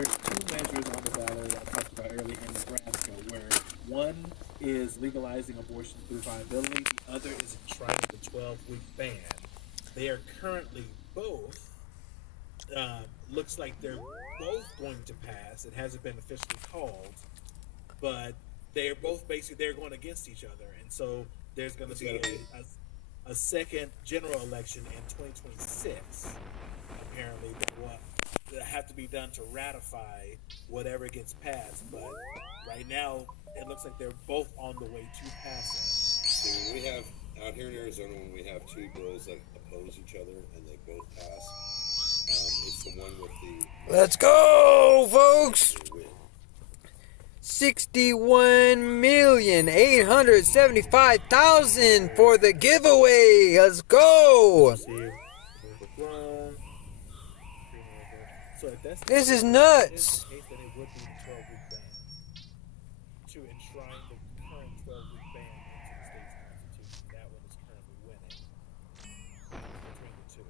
measures on the ballot I talked about earlier in Nebraska, where one is legalizing abortion through viability, the other is trying the 12-week ban. They are currently both, looks like they're both going to pass. It hasn't been officially called, but they are both basically, they're going against each other. And so there's going to be a second general election in 2026, apparently, that have to be done to ratify whatever gets passed. But right now, it looks like they're both on the way to passing. See, when we have out here in Arizona, when we have two bills that oppose each other and they both pass, it's the one with the. Let's go, folks! 61,875,000 for the giveaway. Let's go! This is nuts. Then it would be the 12-week ban to enshrine the current 12-week ban into the state's constitution. That one is currently winning between the two.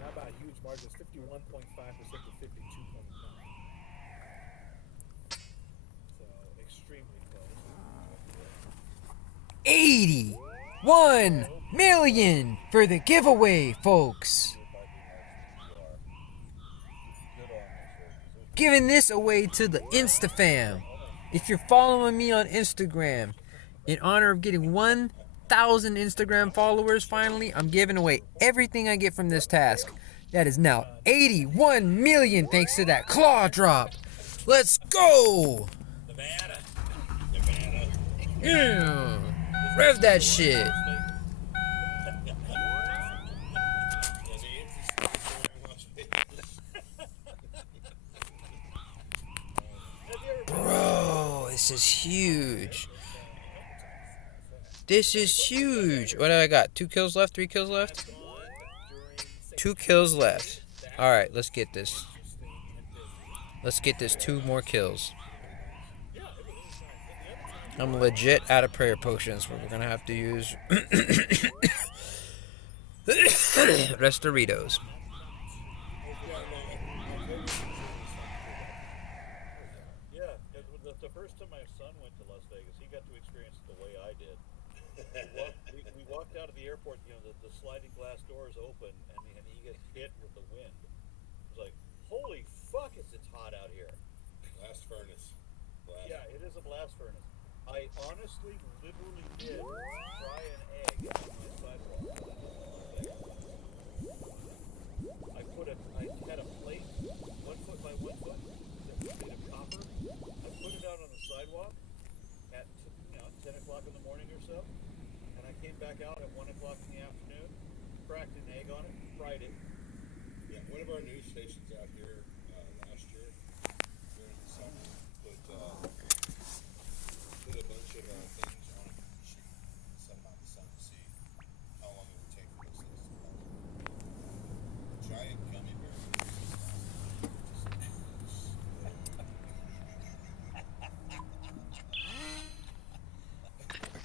Not by a huge margin. It's 51.5% to 52.9%. So extremely close. 81 million for the giveaway, folks. Giving this away to the InstaFam. If you're following me on Instagram, in honor of getting 1,000 Instagram followers finally, I'm giving away everything I get from this task. That is now 81 million thanks to that claw drop. Let's go! Yeah. Rev that shit. Bro, this is huge. This is huge. What do I got? 2 kills left? 3 kills left? 2 kills left. Alright, let's get this. Let's get this 2 more kills. I'm legit out of prayer potions, but we're gonna have to use Restoritos. Yeah, the first time my son went to Las Vegas, he got to experience it the way I did. We walked out of the airport, you know, the sliding glass doors open, and he gets hit with the wind. It was like, holy fuck, it's hot out here. Blast furnace. Yeah, it is a blast furnace. I honestly, literally did fry an egg on my sidewalk. I had a plate, 1 foot by 1 foot, that was made of copper. I put it out on the sidewalk at 10 o'clock in the morning or so, and I came back out at 1 o'clock in the afternoon, cracked an egg on it, fried it. Yeah, one of our news stations out here last year during the summer put a bunch of things on a machine, set them out in the sun to see how long it would take for those things to melt. Giant gummy bear.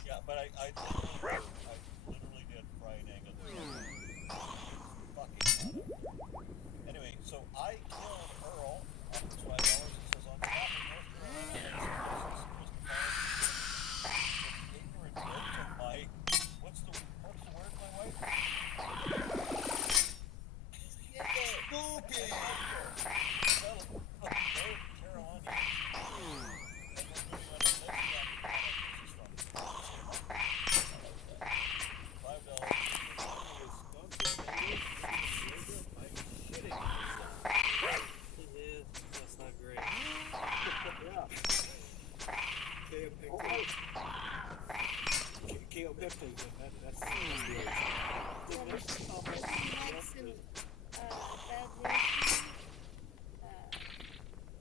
Yeah, but I literally did fry an egg on the fucking hot. Anyway, so I killed Earl. It's $5. It says on the top of North Carolina. Ignorant notes of my what's the word, my wife? Stupid. That's not great. KO Pepsi, that's the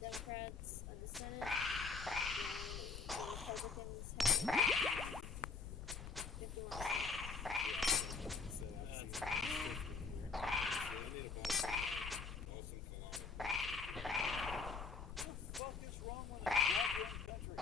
Democrats in the Senate, the Republicans have 51. What the fuck is wrong with this goddamn country?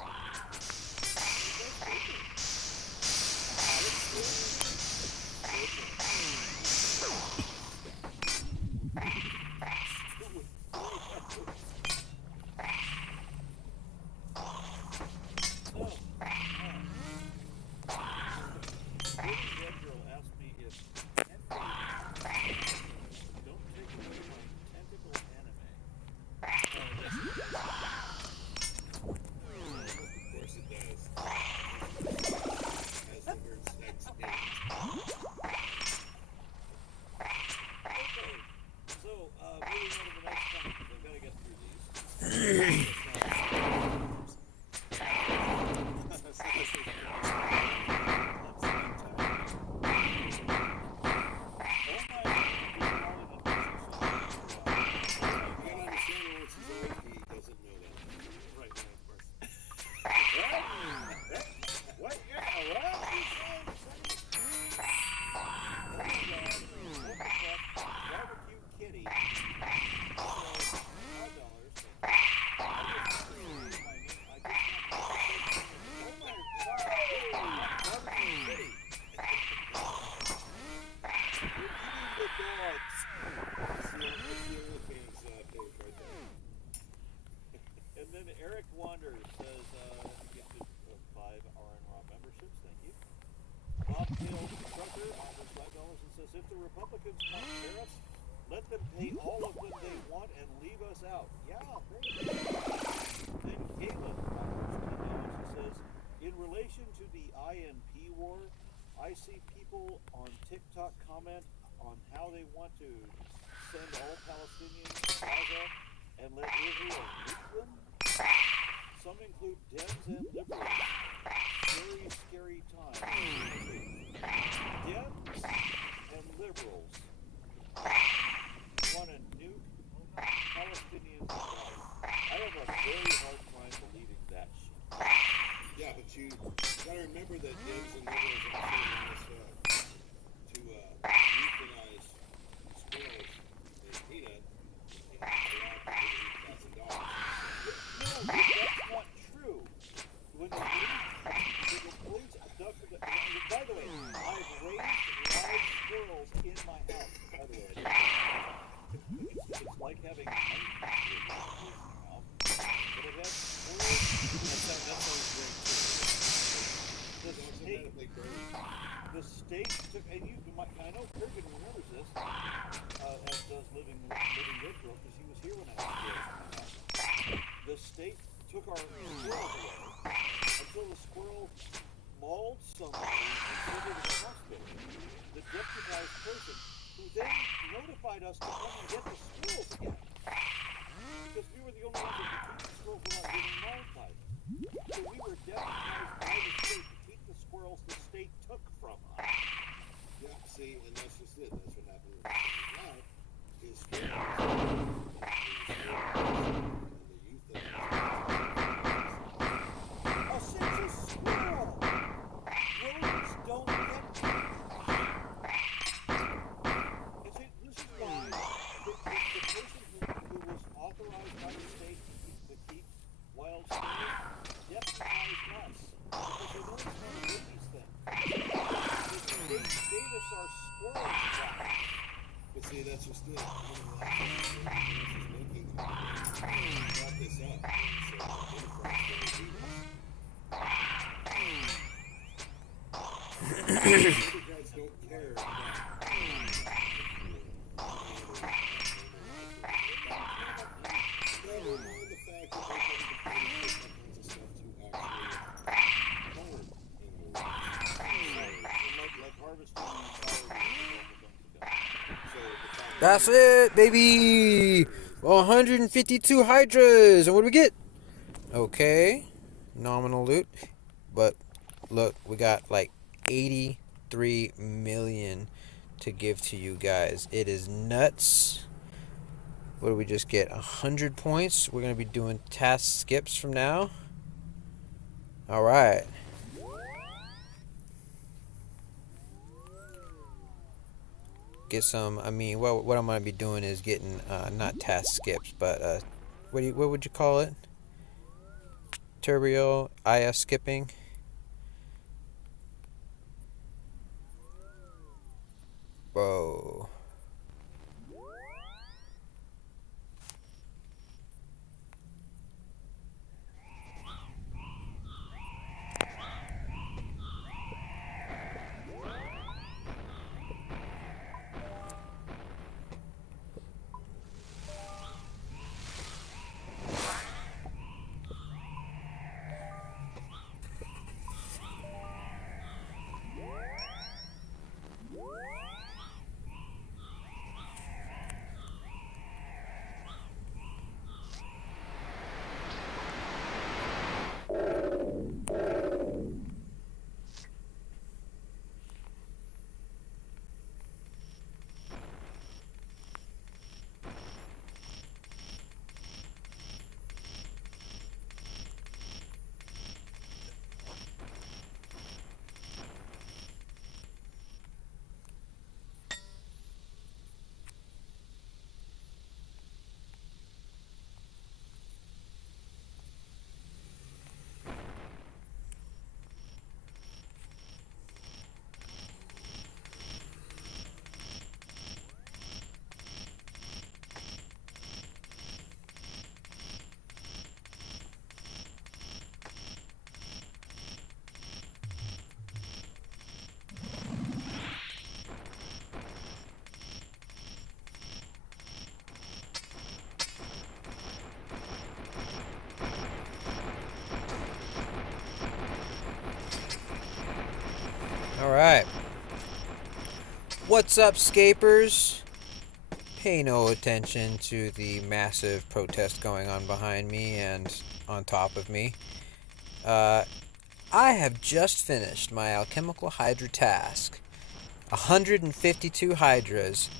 says, if the Republicans want tariffs, let them pay all of them they want and leave us out. Yeah, maybe. Then Galen she says, in relation to the INP war, I see people on TikTok comment on how they want to send all Palestinians to Gaza and let Israel nuke them. Some include Dems and liberals. Very scary time. Dems and liberals want to nuke Palestinians to Gaza. I have a very hard time believing that shit. Yeah, but you gotta remember that Dems and liberals also want us to euthanize squirrels and peanut and allow people to eat cats and dogs. No, that's not true. When the police abducted by the way, I've raised live squirrels in my house. By the way, it's like having monkeys in your house. But it has squirrels. That sounds great too. The state took, and I know Kurgan remembers this, as does Living Redgrove, because he was here when I was here. The state took our squirrels away until the squirrel mauled somebody and sent her to the hospital. The deputized person, who then notified us to come and get the squirrels again. Because we were the only ones that could keep the squirrels without getting mauled by them. So we were deputized by the state to keep the squirrels the state took from us. Yeah, see, and that's just it. That's what happened with life. Is squirrels. A sense squirrel! Rodents don't get you see, this is why the person who was authorized by the state to keep wild squirrels deputized us. Because they don't want to do these things. They gave us our squirrels back. But see, that's just it. Brought this up. Democrats don't care about never mind the fact that they put all kinds of stuff to actually harm animals. Like harvesting That's it, baby! 152 Hydras! And what do we get? Okay. Nominal loot. But, look, we got like 83 million to give to you guys. It is nuts. What do we just get? 100 points. We're going to be doing task skips from now. Alright. Get some, what I'm going to be doing is getting, not task skips, but, what would you call it? Turbo IS skipping. Whoa. Alright. What's up, Scapers? Pay no attention to the massive protest going on behind me and on top of me. I have just finished my Alchemical Hydra task. 152 Hydras,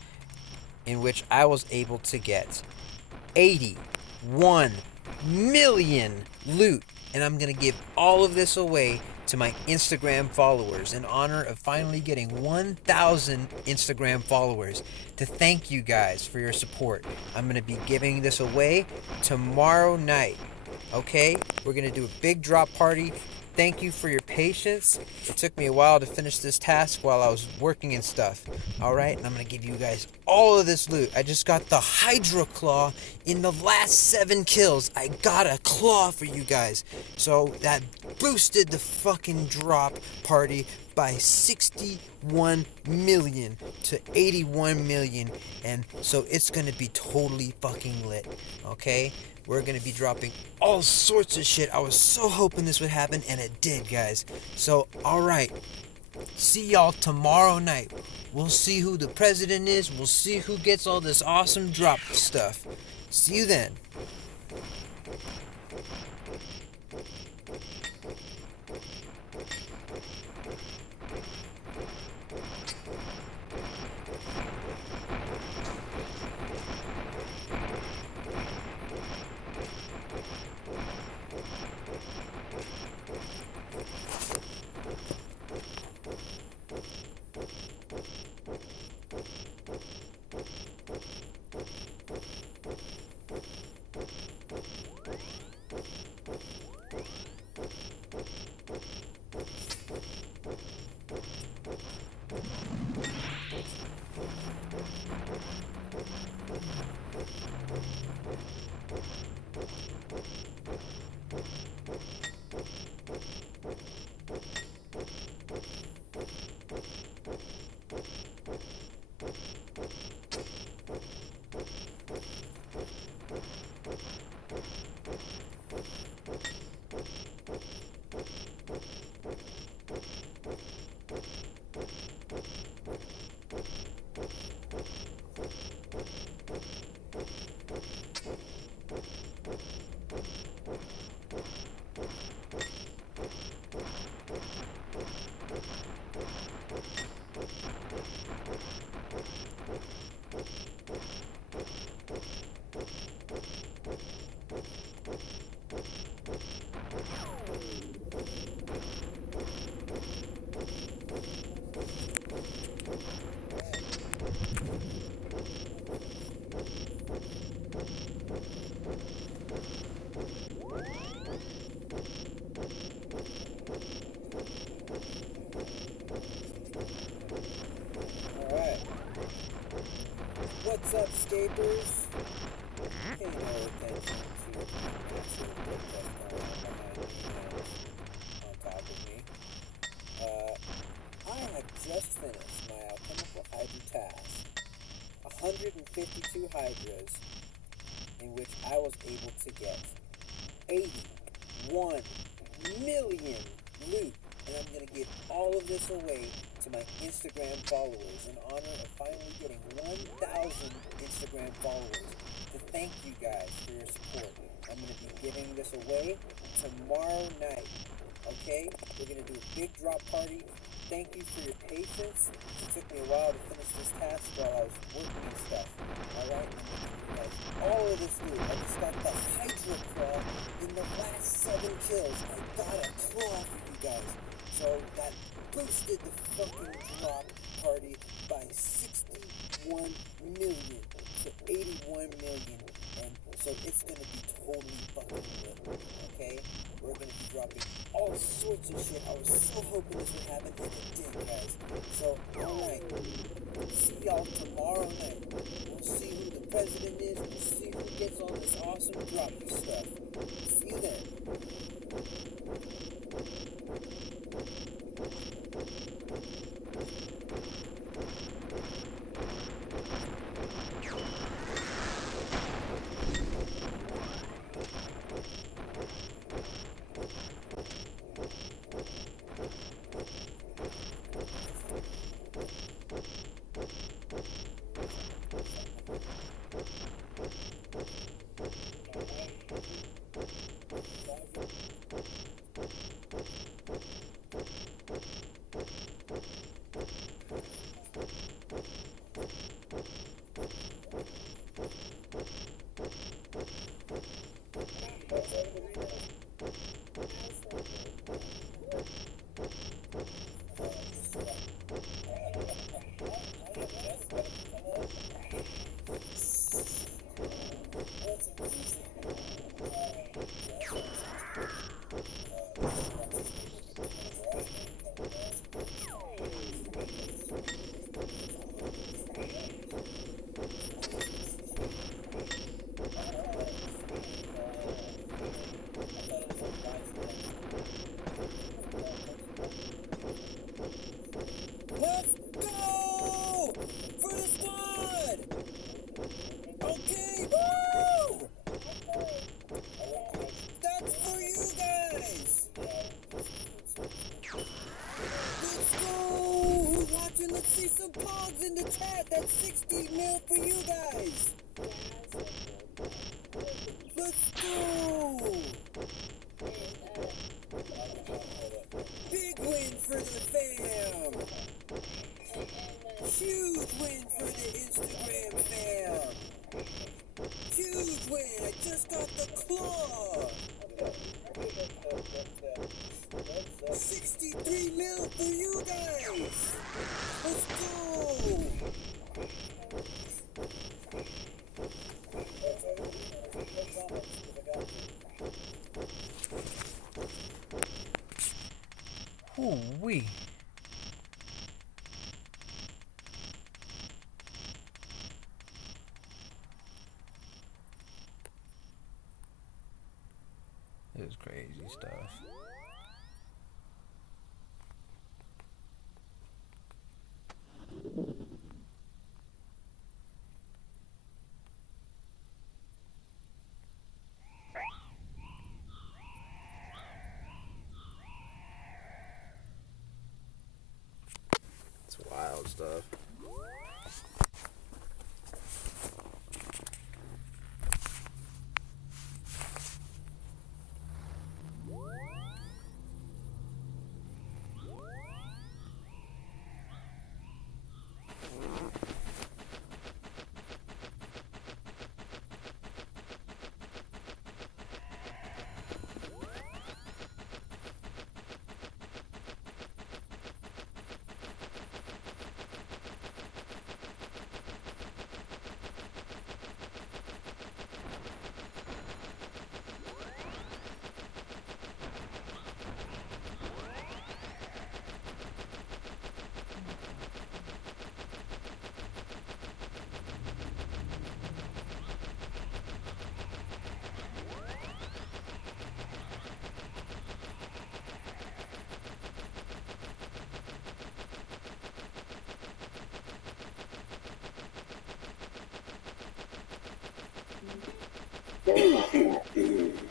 in which I was able to get 81 million loot. And I'm going to give all of this away to my Instagram followers in honor of finally getting 1,000 Instagram followers. To thank you guys for your support. I'm going to be giving this away tomorrow night. Okay? We're going to do a big drop party. Thank you for your patience. It took me a while to finish this task while I was working and stuff. Alright, and I'm going to give you guys all of this loot. I just got the Hydra claw in the last 7 kills. I got a claw for you guys. So that boosted the fucking drop party by 61 million to 81 million. And so it's going to be totally fucking lit. Okay? We're going to be dropping all sorts of shit. I was so hoping this would happen, and it did, guys. So, alright. See y'all tomorrow night. We'll see who the president is. We'll see who gets all this awesome drop stuff. See you then. What's up, Scapers? Pay no attention to the massive protest going on behind me and on top of me. I have just finished my Alchemical Hydra task. 152 Hydras, in which I was able to get 81 million loot. And I'm going to give all of this away to my Instagram followers in honor of finally getting 1,000 Instagram followers. To thank you guys for your support. I'm going to be giving this away tomorrow night. Okay? We're going to do a big drop party. Thank you for your patience. It took me a while to finish this task while I was working and stuff. Alright? I'm going to give you guys all of this loot. I just got the Hydra claw in the last 7 kills. I got a claw for you guys. So that boosted the fucking drop party by 61 million to 81 million. And so it's going to be totally fucking lit. Okay? We're going to be dropping all sorts of shit. I was so hoping this would happen, and it did, guys. So, alright. See y'all tomorrow night. We'll see who the president is. We'll see who gets all this awesome drop stuff. See you then. Pat, that's 60 mil for you guys. Let's go. Big win for the fam. Huge win for the Instagram fam. Huge win. I just got the claw. 63 mil for you guys. Let's go. Ooh-wee. It was crazy stuff. It's wild stuff.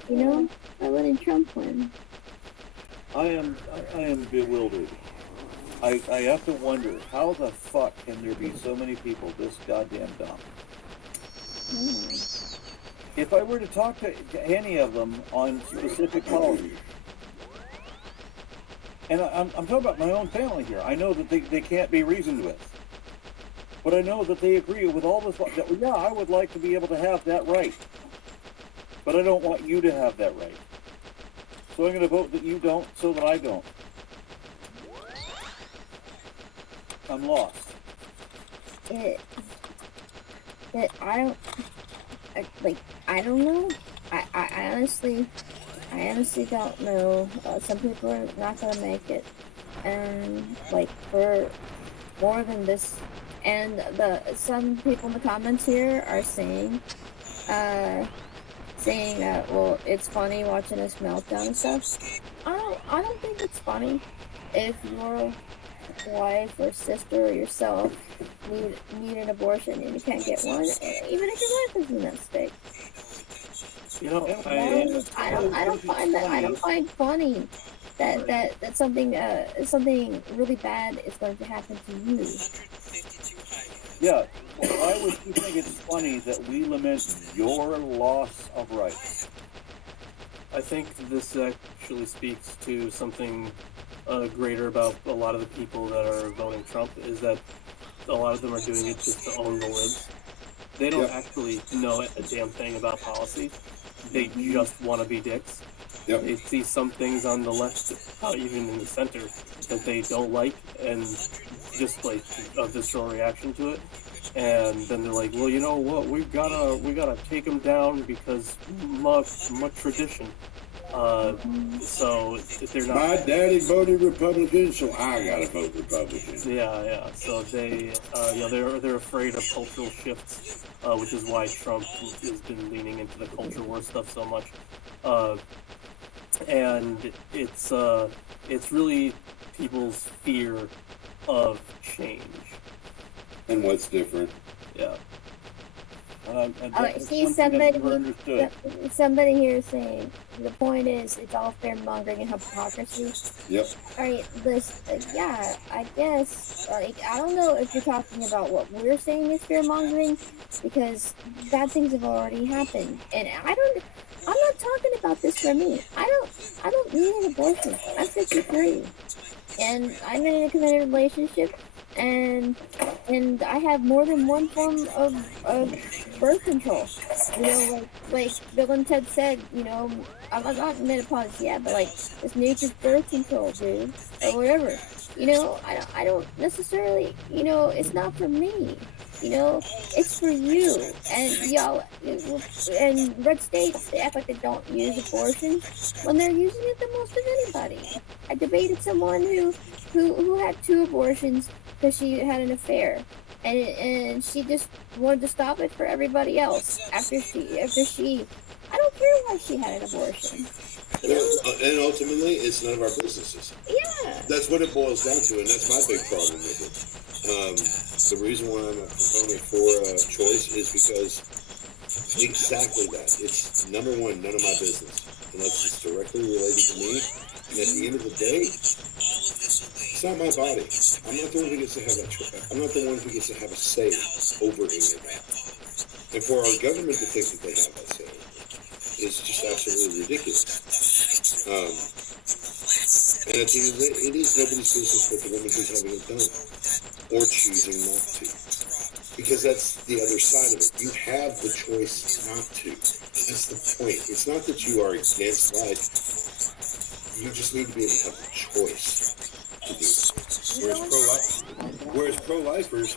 You know, by letting Trump win. I am bewildered. I have to wonder, how the fuck can there be so many people this goddamn dumb? If I were to talk to any of them on specific policies, and I'm talking about my own family here, I know that they can't be reasoned with. But I know that they agree with all this, that, yeah, I would like to be able to have that right. But I don't want you to have that right. So I'm going to vote that you don't, so that I don't. I'm lost. I don't know. I honestly don't know. Some people are not gonna make it, and like for more than this. And some people in the comments here are saying that, well, it's funny watching us meltdown and stuff. I don't think it's funny if your wife or sister or yourself need an abortion and you can't get one, even if your wife is in that state. You know, I don't find funny that something really bad is going to happen to you. Yeah, why would you think it's funny that we lament your loss of rights? I think this actually speaks to something greater about a lot of the people that are voting Trump, is that a lot of them are doing it just to own the libs. They don't actually know a damn thing about policy. They just want to be dicks. They see some things on the left, even in the center, that they don't like, and just like a visceral reaction to it. And then they're like, well, you know what? We gotta take them down because my tradition. So if they're not. My daddy voted Republican, so I gotta vote Republican. Yeah. So they, they're afraid of cultural shifts, which is why Trump has been leaning into the culture war stuff so much. And it's really people's fear of change. And what's different? Yeah. See, somebody here is saying the point is it's all fear mongering and hypocrisy. Yep. All right, yeah, I guess. Like, I don't know if you're talking about what we're saying is fear mongering, because bad things have already happened, and I'm not talking about this for me. I don't need an abortion. I'm 53, and I'm in a committed relationship, and I have more than one form of birth control. You know, like Bill and Ted said, you know, I'm not in menopause yet, but like it's nature's birth control, dude, or whatever. You know, I don't necessarily, you know, it's not for me. You know, it's for you. And y'all, and red states, they act like they don't use abortions when they're using it the most of anybody. I debated someone who had 2 abortions because she had an affair, and she just wanted to stop it for everybody else after she I don't care why she had an abortion. You know? And ultimately, it's none of our businesses. Yeah. That's what it boils down to, and that's my big problem with it. The reason why I'm a proponent for choice is because exactly that. It's number one, none of my business, unless it's directly related to me. And at the end of the day, it's not my body. I'm not the one who gets to have that choice. I'm not the one who gets to have a say over any of that. And for our government to think that they have that say is just absolutely ridiculous. And at the end of the day, it is nobody's business but the woman who's having it done, or choosing not to. Because that's the other side of it. You have the choice not to. That's the point. It's not that you are against life. You just need to be able to have the choice to do it. Whereas pro-lifers,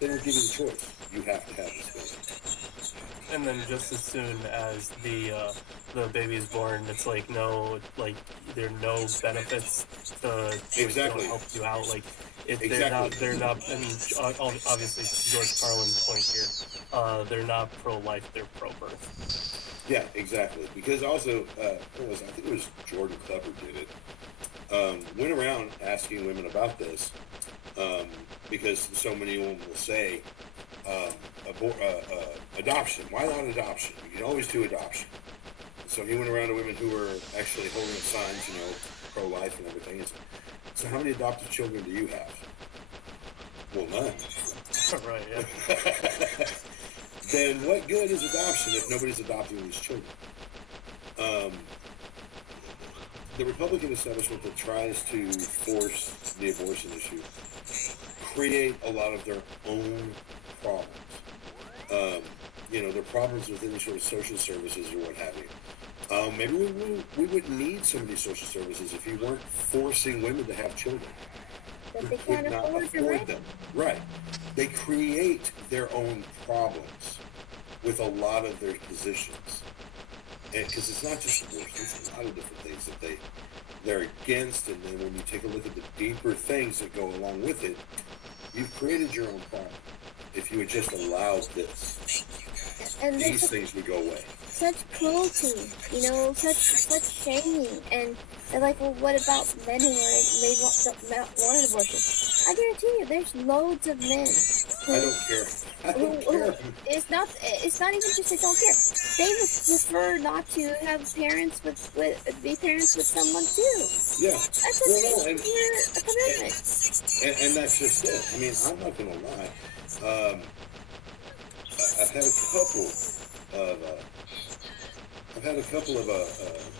they don't give you the choice. You have to have this baby. And then just as soon as the baby is born, it's like no, like there are no benefits to exactly help you out. Like exactly. they're not. I mean, obviously George Carlin's point here. They're not pro-life. They're pro-birth. Yeah, exactly. Because also, I think it was Jordan Klepper did it. Went around asking women about this because so many women will say. Adoption. Why not adoption? You can always do adoption. So he went around to women who were actually holding up signs, you know, pro-life and everything. So how many adopted children do you have? Well, none. Right, yeah. Then what good is adoption if nobody's adopting these children? The Republican establishment that tries to force the abortion issue create a lot of their own problems. You know, their problems with any sort of social services or what have you. Maybe we wouldn't need some of these social services if you weren't forcing women to have children. But they can't afford them. Right. They create their own problems with a lot of their positions. Because it's not just abortion, it's a lot of different things that they're against, and then when you take a look at the deeper things that go along with it, you've created your own problem. If you had just allowed this, and these things would go away. Such cruelty, you know, such shaming, and they're like, well, what about men who want an abortion? I guarantee you, there's loads of men. I don't care. I don't care. It's not even just they don't care. They would prefer not to have parents be parents with someone too. Yeah. That's a commitment. And that's just it. I mean, I'm not gonna lie. I've had a couple of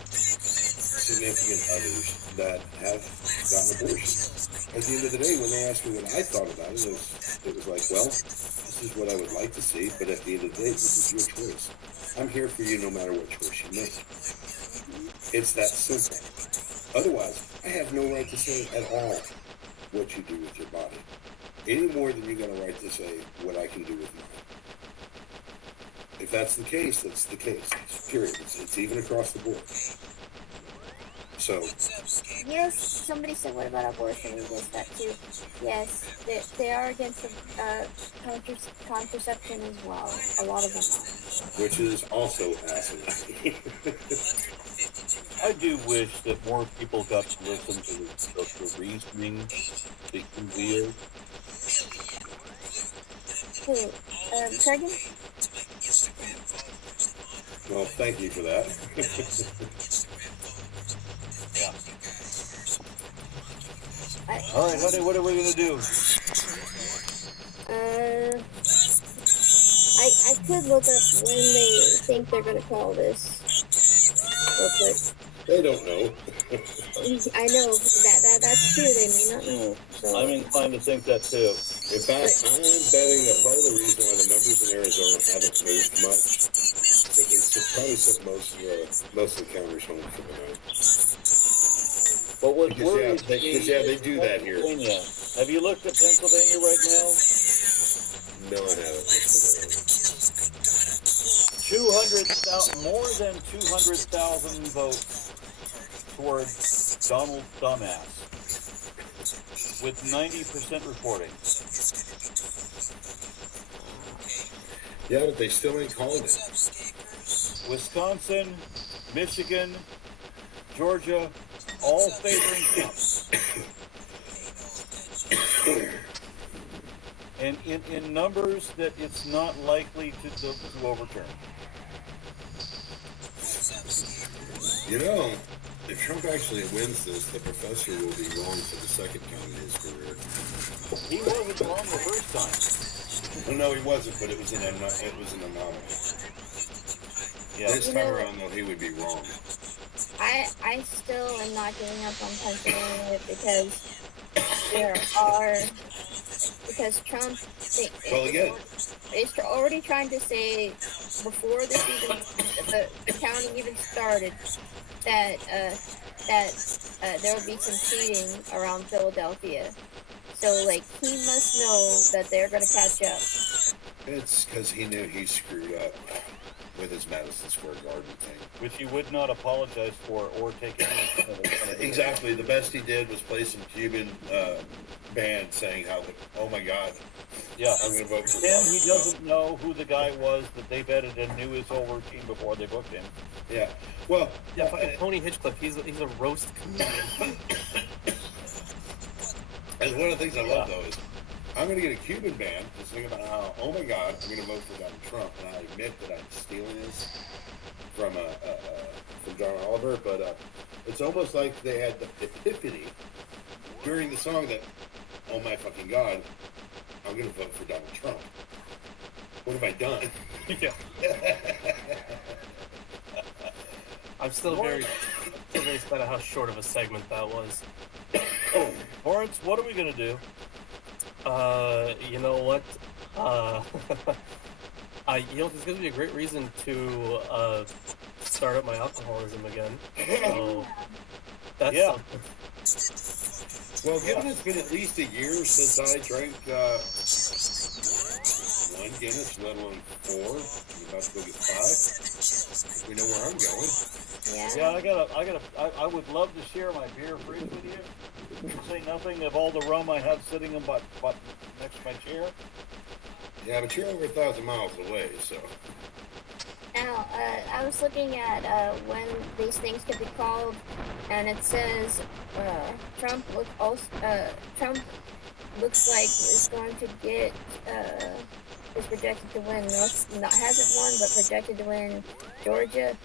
significant others that have gotten abortions. At the end of the day, when they asked me what I thought about it, it was like, well, this is what I would like to see, but at the end of the day, this is your choice. I'm here for you no matter what choice you make. It's that simple. Otherwise, I have no right to say at all what you do with your body. Any more than you got a right to say what I can do with mine. If that's the case, that's the case. Period. It's even across the board. So. Yes, somebody said, what about abortion? Against that too. Yes, they are against contraception as well. A lot of them are. Which is also asinine. I do wish that more people got to listen to the reasoning that you wield. Who? Kurgan? Well, thank you for that. Yeah. All right, honey, what are we going to do? I could look up when they think they're gonna call this real quick. They don't know. I know that's true. They may not know. So I'm inclined to think that too. In fact, I'm betting that part of the reason why the numbers in Arizona haven't moved much is that they probably sent most of the counters home for the night. But what Because, worries me they is do that here. Pennsylvania. Have you looked at Pennsylvania right now? No, I haven't. 200,000, more than 200,000 votes towards Donald Dumbass, with 90% reporting. Yeah, but they still ain't called it. Wisconsin, Michigan, Georgia, all favoring Trump. And in numbers that it's not likely to overturn. You know, if Trump actually wins this, the professor will be wrong for the second time in his career. He wasn't wrong the first time. Well, no, he wasn't, but it was an anomaly. Yeah. This time around, though, he would be wrong. I still am not giving up on Pennsylvania because Trump is already trying to say before this even the counting even started that there will be some cheating around Philadelphia. So like he must know that they're going to catch up. It's because he knew he screwed up with his Madison Square Garden thing, which he would not apologize for or take any. Exactly. The best he did was play some Cuban band saying how, oh my God, yeah, I'm going to vote for him. Trump. He doesn't know who the guy was that they vetted and knew his whole routine before they booked him. Yeah. Well, yeah, Tony Hitchcliffe. He's a roast comedian. And one of the things I love though is I'm going to get a Cuban band to sing about how, oh my God, I'm going to vote for Donald Trump, and I admit that I'm stealing this from John Oliver, but it's almost like they had the epiphany during the song that, oh my fucking God, I'm going to vote for Donald Trump. What have I done? Yeah. I'm still very sad at how short of a segment that was. Oh, Lawrence, what are we going to do? You know what? There's going to be a great reason to start up my alcoholism again. So that's something. Well, given it's been at least a year since I drank one Guinness, let alone 4, I'm about to go get 5. We know where I'm going. Yeah. I would love to share my beer fridge with you. Say nothing of all the rum I have sitting in but next to my chair. Yeah, but you're over 1,000 miles away, so. Now, I was looking at when these things could be called, and it says Trump looks like is going to get is projected to win. Hasn't won, but projected to win Georgia.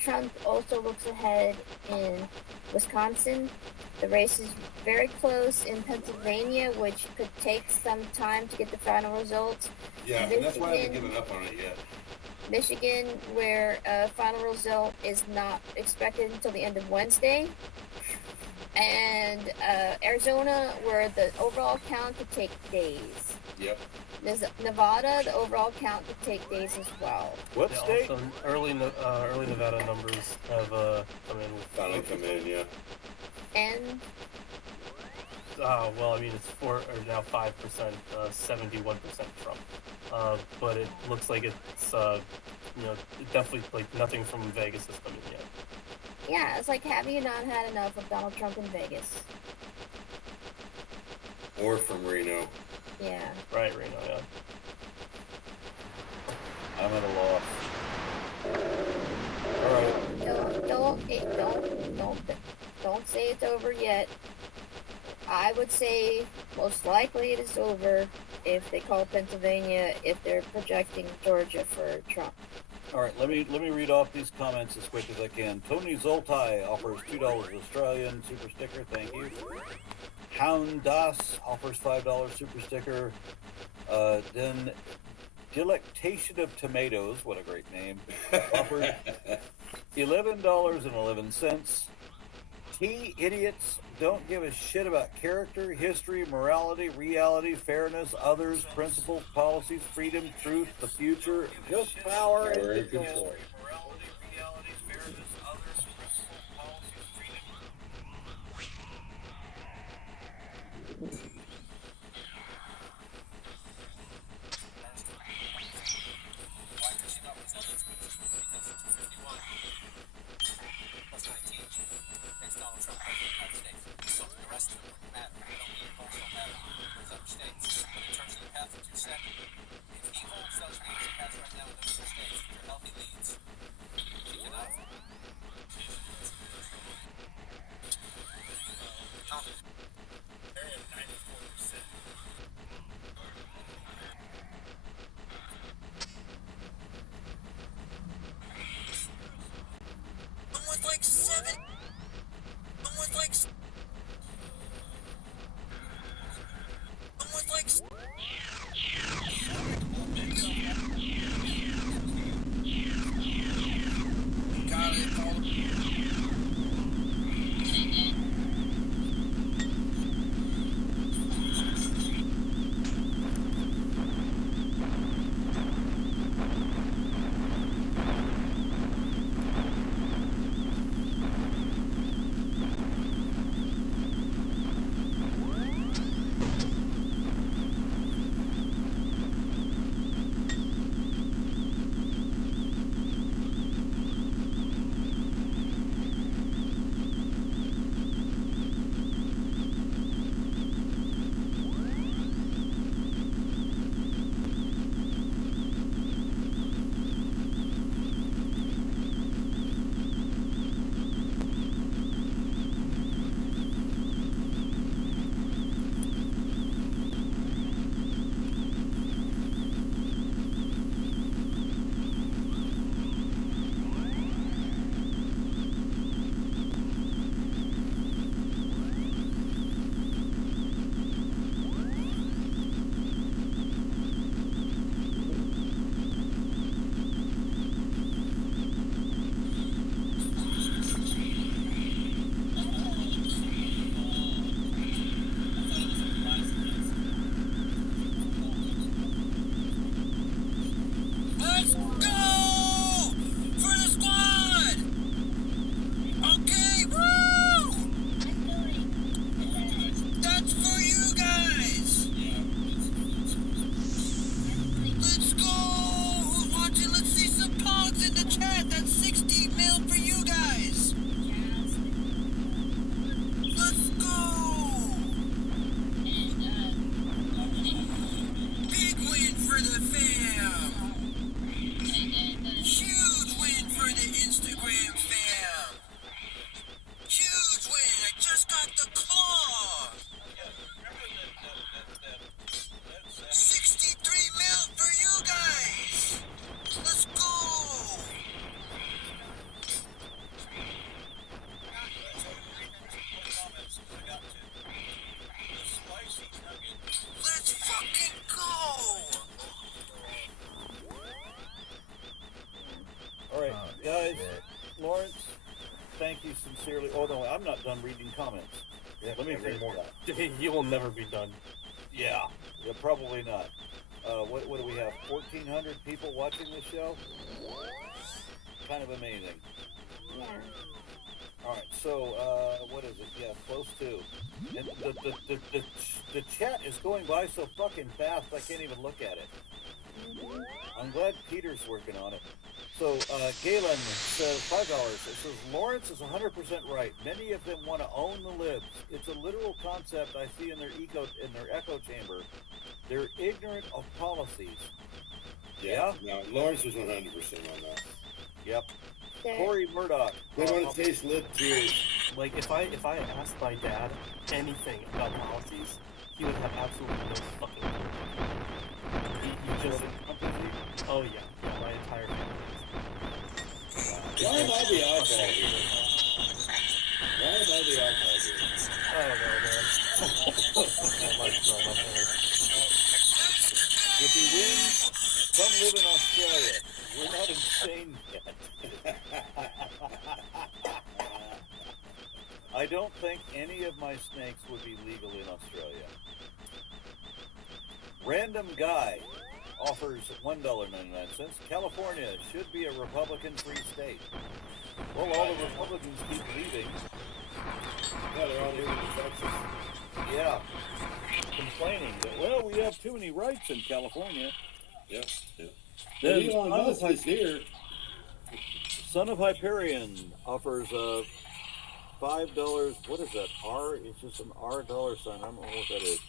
Trump also looks ahead in Wisconsin. The race is very close in Pennsylvania, which could take some time to get the final results. Yeah, and that's why I haven't given up on it yet. Michigan, where final result is not expected until the end of Wednesday. And Arizona, where the overall count could take days. Yep. Nevada, the overall count could take days as well. What state? Also, early Nevada numbers have come in. Finally come in, yeah. And well, I mean, it's now 5%, 71% Trump. But it looks like it's definitely like nothing from Vegas has come in yet. yeah, it's like, have you not had enough of Donald Trump in Vegas? Or from Reno. Yeah. Right, Reno, yeah. I'm at a loss. All right. Don't say it's over yet. I would say most likely it is over if they call Pennsylvania, if they're projecting Georgia for Trump. All right, let me read off these comments as quick as I can. Tony Zoltai offers $2 Australian super sticker. Thank you. Hound Das offers $5 super sticker. Then Delectation of Tomatoes, what a great name, offers $11.11. T idiots don't give a shit about character, history, morality, reality, fairness, others, principles, policies, freedom, truth, the future, just power and control. Sincerely. Oh no, I'm not done reading comments. Let me read more. You will never be done. Yeah, probably not. What do we have? 1,400 people watching this show. Kind of amazing. Yeah. All right, so what is it? Yeah, close to. And the chat is going by so fucking fast I can't even look at it. I'm glad Peter's working on it. So, Galen says $5. It says, Lawrence is 100% right. Many of them want to own the libs. It's a literal concept I see in their echo chamber. They're ignorant of policies. Yeah? No, Lawrence was 100% on that. Yep. Corey Murdoch. They want to taste lip tears. Like, if I asked my dad anything about policies, he would have absolutely no fucking clue. He just... Oh, yeah. My entire family. Why am I the oddball here? Why am I the oddball here? I don't know, man. If he wins, come live in Australia. We're not insane yet. I don't think any of my snakes would be legal in Australia. Random guy offers $1.99. California should be a Republican-free state. Well, all the Republicans keep leaving. Yeah, they're all leaving to Texas. Yeah. Complaining that, well, we have too many rights in California. Yep, yep. Then Elon Musk is here. Son of Hyperion offers $5. What is that? R? It's just an R dollar sign. I don't know what that is.